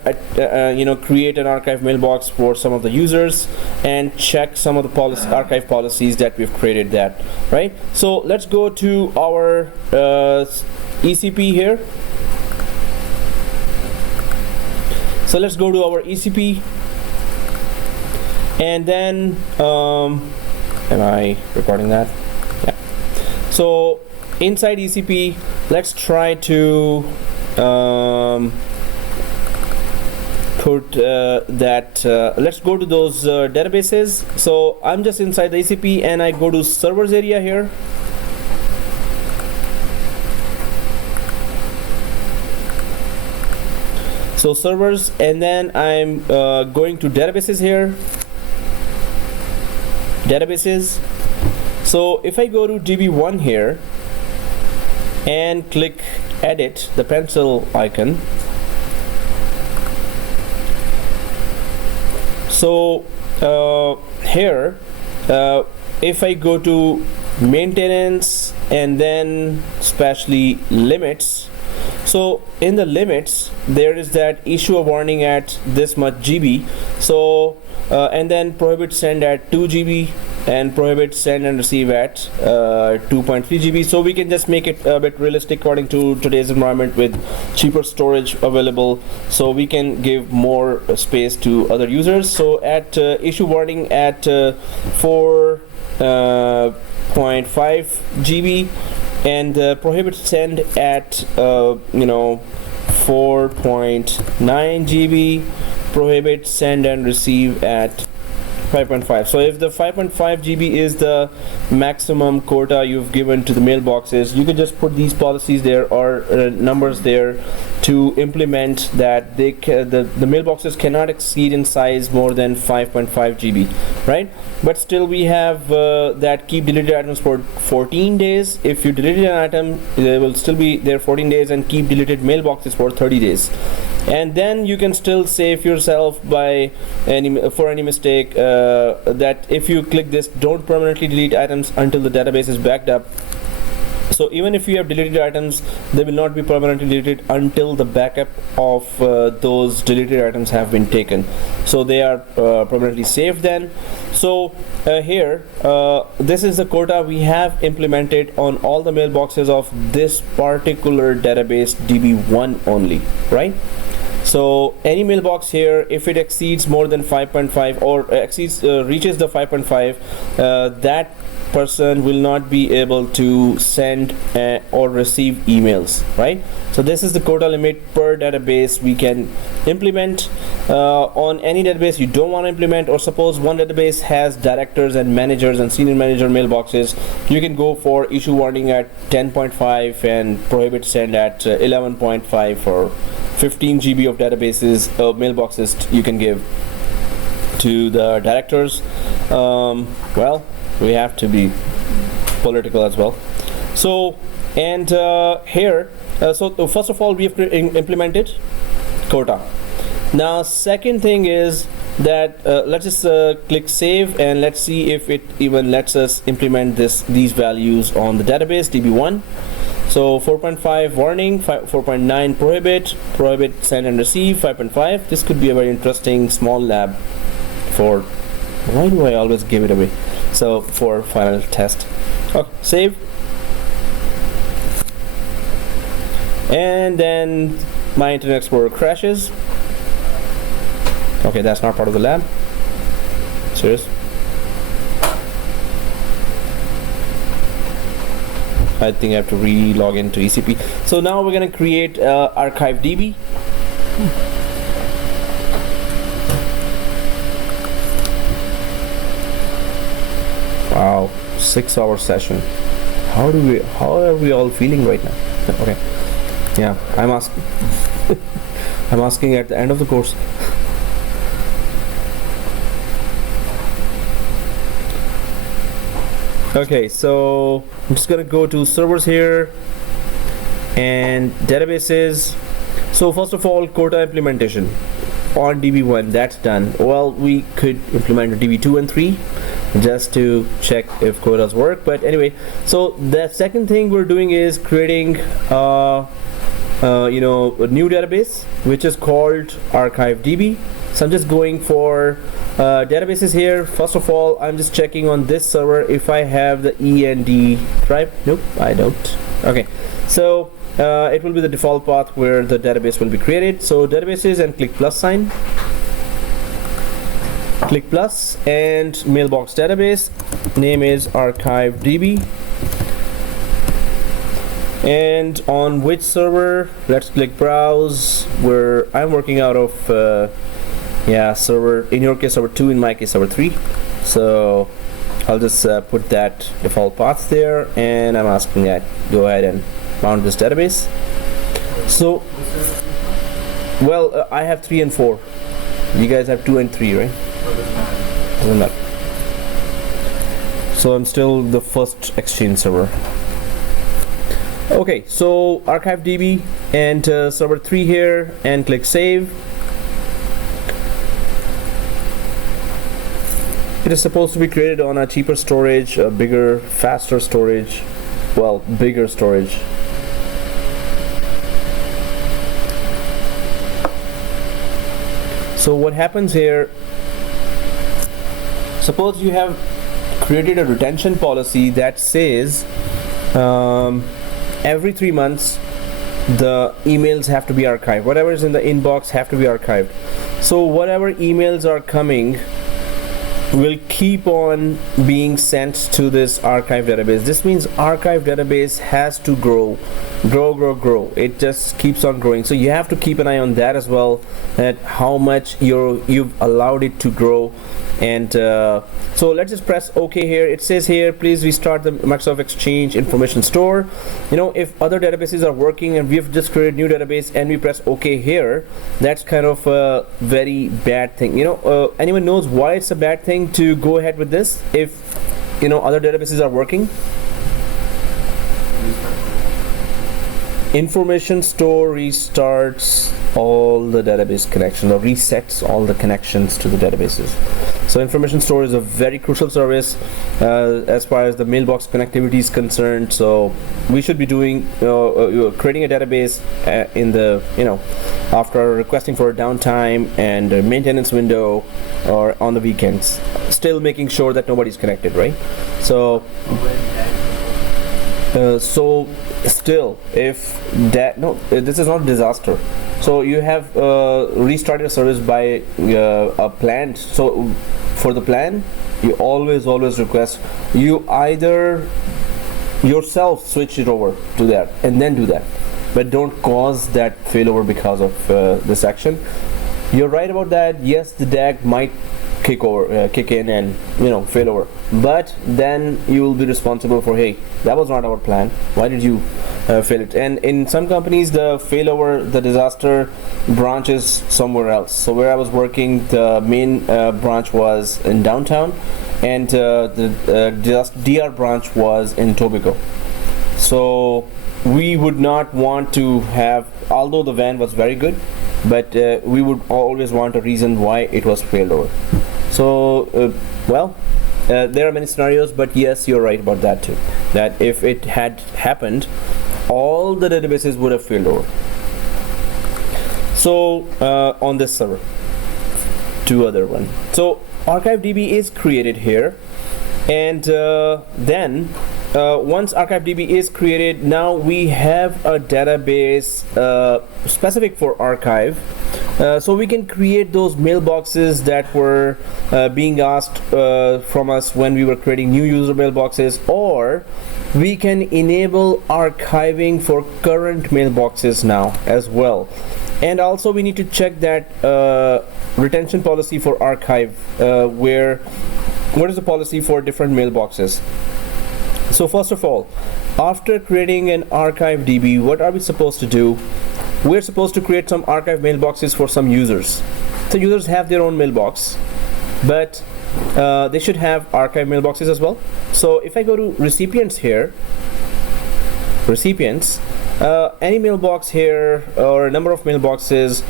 create an archive mailbox for some of the users and check some of the archive policies that we've created, that right. So let's go to our ECP here. So let's go to our ECP, and then am I recording that? Yeah. So inside ECP, let's try to let's go to those databases. So I'm just inside the ECP and I go to servers area here. So servers, and then I'm going to databases here. Databases. So if I go to DB1 here and click edit, the pencil icon. So here, if I go to maintenance and then especially limits, so in the limits there is that issue a warning at this much GB. So and then prohibit send at 2 GB and prohibit send and receive at 2.3 GB. So we can just make it a bit realistic according to today's environment with cheaper storage available, so we can give more space to other users. So at issue warning at 4.5 GB and prohibit send at 4.9 GB, prohibit send and receive at 5.5. So if the 5.5 GB is the maximum quota you've given to the mailboxes, you could just put these policies there or numbers there to implement that the mailboxes cannot exceed in size more than 5.5 GB, right? But still we have that keep deleted items for 14 days. If you deleted an item, they will still be there 14 days, and keep deleted mailboxes for 30 days. And then you can still save yourself by for any mistake that if you click this, don't permanently delete items until the database is backed up. So even if you have deleted items, they will not be permanently deleted until the backup of those deleted items have been taken. So they are permanently saved then. So here, this is the quota we have implemented on all the mailboxes of this particular database DB1 only, right? So any mailbox here, if it exceeds more than 5.5 or reaches the 5.5, that person will not be able to send or receive emails, right? So this is the quota limit per database we can implement. On any database you don't want to implement, or suppose one database has directors and managers and senior manager mailboxes, you can go for issue warning at 10.5 and prohibit send at 11.5 for 15 GB of databases, mailboxes you can give to the directors. Well, we have to be political as well. So, and here, so first of all, we have implemented quota. Now, second thing is that let's just click save, and let's see if it even lets us implement these values on the database DB1. So 4.5 warning, 4.9 prohibit send and receive, 5.5. This could be a very interesting small lab for, why do I always give it away? So for final test. Okay, save. And then my Internet Explorer crashes. Okay, that's not part of the lab. Serious? I think I have to re-log into ECP. So now we're going to create ArchiveDB. Wow, 6-hour session. How are we all feeling right now? Okay. Yeah, I'm asking. I'm asking at the end of the course. Okay, so I'm just gonna go to servers here and databases. So first of all, quota implementation on DB1, that's done. Well, we could implement DB2 and 3 just to check if quotas work, but anyway, so the second thing we're doing is creating a new database which is called ArchiveDB. So I'm just going for databases here. First of all, I'm just checking on this server if I have the END drive. Nope, I don't. Okay, so it will be the default path where the database will be created. So databases, and click plus sign. Click plus and mailbox database. Name is ArchiveDB. And on which server? Let's click browse. Where I'm working out of server, in your case server 2, in my case server 3. So I'll just put that default path there, and I'm asking that go ahead and mount this database. So well, I have 3 and 4. You guys have 2 and 3, right? Doesn't matter. So I'm still the first Exchange server. Okay, so ArchiveDB and server 3 here, and click save. It is supposed to be created on a cheaper storage, a bigger, faster storage, well, bigger storage. So what happens here, suppose you have created a retention policy that says every 3 months the emails have to be archived. Whatever is in the inbox have to be archived. So whatever emails are coming will keep on being sent to this archive database. This means archive database has to grow. It just keeps on growing. So you have to keep an eye on that as well, that how much you've allowed it to grow. And so let's just press OK here. It says here, please restart the Microsoft Exchange information store. You know, if other databases are working and we've just created new database and we press OK here, that's kind of a very bad thing. You know, anyone knows why it's a bad thing to go ahead with this if, you know, other databases are working? Information store restarts all the database connections, or resets all the connections to the databases. So information store is a very crucial service as far as the mailbox connectivity is concerned. So we should be doing creating a database in the, you know, after requesting for a downtime and a maintenance window or on the weekends, still making sure that nobody's connected, right? So still, if that, no, this is not a disaster. So you have restarted a service by a plan. So for the plan, you always request you either yourself switch it over to that and then do that, but don't cause that failover because of this action. You're right about that. Yes, the DAG might kick in and, you know, fail over, but then you will be responsible for, hey, that was not our plan, why did you fail it? And in some companies the failover, the disaster branch is somewhere else. So where I was working, the main branch was in downtown, and the DR branch was in Tobago. So we would not want to have, although the van was very good, but we would always want a reason why it was failed over. So there are many scenarios, but yes, you're right about that too, that if it had happened, all the databases would have failed over. So on this server, two other one. So ArchiveDB is created here, and then once ArchiveDB is created, now we have a database specific for archive, So we can create those mailboxes that were being asked from us when we were creating new user mailboxes, or we can enable archiving for current mailboxes now as well. And also we need to check that retention policy for archive, what is the policy for different mailboxes. So first of all, after creating an ArchiveDB, what are we supposed to do? We're supposed to create some archive mailboxes for some users. So users have their own mailbox, but they should have archive mailboxes as well. So if I go to recipients here, recipients, any mailbox here or a number of mailboxes,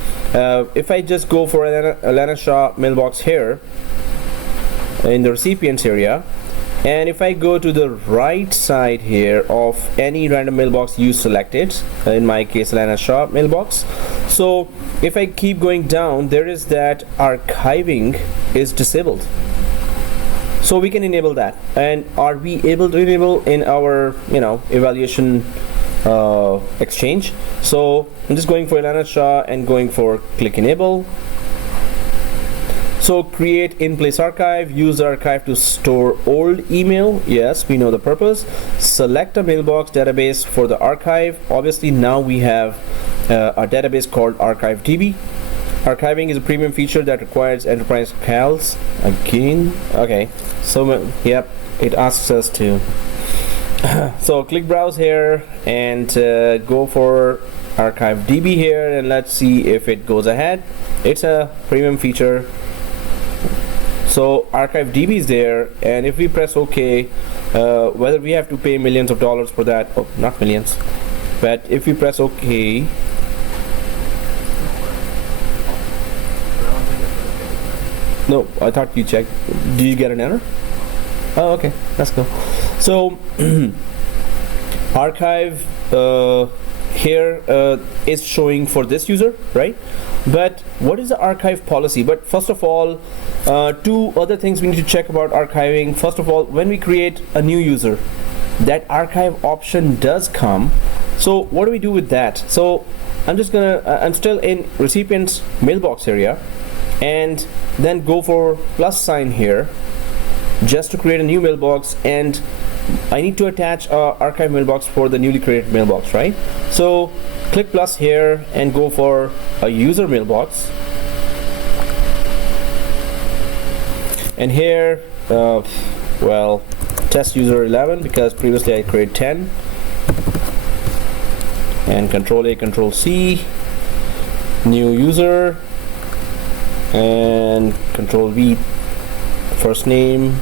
if I just go for Alana Shah mailbox here in the recipients area, and if I go to the right side here of any random mailbox you selected, in my case Alana Shah mailbox, so if I keep going down, there is that archiving is disabled. So we can enable that. And are we able to enable in our evaluation exchange? So I'm just going for Alana Shah and going for click enable. So create in place archive, use archive to store old email. Yes, we know the purpose. Select a mailbox database for the archive. Obviously now we have a database called ArchiveDB. Archiving is a premium feature that requires enterprise CALs. Again, okay, so yep, it asks us to so click browse here and go for ArchiveDB here, and let's see if it goes ahead. It's a premium feature. So ArchiveDB is there, and if we press OK, whether we have to pay millions of dollars for that, oh, not millions, but if we press OK, no, I thought you checked. Did you get an error? Oh, okay, that's cool. So archive here is showing for this user, right? But what is the archive policy? But first of all, two other things we need to check about archiving. First of all, when we create a new user, that archive option does come. So what do we do with that? So I'm still in recipients mailbox area, and then go for plus sign here just to create a new mailbox, and I need to attach a archive mailbox for the newly created mailbox, right? So click plus here and go for a user mailbox, and here well, test user 11 because previously I created 10, and control A, control C, new user, and control V, first name,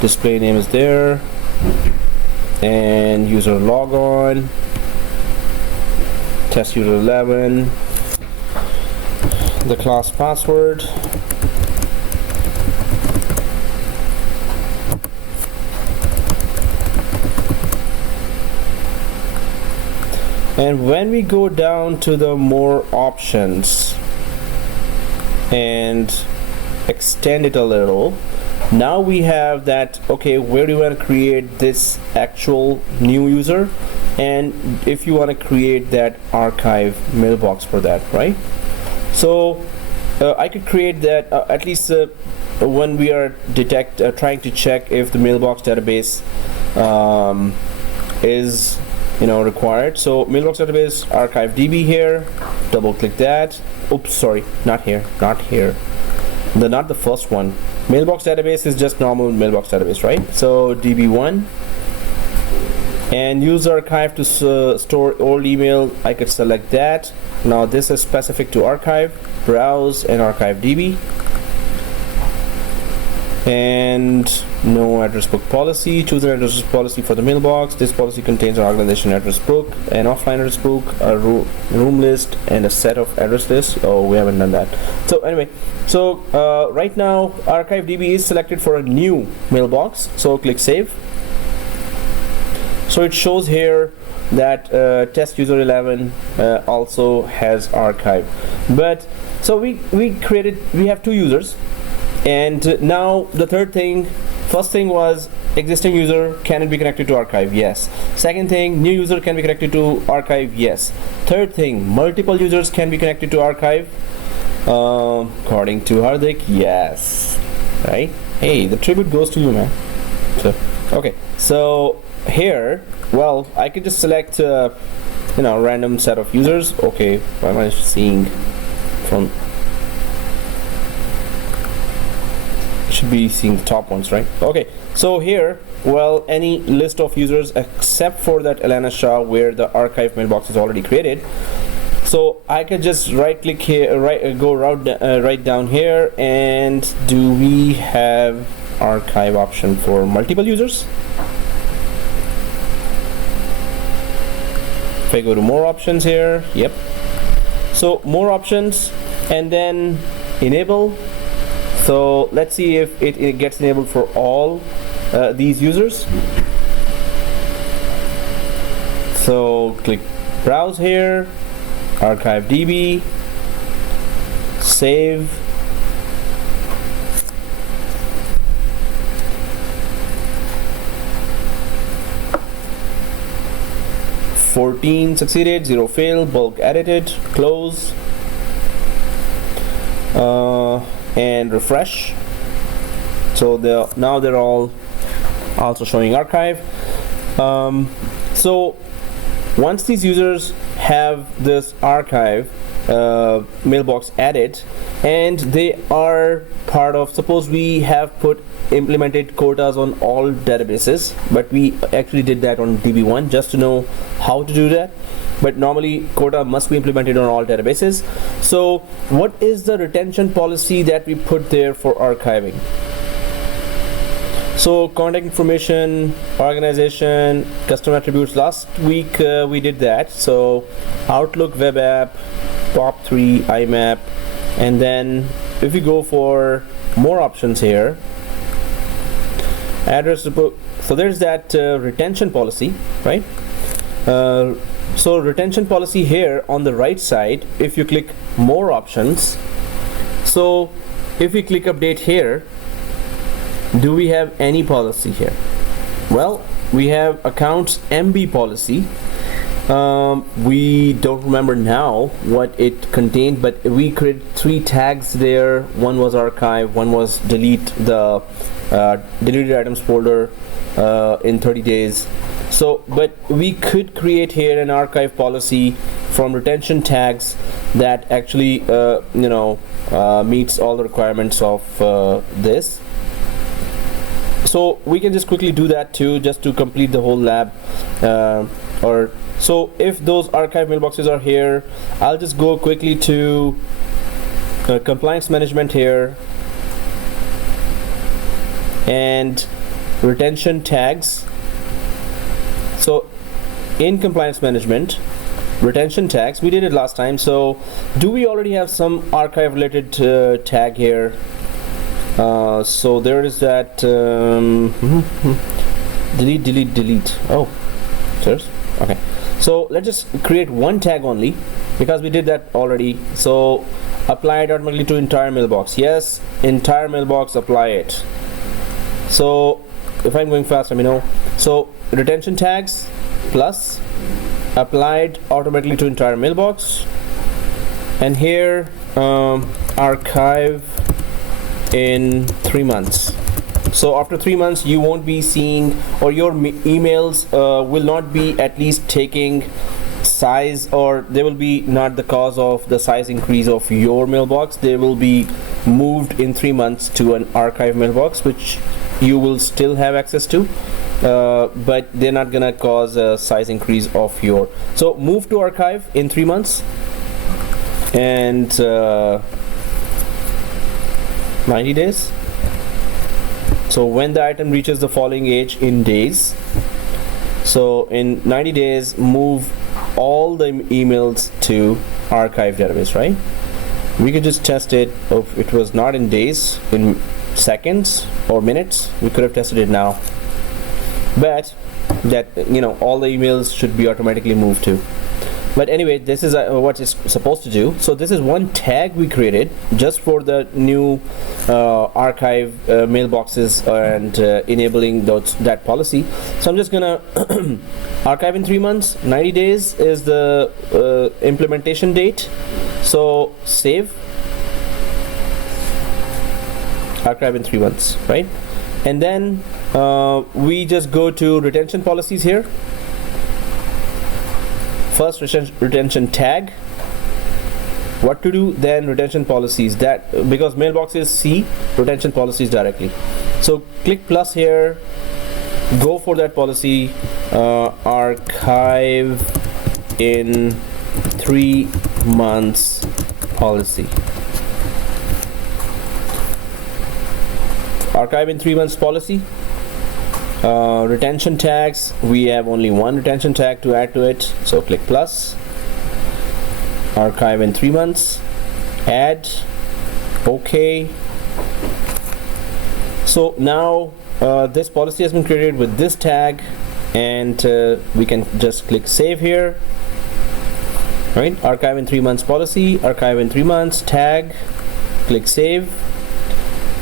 display name is there, and user logon, test user 11, the class password, and when we go down to the more options and extend it a little, now we have that, okay, where do you want to create this actual new user, and if you want to create that archive mailbox for that, right? So I could create that at least when we are trying to check if the mailbox database is required. So mailbox database ArchiveDB here, double click that. Oops, sorry, not here, not the first one. Mailbox database is just normal mailbox database, right? So DB1, and use archive to store old email. I could select that. Now this is specific to archive, browse and ArchiveDB, and no address book policy. Choose an address policy for the mailbox. This policy contains an organization address book, an offline address book, a room list, and a set of address lists. Oh, we haven't done that. So anyway, so right now ArchiveDB is selected for a new mailbox. So click save. So it shows here that test user 11 also has archive. But so we have two users, and now the third thing. First thing was existing user, can it be connected to archive? Yes. Second thing, new user can be connected to archive? Yes. Third thing, multiple users can be connected to archive? According to Hardik, yes. Right? Hey, the tribute goes to you, man. So, okay, so here, well, I could just select random set of users. Okay, why am I seeing from, should be seeing the top ones, right? Okay, so here, well, any list of users except for that Elena Shah where the archive mailbox is already created. So I could just right click here, right down here, and do we have archive option for multiple users? If I go to more options here, yep. So more options, and then enable. So let's see if it gets enabled for all these users. So click browse here, ArchiveDB, save. "14 succeeded, 0 failed, bulk edited," close, and refresh. So now they're all also showing archive. So once these users have this archive mailbox added, and they are part of, suppose we have implemented quotas on all databases, but we actually did that on DB1 just to know how to do that. But normally quota must be implemented on all databases. So what is the retention policy that we put there for archiving? So contact information, organization, custom attributes. Last week we did that. So Outlook web app, POP3, IMAP, and then if we go for more options here, address book. So there's that retention policy, right? So retention policy here on the right side, if you click more options, so if we click update here, do we have any policy here? Well, we have accounts MB policy. We don't remember now what it contained, but we created 3 tags there. One was archive, one was delete the deleted items folder in 30 days. So, but we could create here an archive policy from retention tags that actually meets all the requirements of this. So we can just quickly do that too, just to complete the whole lab. So if those archive mailboxes are here, I'll just go quickly to compliance management here, and retention tags. So in compliance management, retention tags, we did it last time. So do we already have some archive related tag here? So there is that delete. Oh, serious? Okay. So let's just create one tag only, because we did that already. So apply it automatically to entire mailbox. Yes, entire mailbox, apply it. So if I'm going fast, let me know. So retention tags plus applied automatically to entire mailbox, and here archive in 3 months. So after 3 months you won't be seeing, or your emails will not be at least taking size, or they will be not the cause of the size increase of your mailbox. They will be moved in 3 months to an archive mailbox, which you will still have access to, but they're not gonna cause a size increase of your. So move to archive in 3 months, and 90 days. So when the item reaches the following age in days, so in 90 days move all the emails to archive database, right? We could just test it. If it was not in days, in seconds or minutes, we could have tested it now, but that all the emails should be automatically moved to. But anyway, this is what it's supposed to do. So this is one tag we created just for the new archive mailboxes and enabling that policy. So I'm just gonna archive in 3 months. 90 days is the implementation date. So save, archive in 3 months, right? And then we just go to retention policies here. First retention tag, what to do, then retention policies. That because mailboxes see retention policies directly. So click plus here, go for that policy, archive in 3 months policy. Archive in 3 months policy. Retention tags, we have only one retention tag to add to it, so click plus, archive in 3 months, add, okay. So now this policy has been created with this tag, and we can just click save here, right? Archive in 3 months policy, archive in 3 months, tag, click save.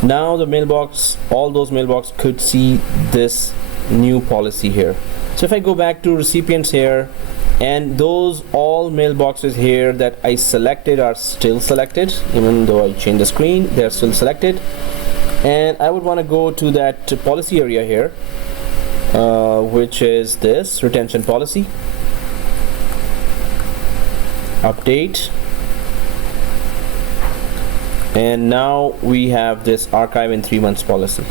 Now the mailbox, all those mailbox could see this new policy here. So if I go back to recipients here, and those all mailboxes here that I selected are still selected, even though I change the screen, they're still selected. And I would want to go to that policy area here, which is this retention policy, update. And now we have this archive in 3 months policy.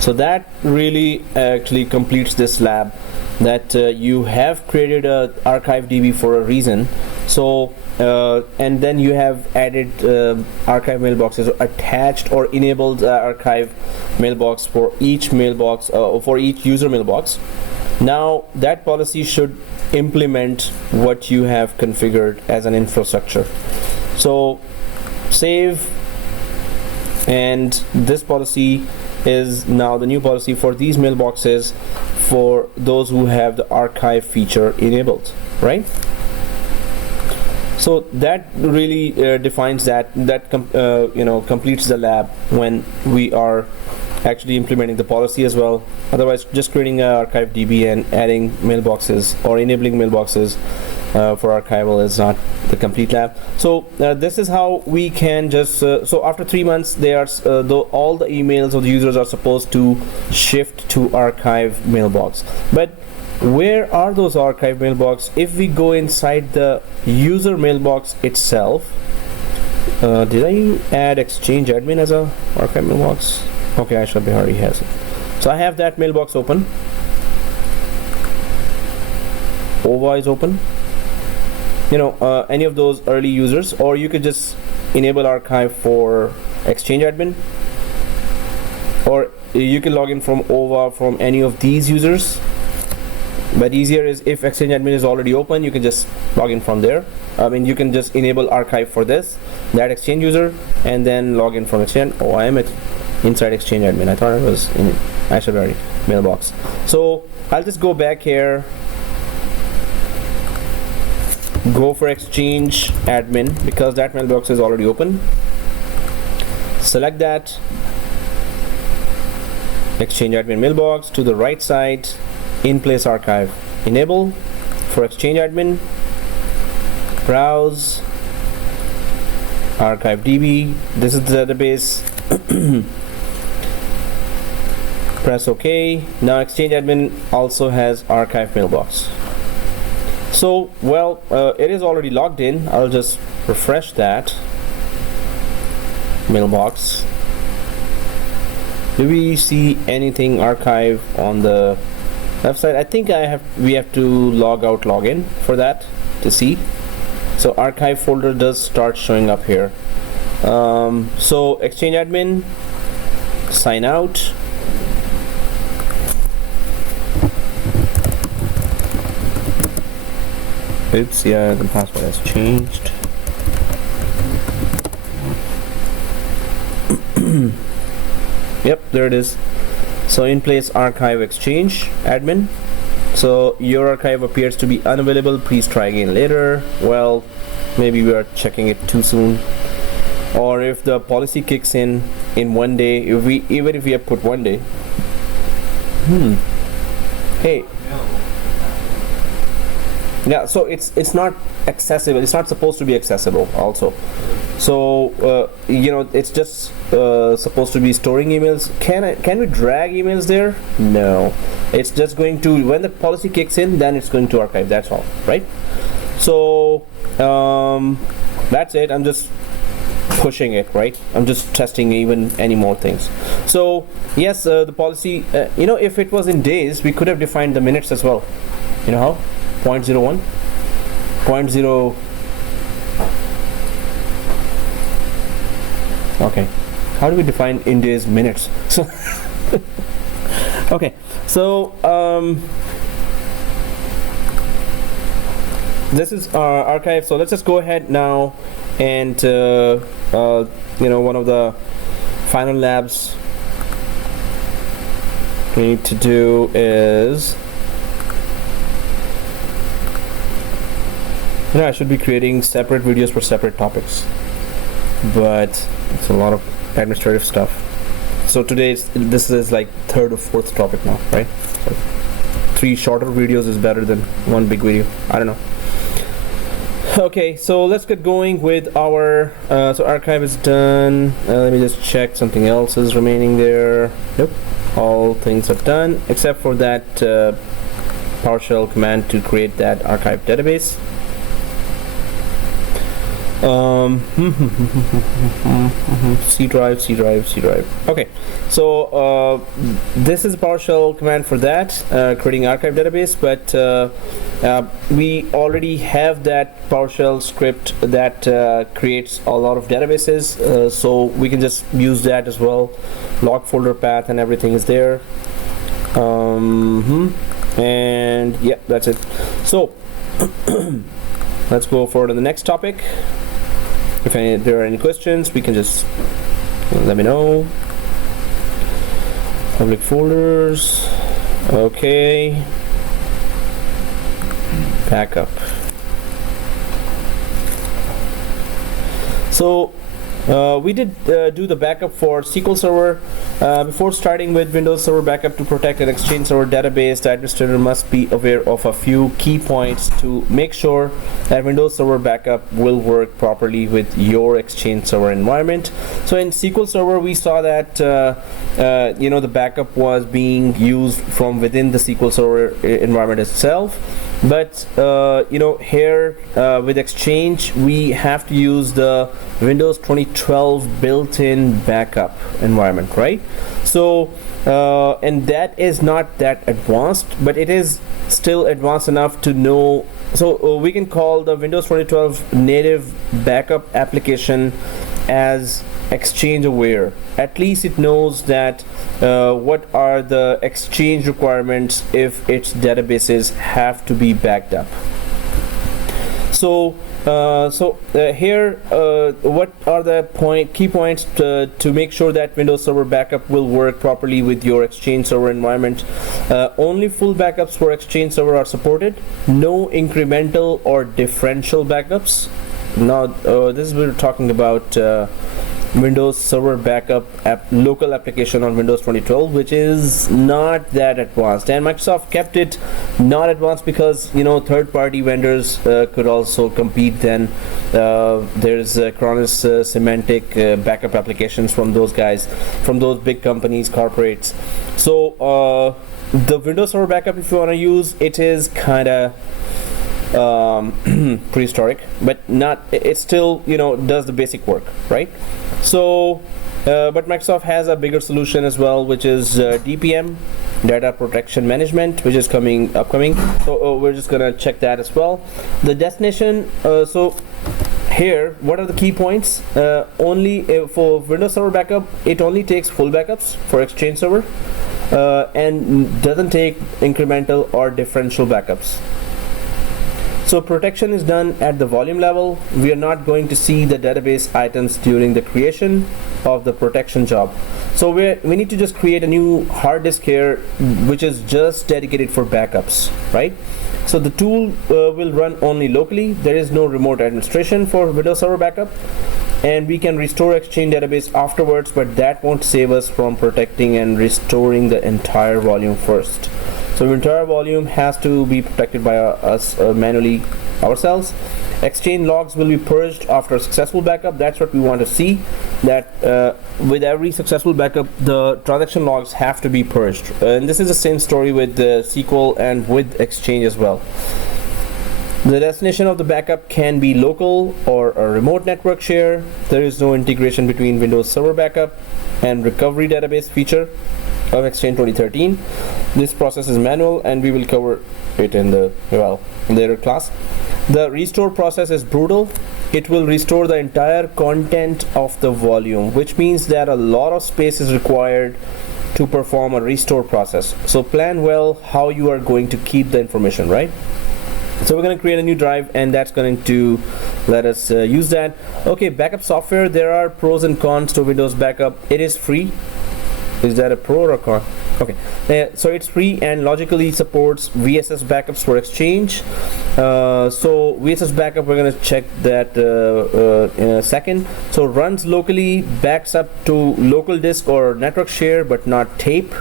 So that really actually completes this lab, that you have created a ArchiveDB for a reason. So and then you have added archive mailboxes, or attached or enabled archive mailbox for each mailbox, for each user mailbox. Now that policy should implement what you have configured as an infrastructure. So save, and this policy is now the new policy for these mailboxes for those who have the archive feature enabled, right? So that really defines that completes the lab when we are actually implementing the policy as well. Otherwise, just creating a ArchiveDB and adding mailboxes or enabling mailboxes for archival is not the complete lab. So this is how we can just so after 3 months, they are all the emails of the users are supposed to shift to archive mailbox. But where are those archive mailbox? If we go inside the user mailbox itself, did I add Exchange admin as a archive mailbox? Okay, I should be already has it. So I have that mailbox open. OVA is open. Any of those early users, or you could just enable archive for Exchange admin, or you can log in from OVA from any of these users. But easier is if Exchange admin is already open, you can just log in from there. I mean, you can just enable archive for that Exchange user, and then log in from Exchange. Oh, I am inside Exchange admin. I thought it was in ArchiveDB mailbox. So I'll just go back here, go for Exchange admin, because that mailbox is already open. Select that Exchange admin mailbox to the right side, in place archive, enable for Exchange admin, browse ArchiveDB. This is the database. Press OK. Now Exchange admin also has archive mailbox. So it is already logged in. I'll just refresh that mailbox. Do we see anything archive on the left side? I think we have to log out, log in for that to see. So archive folder does start showing up here. So Exchange admin, sign out. Oops, yeah, the password has changed. Yep, there it is. So in place archive Exchange admin, So your archive appears to be unavailable. Please try again later. Well, maybe we are checking it too soon. Or if the policy kicks in 1 day, even if we have put 1 day. Hey. Yeah, so it's not accessible. It's not supposed to be accessible also. So it's just supposed to be storing emails. Can we drag emails there? No. It's just going to, when the policy kicks in, then it's going to archive. That's all, right? So that's it. I'm just pushing it, right? I'm just testing even any more things. So yes, the policy, if it was in days, we could have defined the minutes as well. You know how? 0.01, 0.0. Okay, how do we define in days minutes? So okay, so this is our archive. So let's just go ahead now and one of the final labs we need to do is, I should be creating separate videos for separate topics, but it's a lot of administrative stuff. So today this is like third or fourth topic now, right? So 3 shorter videos is better than 1 big video. I don't know. Okay, so let's get going with our so archive is done. Let me just check something else is remaining there. Nope, all things are done except for that PowerShell command to create that archive database. C drive. Okay, so this is a PowerShell command for that, creating archive database, but we already have that PowerShell script that creates a lot of databases, so we can just use that as well. Log folder path and everything is there. And yeah, that's it. So let's go forward to the next topic. If there are any questions, we can just let me know. Public folders. Okay. Backup. So we did do the backup for SQL Server. Before starting with Windows Server Backup to protect an Exchange Server database, the administrator must be aware of a few key points to make sure that Windows Server Backup will work properly with your Exchange Server environment. So in SQL Server, we saw that the backup was being used from within the SQL Server environment itself. But here with Exchange, we have to use the Windows 2012 built-in backup environment, right? So and that is not that advanced, but it is still advanced enough to know. So we can call the Windows 2012 native backup application as Exchange aware. At least it knows that what are the Exchange requirements if its databases have to be backed up. So here what are the key points to make sure that Windows Server Backup will work properly with your Exchange Server environment? Only full backups for Exchange Server are supported. No incremental or differential backups. Now this is we're talking about Windows Server Backup local application on Windows 2012, which is not that advanced, and Microsoft kept it not advanced because third-party vendors could also compete. Then there's Cronus semantic backup applications from those guys, from those big companies, corporates. So the Windows Server Backup, if you want to use it, is kind of prehistoric, but not, it still does the basic work, right? So but Microsoft has a bigger solution as well, which is DPM, data protection management, which is upcoming. So we're just gonna check that as well. The destination, so here what are the key points? Only for Windows Server Backup, it only takes full backups for Exchange Server and doesn't take incremental or differential backups. So protection is done at the volume level. We are not going to see the database items during the creation of the protection job. So we need to just create a new hard disk here, which is just dedicated for backups, right? So the tool will run only locally. There is no remote administration for Windows Server backup, and we can restore Exchange database afterwards, but that won't save us from protecting and restoring the entire volume first. So the entire volume has to be protected by us manually ourselves. Exchange logs will be purged after a successful backup. That's what we want to see, that with every successful backup the transaction logs have to be purged, and this is the same story with SQL and with Exchange as well. The destination of the backup can be local or a remote network share. There is no integration between Windows Server backup and recovery database feature of Exchange 2013. This process is manual, and we will cover it in the later class. The restore process is brutal. It will restore the entire content of the volume, which means that a lot of space is required to perform a restore process. So plan well how you are going to keep the information, right? So we're going to create a new drive, and that's going to let us use that. Okay, backup software. There are pros and cons to Windows backup. It is free. Is that a pro or a con? Okay, so it's free and logically supports VSS backups for Exchange. So VSS backup, we're going to check that in a second. So runs locally, backs up to local disk or network share, but not tape.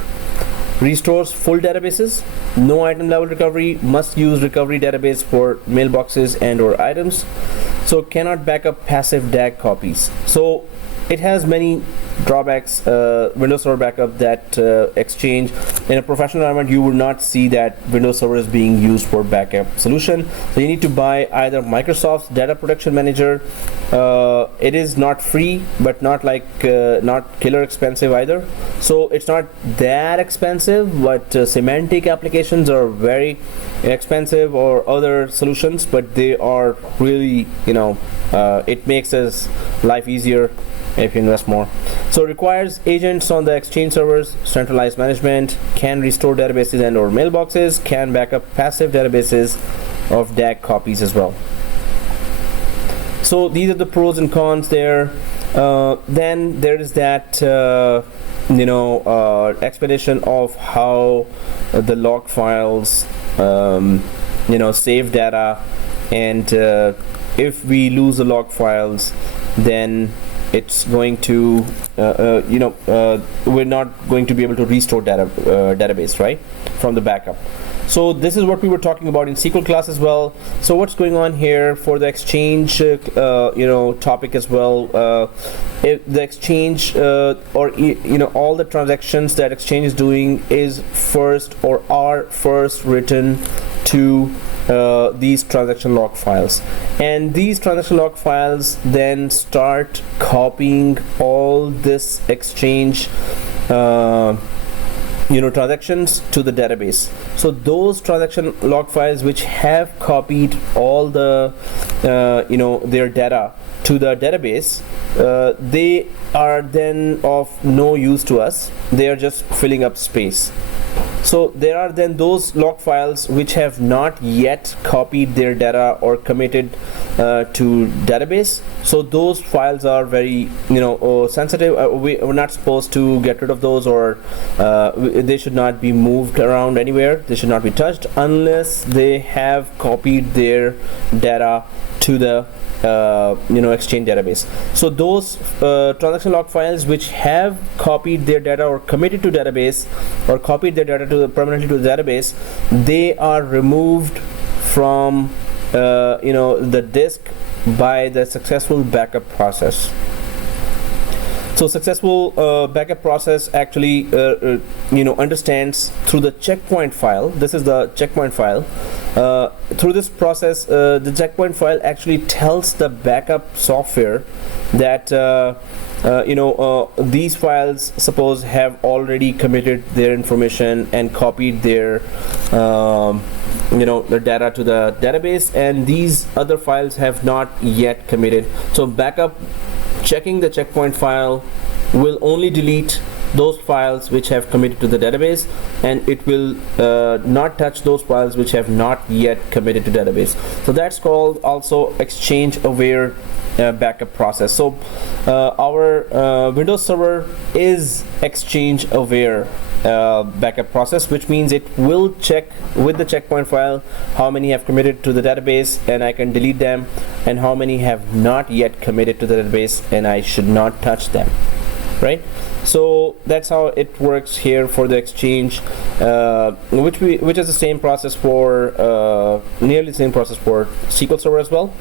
Restores full databases. No item level recovery. Must use recovery database for mailboxes and or items. So cannot backup passive DAG copies. So it has many drawbacks. Windows Server backup, that Exchange in a professional environment, you would not see that Windows Server is being used for backup solution. So you need to buy either Microsoft's Data Protection Manager. It is not free, but not like not killer expensive either. So it's not that expensive, but semantic applications are very expensive, or other solutions, but they are really, it makes us life easier if you invest more. So it requires agents on the Exchange servers, centralized management, can restore databases and or mailboxes, can backup passive databases of DAG copies as well. So these are the pros and cons there. Then there is that explanation of how the log files save data, and if we lose the log files, then it's going to we're not going to be able to restore database, right, from the backup. So this is what we were talking about in SQL class as well. So what's going on here for the Exchange topic as well? If the Exchange all the transactions that Exchange is doing is first or are first written to these transaction log files, and these transaction log files then start copying all this Exchange transactions to the database. So those transaction log files which have copied all the their data to the database, they are then of no use to us. They are just filling up space. So there are then those log files which have not yet copied their data or committed to database. So those files are very sensitive. We're not supposed to get rid of those, or they should not be moved around anywhere. They should not be touched unless they have copied their data to the Exchange database. So those transaction log files which have copied their data or committed to database, or copied their data permanently to the database, they are removed from the disk by the successful backup process. So successful backup process actually understands through the checkpoint file. This is the checkpoint file. Through this process, the checkpoint file actually tells the backup software that these files, suppose, have already committed their information and copied their their data to the database, and these other files have not yet committed. So backup checking the checkpoint file will only delete those files which have committed to the database, and it will not touch those files which have not yet committed to database. So that's called also Exchange aware backup process. So our Windows Server is Exchange aware backup process, which means it will check with the checkpoint file how many have committed to the database and I can delete them, and how many have not yet committed to the database and I should not touch them, right? So that's how it works here for the Exchange, which is the same process for nearly the same process for SQL Server as well.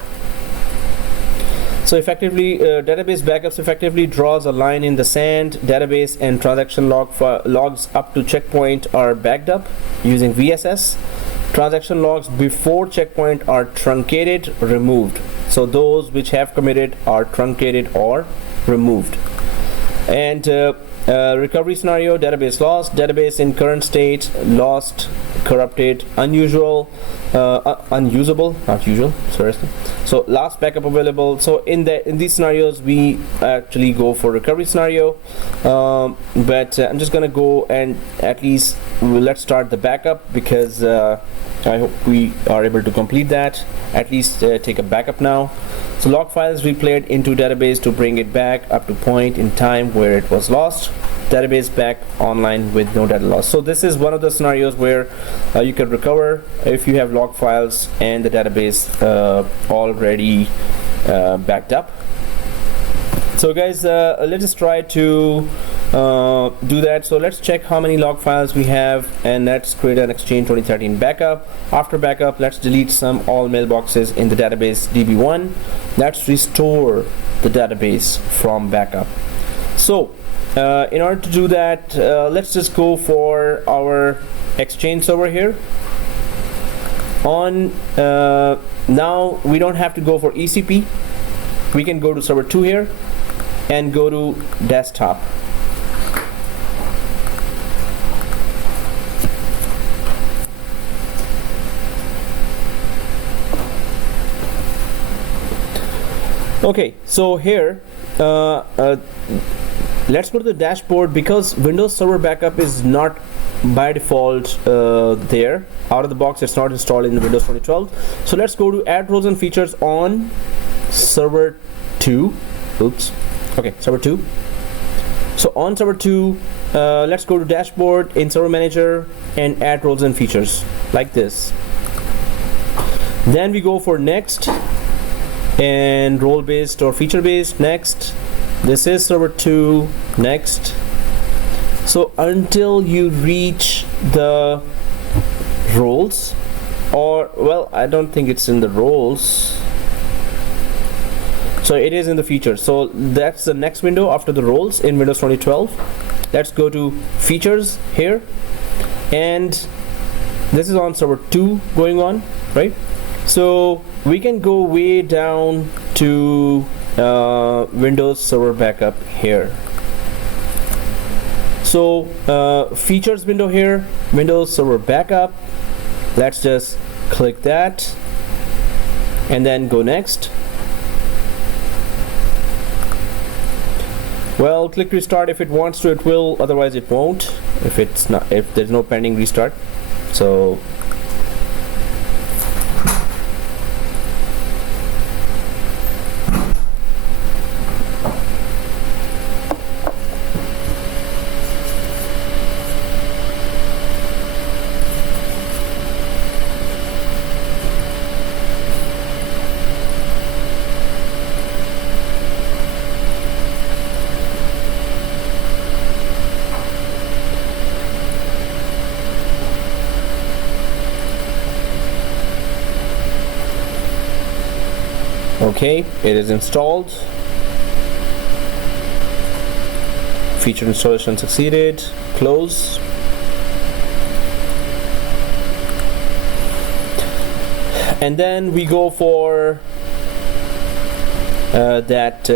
So effectively, database backups effectively draws a line in the sand. Database and transaction logs up to checkpoint are backed up using VSS. Transaction logs before checkpoint are truncated, removed. So those which have committed are truncated or removed. And recovery scenario: database lost, database in current state, lost, corrupted, unusual, unusable, not usual, seriously. So last backup available. So in these scenarios we actually go for recovery scenario, but I'm just gonna go and at least let's start the backup, because I hope we are able to complete that, at least take a backup now. So log files replayed into database to bring it back up to point in time where it was lost. Database back online with no data loss. So this is one of the scenarios where you can recover if you have log files and the database already backed up. So guys, let's just try to do that. So let's check how many log files we have, and let's create an Exchange 2013 backup. After backup, let's delete all mailboxes in the database DB1. Let's restore the database from backup. So in order to do that, let's just go for our Exchange server here. On now we don't have to go for ECP. We can go to server 2 here and go to desktop. Okay, so here let's go to the dashboard, because Windows Server Backup is not by default there. Out of the box, it's not installed in Windows 2012. So let's go to add roles and features on server 2. Oops. Okay, server 2. So on server 2, let's go to dashboard in server manager and add roles and features like this. Then we go for next and role based or feature based. Next. This is server 2. Next. So until you reach the roles, or well, I don't think it's in the roles. So it is in the features. So that's the next window after the roles in Windows 2012. Let's go to features here, and this is on server 2 going on, right? So we can go way down to Windows Server Backup here. So features window here, Windows Server Backup. Let's just click that and then go next. Well, click restart. If it wants to, it will, otherwise it won't, if it's not, if there's no pending restart. So okay, it is installed. Feature installation succeeded. Close. And then we go for that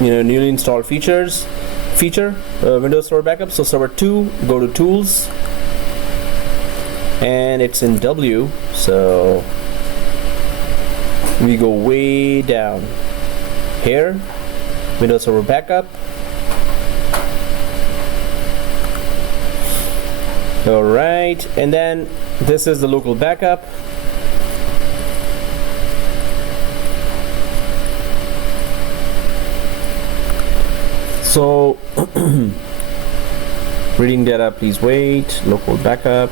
newly installed feature Windows Server Backup. So server 2, go to tools, and it's in W. So we go way down here, Windows Server Backup. Alright, and then this is the local backup. So reading data, please wait. Local backup.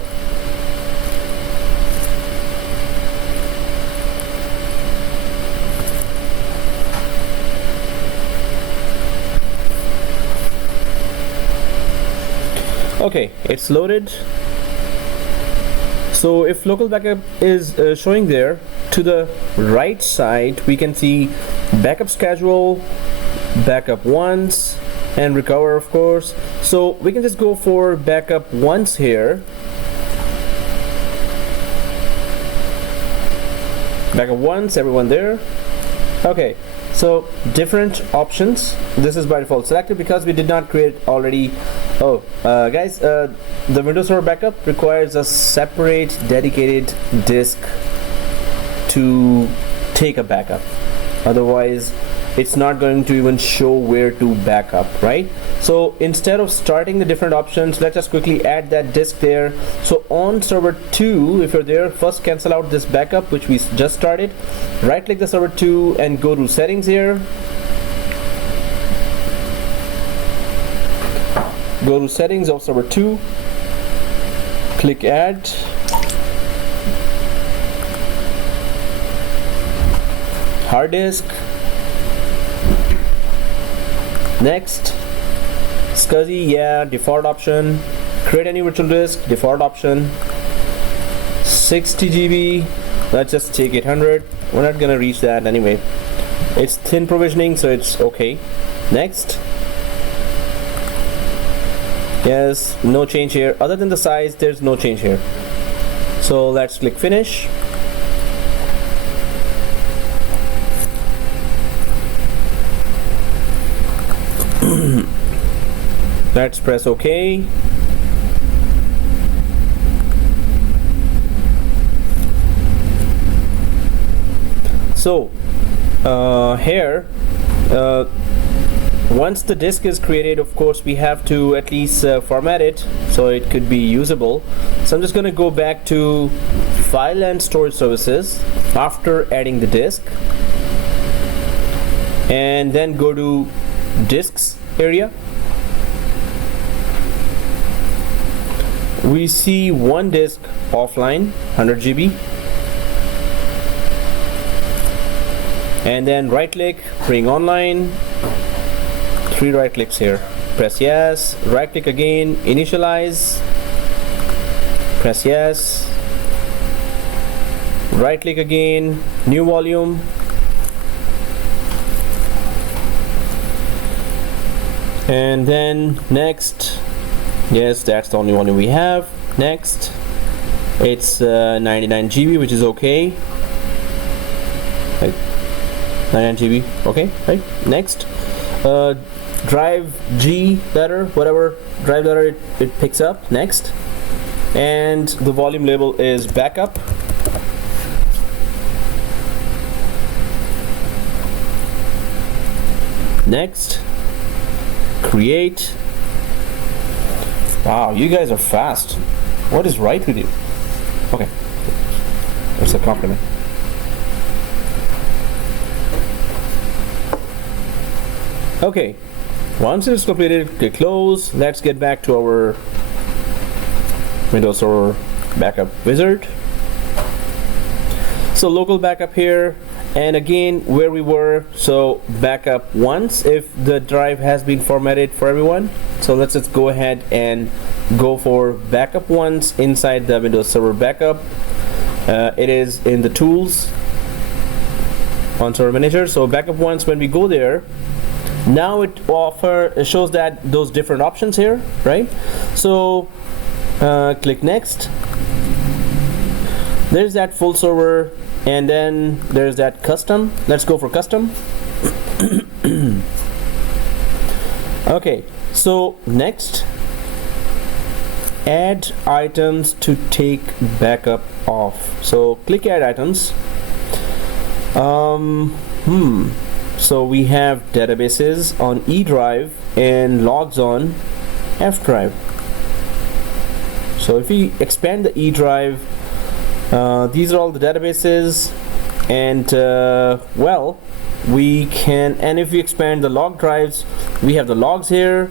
Okay, it's loaded. So if local backup is showing there, to the right side we can see backup schedule, backup once, and recover, of course. So we can just go for backup once here. Backup once, everyone there. Okay, so different options. This is by default selected because we did not create already. Guys, the Windows Server backup requires a separate dedicated disk to take a backup. Otherwise, it's not going to even show where to backup, right? So instead of starting the different options, let's just quickly add that disk there. So on server 2, if you're there, first cancel out this backup which we just started. Right click the server 2 and go to settings here. Go to settings of server 2, click add, hard disk, next, SCSI, yeah, default option, create any virtual disk, default option, 60 GB, let's just take 800, we're not gonna reach that anyway, it's thin provisioning so it's okay. Next, yes, no change here, other than the size there's no change here. So let's click finish. Let's press OK. So here once the disk is created, of course we have to at least format it so it could be usable. So I'm just going to go back to file and storage services after adding the disk, and then go to disks area. We see one disk offline, 100 GB, and then right click, bring online, 3 right clicks here, press yes, right click again, initialize, press yes, right click again, new volume, and then next. Yes, that's the only one we have. Next, it's 99 GB, which is okay. Right. 99 GB, okay, right? Next, drive G letter, whatever drive letter it picks up. Next, and the volume label is backup. Next, create. Wow, you guys are fast. What is right with you? Okay, that's a compliment. Okay, once it's completed, click close. Let's get back to our Windows Server backup wizard. So local backup here, and again where we were. So backup once if the drive has been formatted for everyone. So let's just go ahead and go for backup once inside the Windows Server backup. It is in the tools on Server Manager. So backup once, when we go there, now it shows that those different options here, right? So click next. There's that full server, and then there's that custom. Let's go for custom. Okay, so next, add items to take backup off. So click add items. So we have databases on E drive and logs on F drive. So if we expand the E drive, these are all the databases, and well, we can, and if we expand the log drives, we have the logs here.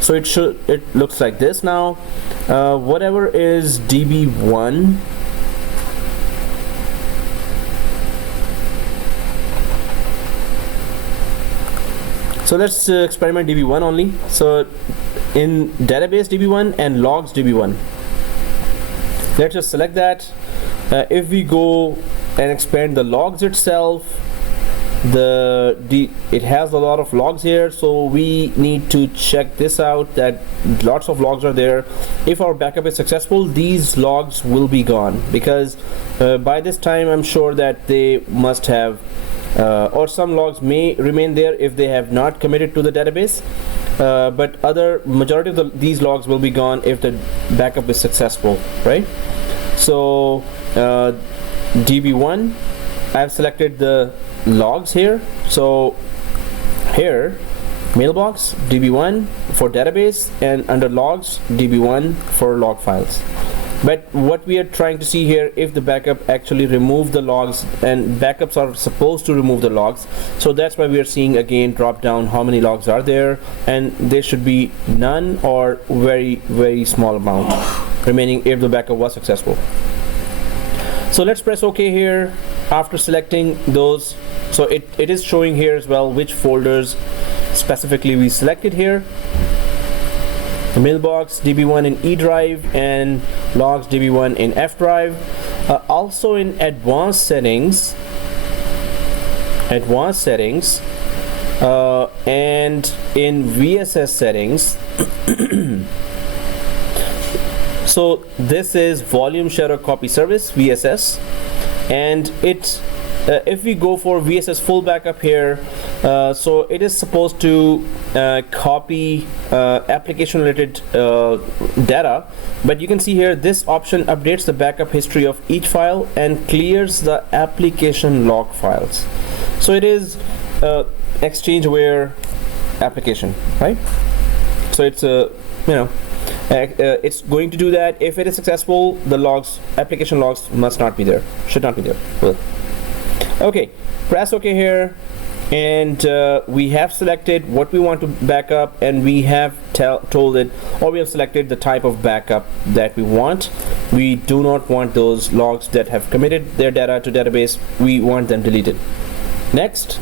So it looks like this now. Whatever is db1, so let's experiment db1 only. So in database db1 and logs db1, let's just select that. If we go and expand the logs itself, it has a lot of logs here, so we need to check this out, that lots of logs are there. If our backup is successful, these logs will be gone, because by this time I'm sure that they must have or some logs may remain there if they have not committed to the database, but majority of these logs will be gone if the backup is successful, right? So db1, I've selected the logs here. So here, mailbox db1 for database, and under logs db1 for log files. But what we are trying to see here, if the backup actually remove the logs, and backups are supposed to remove the logs, so that's why we are seeing again drop down how many logs are there, and there should be none or very small amount remaining if the backup was successful. So let's press OK here after selecting those. So it is showing here as well which folders specifically we selected here. The mailbox db1 in E drive and logs db1 in F drive. Also in advanced settings and in VSS settings. So this is volume share copy service, VSS, and if we go for VSS full backup here, so it is supposed to copy application related data, but you can see here this option updates the backup history of each file and clears the application log files. So it is exchange aware application, right? So it's it's going to do that. If it is successful, the application logs must not be there, should not be there. Well, okay, press OK here, and we have selected what we want to back up, and we have told it, or we have selected the type of backup that we want. We do not want those logs that have committed their data to database. We want them deleted. Next,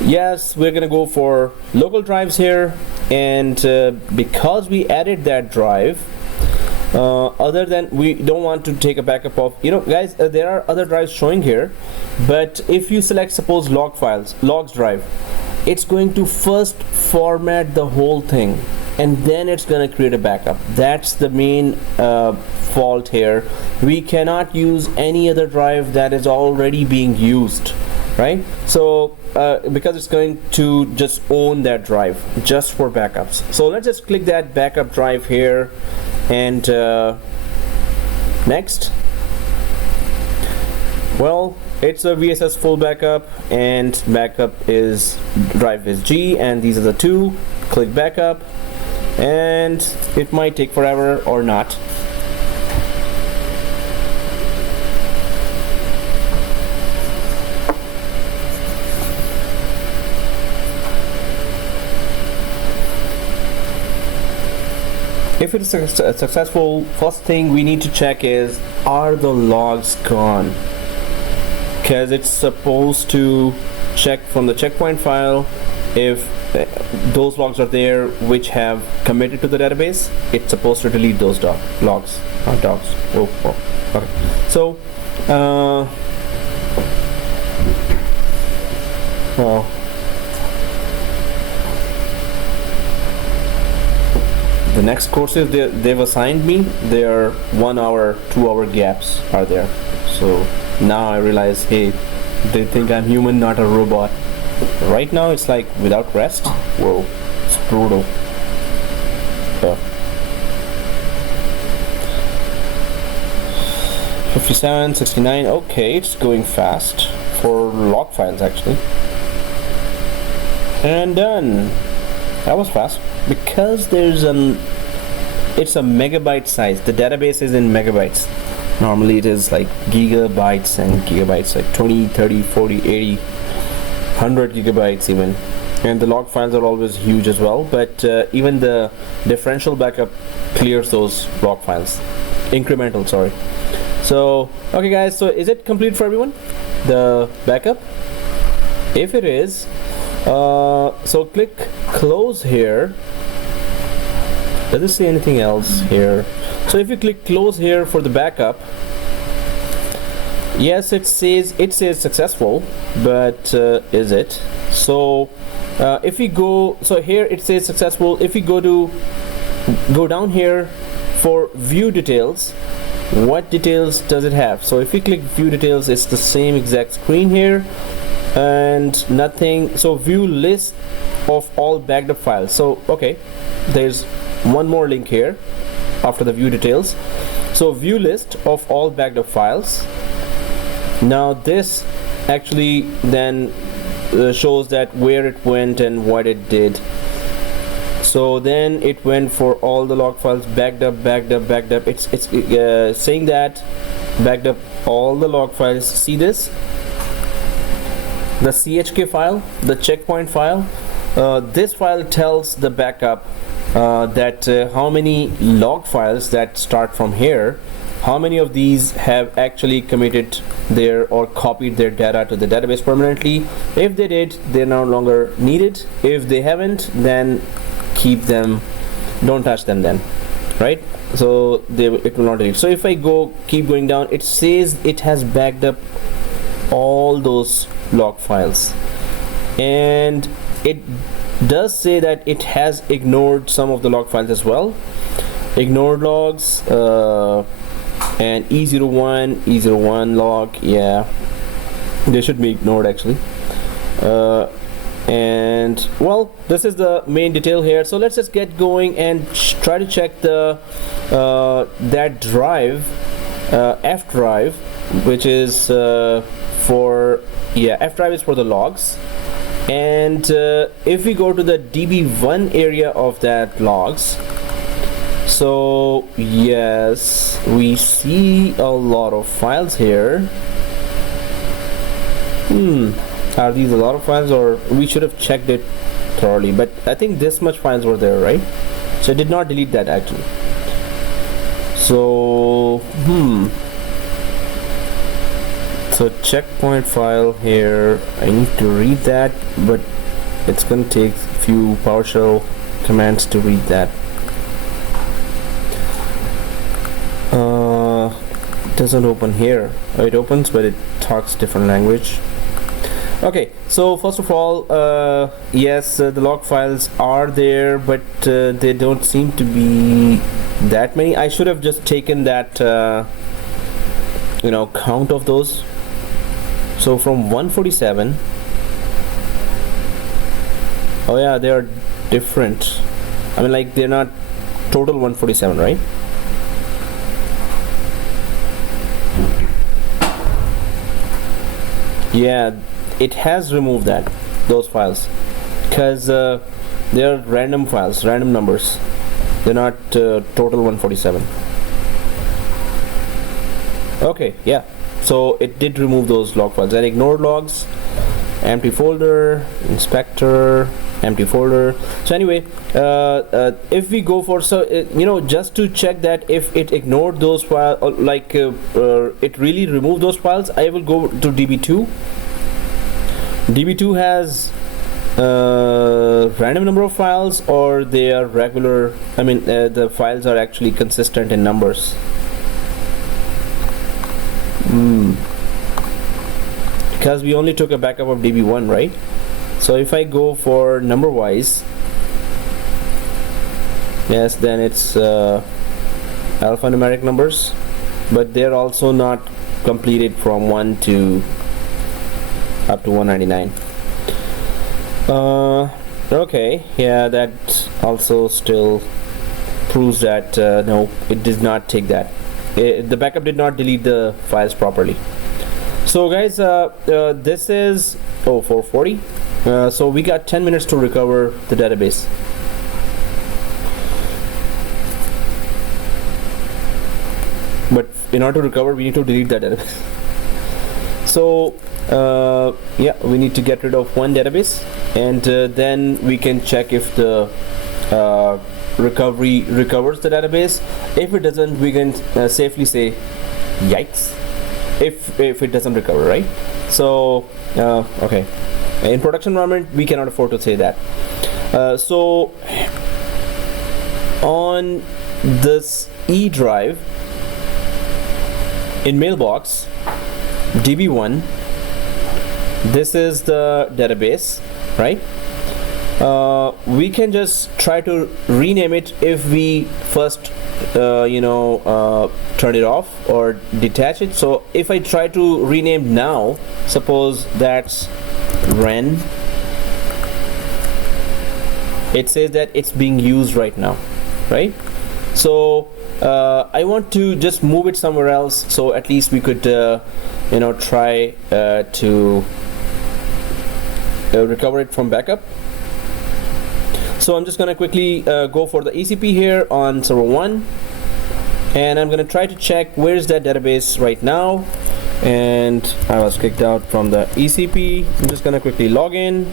yes, we're gonna go for local drives here, and because we added that drive, other than we don't want to take a backup of, guys, there are other drives showing here, but if you select suppose logs drive, it's going to first format the whole thing and then it's going to create a backup. That's the main fault here. We cannot use any other drive that is already being used, right? So because it's going to just own that drive just for backups. So let's just click that backup drive here, and next. Well, it's a VSS full backup, and backup is drive is G, and these are the two. Click backup, and it might take forever or not. If it's successful, first thing we need to check is, are the logs gone? Because it's supposed to check from the checkpoint file if those logs are there which have committed to the database. It's supposed to delete those logs, not dogs. Oh, okay. So, well, the next courses they've assigned me, their 1 hour, 2 hour gaps are there. So now I realize, hey, they think I'm human, not a robot. Right now it's like without rest. Whoa, it's brutal. So 57, 69, okay, it's going fast for log files actually. And done. That was fast, because it's a megabyte size. The database is in megabytes. Normally it is like gigabytes and gigabytes, like 20, 30, 40, 80, 100 gigabytes even. and the log files are always huge as well, but even the differential backup clears those log files, incremental, sorry. So okay guys, so is it complete for everyone, the backup? If it is, so click close here. Does it say anything else here? So if you click close here for the backup, yes, it says successful, but is it? So if we go, so here it says successful. If we go down here for view details, what details does it have? So if we click view details, it's the same exact screen here and nothing. So view list of all backed up files. So okay, there's one more link here after the view details. So view list of all backed up files. Now this actually then shows that where it went and what it did. So then it went for all the log files, backed up. It's saying that backed up all the log files. See this, the chk file, the checkpoint file. This file tells the backup that how many log files that start from here, how many of these have actually committed their or copied their data to the database permanently. If they did, they're no longer needed. If they haven't, then keep them, don't touch them then, right? So it will not delete. So if I keep going down, it says it has backed up all those log files, and it does say that it has ignored some of the log files as well. Ignored logs and E01 log, yeah, they should be ignored actually. And well, this is the main detail here. So let's just get going and try to check the that drive, F drive, which is for, yeah, F drive is for the logs. And if we go to the DB1 area of that logs, so yes, we see a lot of files here. Are these a lot of files, or we should have checked it thoroughly? But I think this much files were there, right? So I did not delete that actually. So so checkpoint file here, I need to read that, but it's going to take a few PowerShell commands to read that. It doesn't open here. It opens, but it talks different language. Okay, so first of all, yes, the log files are there, but they don't seem to be that many. I should have just taken that count of those. So from 147, oh yeah, they are different. I mean, like, they're not total 147, right? Yeah, it has removed those files, because they are random files, random numbers. They're not total 147. Okay, yeah. So it did remove those log files and ignored logs, empty folder, inspector, empty folder. So anyway, if we go for, just to check that if it ignored those files, it really removed those files, I will go to DB2. DB2 has random number of files, or they are regular. I mean, the files are actually consistent in numbers. Because we only took a backup of DB1, right? So if I go for number wise, yes, then it's alphanumeric numbers, but they're also not completed from 1 to up to 199. Okay, yeah, that also still proves that no, it did not take that. The backup did not delete the files properly. So guys, this is 440. So we got 10 minutes to recover the database. But in order to recover, we need to delete that database. So yeah, we need to get rid of one database. and then we can check if the recovery recovers the database. If it doesn't, we can safely say yikes if it doesn't recover, right? So okay, in production environment we cannot afford to say that. So on this E drive in mailbox DB1, this is the database, right? We can just try to rename it if we first turn it off or detach it. So if I try to rename now, suppose that's ren, it says that it's being used right now, right? So I want to just move it somewhere else, so at least we could try to recover it from backup. So I'm just going to quickly go for the ECP here on server 1, and I'm going to try to check where's that database right now. And I was kicked out from the ECP. I'm just going to quickly log in.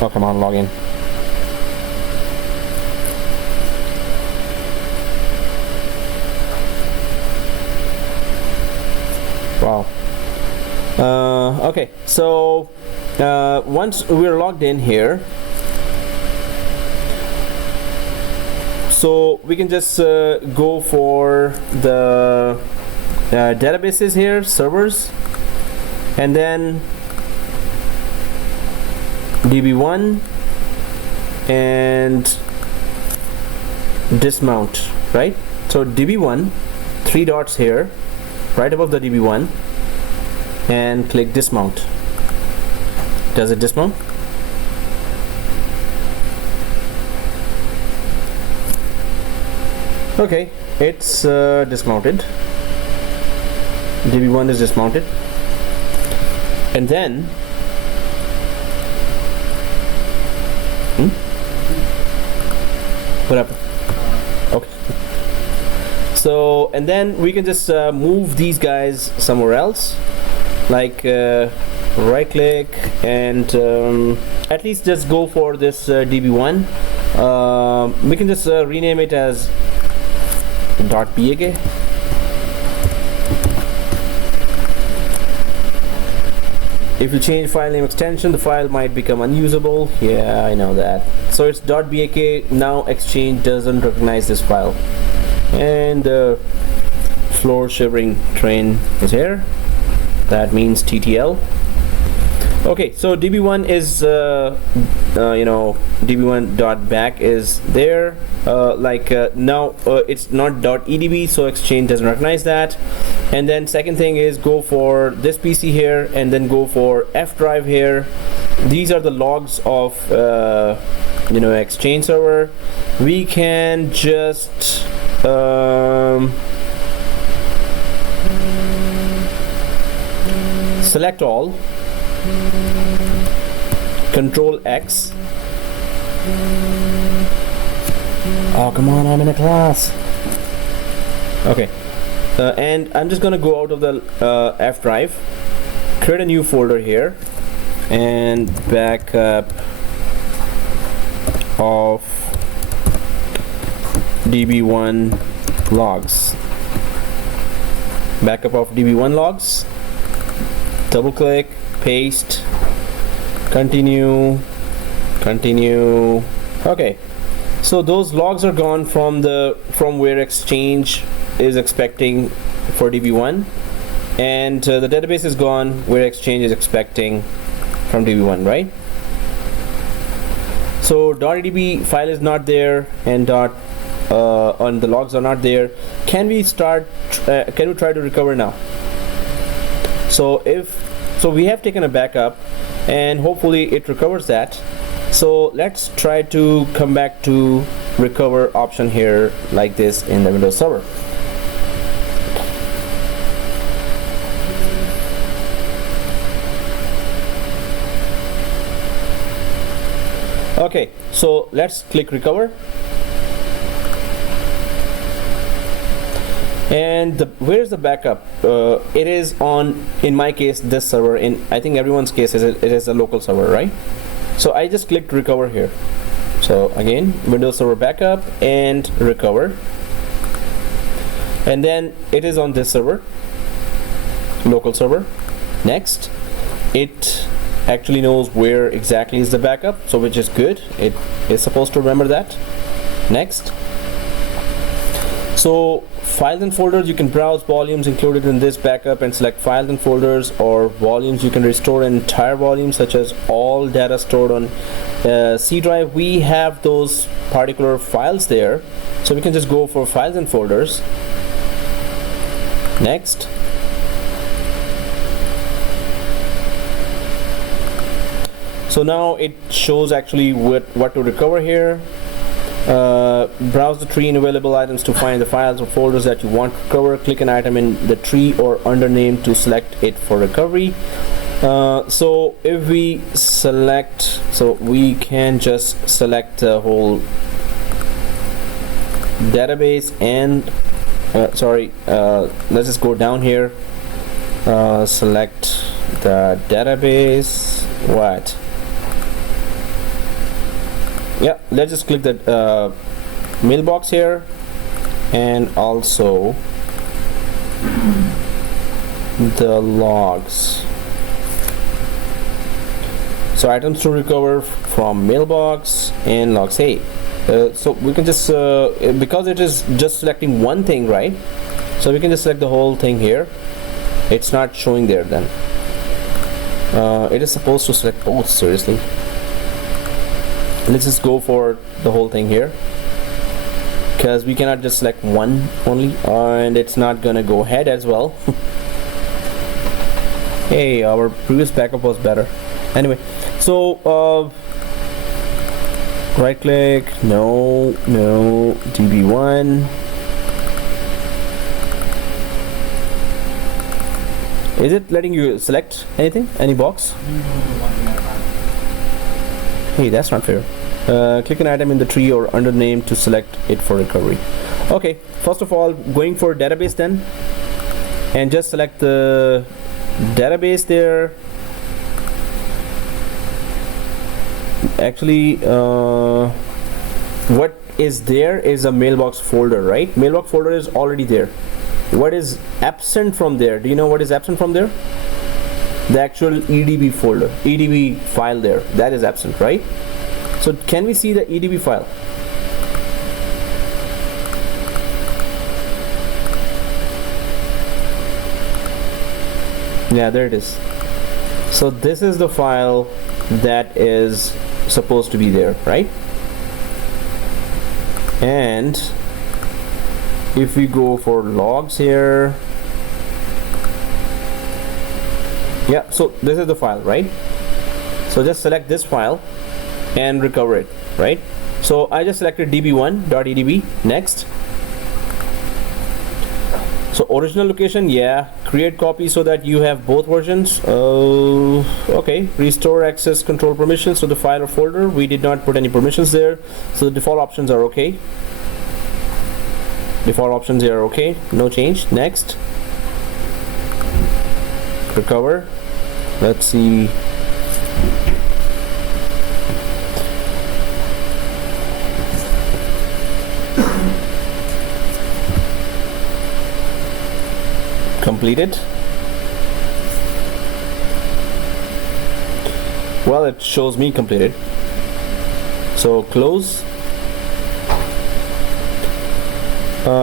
Oh, come on, log in. Wow. Okay, so once we're logged in here, so we can just go for the databases here, servers, and then DB1 and dismount, right? So DB1, 3 dots here, right above the DB1, and click dismount. Does it dismount? Okay, it's dismounted. DB1 is dismounted. And then what happened? Okay. So, and then we can just move these guys somewhere else, like right click and at least just go for this DB1. We can just rename it as .bag. If you change file name extension, the file might become unusable. Yeah, I know that. So it's .bak. Now Exchange doesn't recognize this file. And the floor shivering train is here. That means TTL. Okay, so DB1 is DB1.back is there. Now it's not .edb, so Exchange doesn't recognize that. And then second thing is go for this PC here, and then go for F drive here. These are the logs of Exchange server. We can just select all, Control X. Oh, come on, I'm in a class. Okay, and I'm just gonna go out of the F drive, create a new folder here, and backup of DB1 logs. Backup of DB1 logs. Double click, paste, continue. Okay, so those logs are gone from where Exchange is expecting for DB1, and the database is gone where Exchange is expecting from DB1, right? So .edb file is not there, and on the logs are not there. Can we try to recover now? So we have taken a backup, and hopefully it recovers that. So let's try to come back to recover option here, like this in the Windows Server. Okay, so let's click recover. And where's the backup? It is on, in my case, this server. In I think everyone's case it is a local server, right? So I just clicked recover here. So again, Windows Server backup and recover, and then it is on this server, local server. Next, it actually knows where exactly is the backup, so which is good. It is supposed to remember that. Next, so files and folders, you can browse volumes included in this backup and select files and folders, or volumes. You can restore an entire volume, such as all data stored on C drive. We have those particular files there, so we can just go for files and folders. Next, so now it shows actually what to recover here. Browse the tree and available items to find the files or folders that you want to recover. Click an item in the tree or under name to select it for recovery. So if we select, so we can just select the whole database and let's just go down here, select the database. Yeah, let's just click that mailbox here, and also the logs. So items to recover from mailbox and logs. Hey, so we can just because it is just selecting one thing, right? So we can just select the whole thing here. It's not showing there then. It is supposed to select both, seriously. Let's just go for the whole thing here, because we cannot just select one only, and it's not gonna go ahead as well. Hey, our previous backup was better. Anyway, so right click, no, DB1. Is it letting you select anything, any box? Hey, that's not fair. Click an item in the tree or under name to select it for recovery. Okay, first of all, going for database then, and just select the database there. Actually, what is there is a mailbox folder, right? Mailbox folder is already there. What is absent from there? Do you know what is absent from there? The actual EDB folder, EDB file there, that is absent, right? So can we see the EDB file? Yeah, there it is. So this is the file that is supposed to be there, right? And if we go for logs here, yeah, so this is the file, right? So just select this file and recover it, right? So I just selected db1.edb. Next, so original location, yeah, create copy so that you have both versions. Okay, restore access control permissions to the file or folder. We did not put any permissions there, so the default options are okay. Default options here are okay, no change. Next, recover. Let's see. Completed. Well, it shows me completed. So close.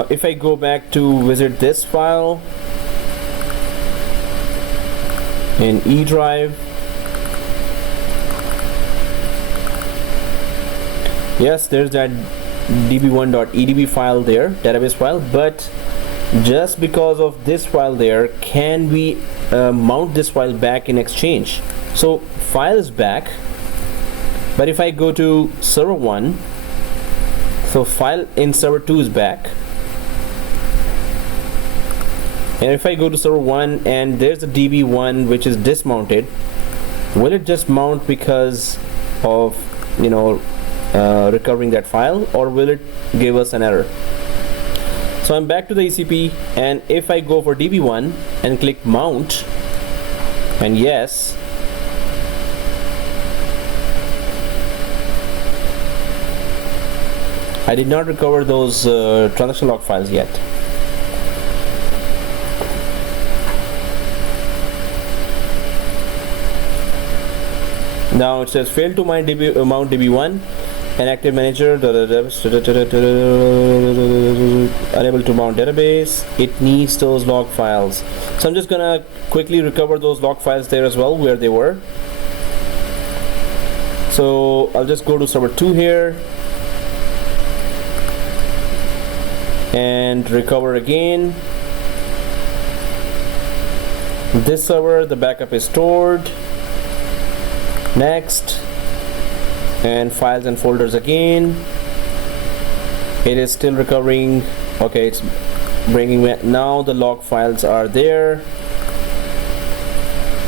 If I go back to visit this file in E drive, yes, there's that db1.edb file there, database file, but just because of this file there, can we mount this file back in Exchange? So file is back, but if I go to server 1, so file in server 2 is back, and if I go to server 1 and there's a db1 which is dismounted, will it just mount because of, you know, recovering that file, or will it give us an error? So I'm back to the ECP, and if I go for DB1 and click mount, and yes, I did not recover those transaction log files yet. Now it says failed to mount DB1, inactive manager, unable to mount database. It needs those log files. So I'm just gonna quickly recover those log files there as well, where they were. So I'll just go to server 2 here and recover again. This server, the backup is stored. Next, and files and folders again. It is still recovering. Okay, it's bringing me. Now the log files are there.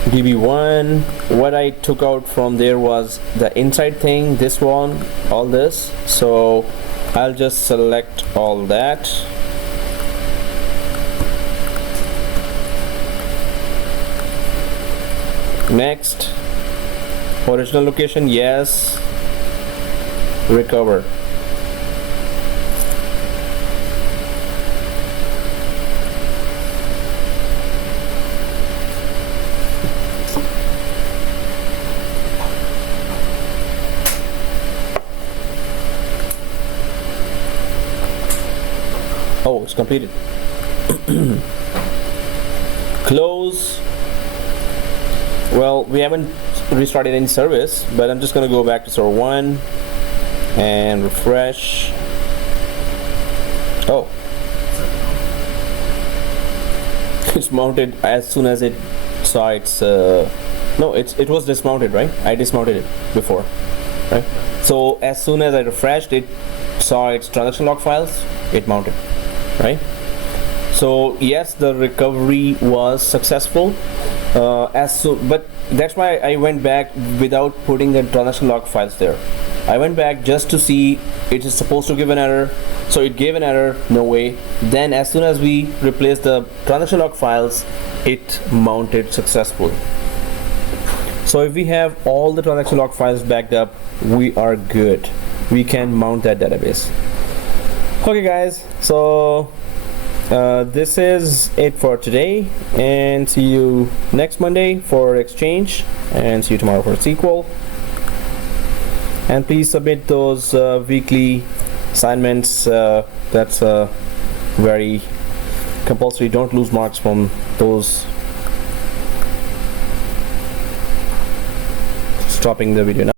DB1, what I took out from there was the inside thing, this one, all this. So I'll just select all that. Next, original location, yes. Recover. Oh, it's completed. Close. Well, we haven't restarted any service, but I'm just gonna go back to server 1 and refresh. Oh, it's mounted as soon as it saw its no, it was dismounted, right? I dismounted it before, right? So as soon as I refreshed, it saw its transaction log files, it mounted, right? So yes, the recovery was successful. But that's why I went back without putting the transaction log files there. I went back just to see it is supposed to give an error. So it gave an error, no way. Then as soon as we replaced the transaction log files, it mounted successfully. So if we have all the transaction log files backed up, we are good. We can mount that database. Okay guys, so this is it for today, and see you next Monday for Exchange, and see you tomorrow for SQL. And please submit those weekly assignments. That's very compulsory. Don't lose marks from those. Stopping the video now.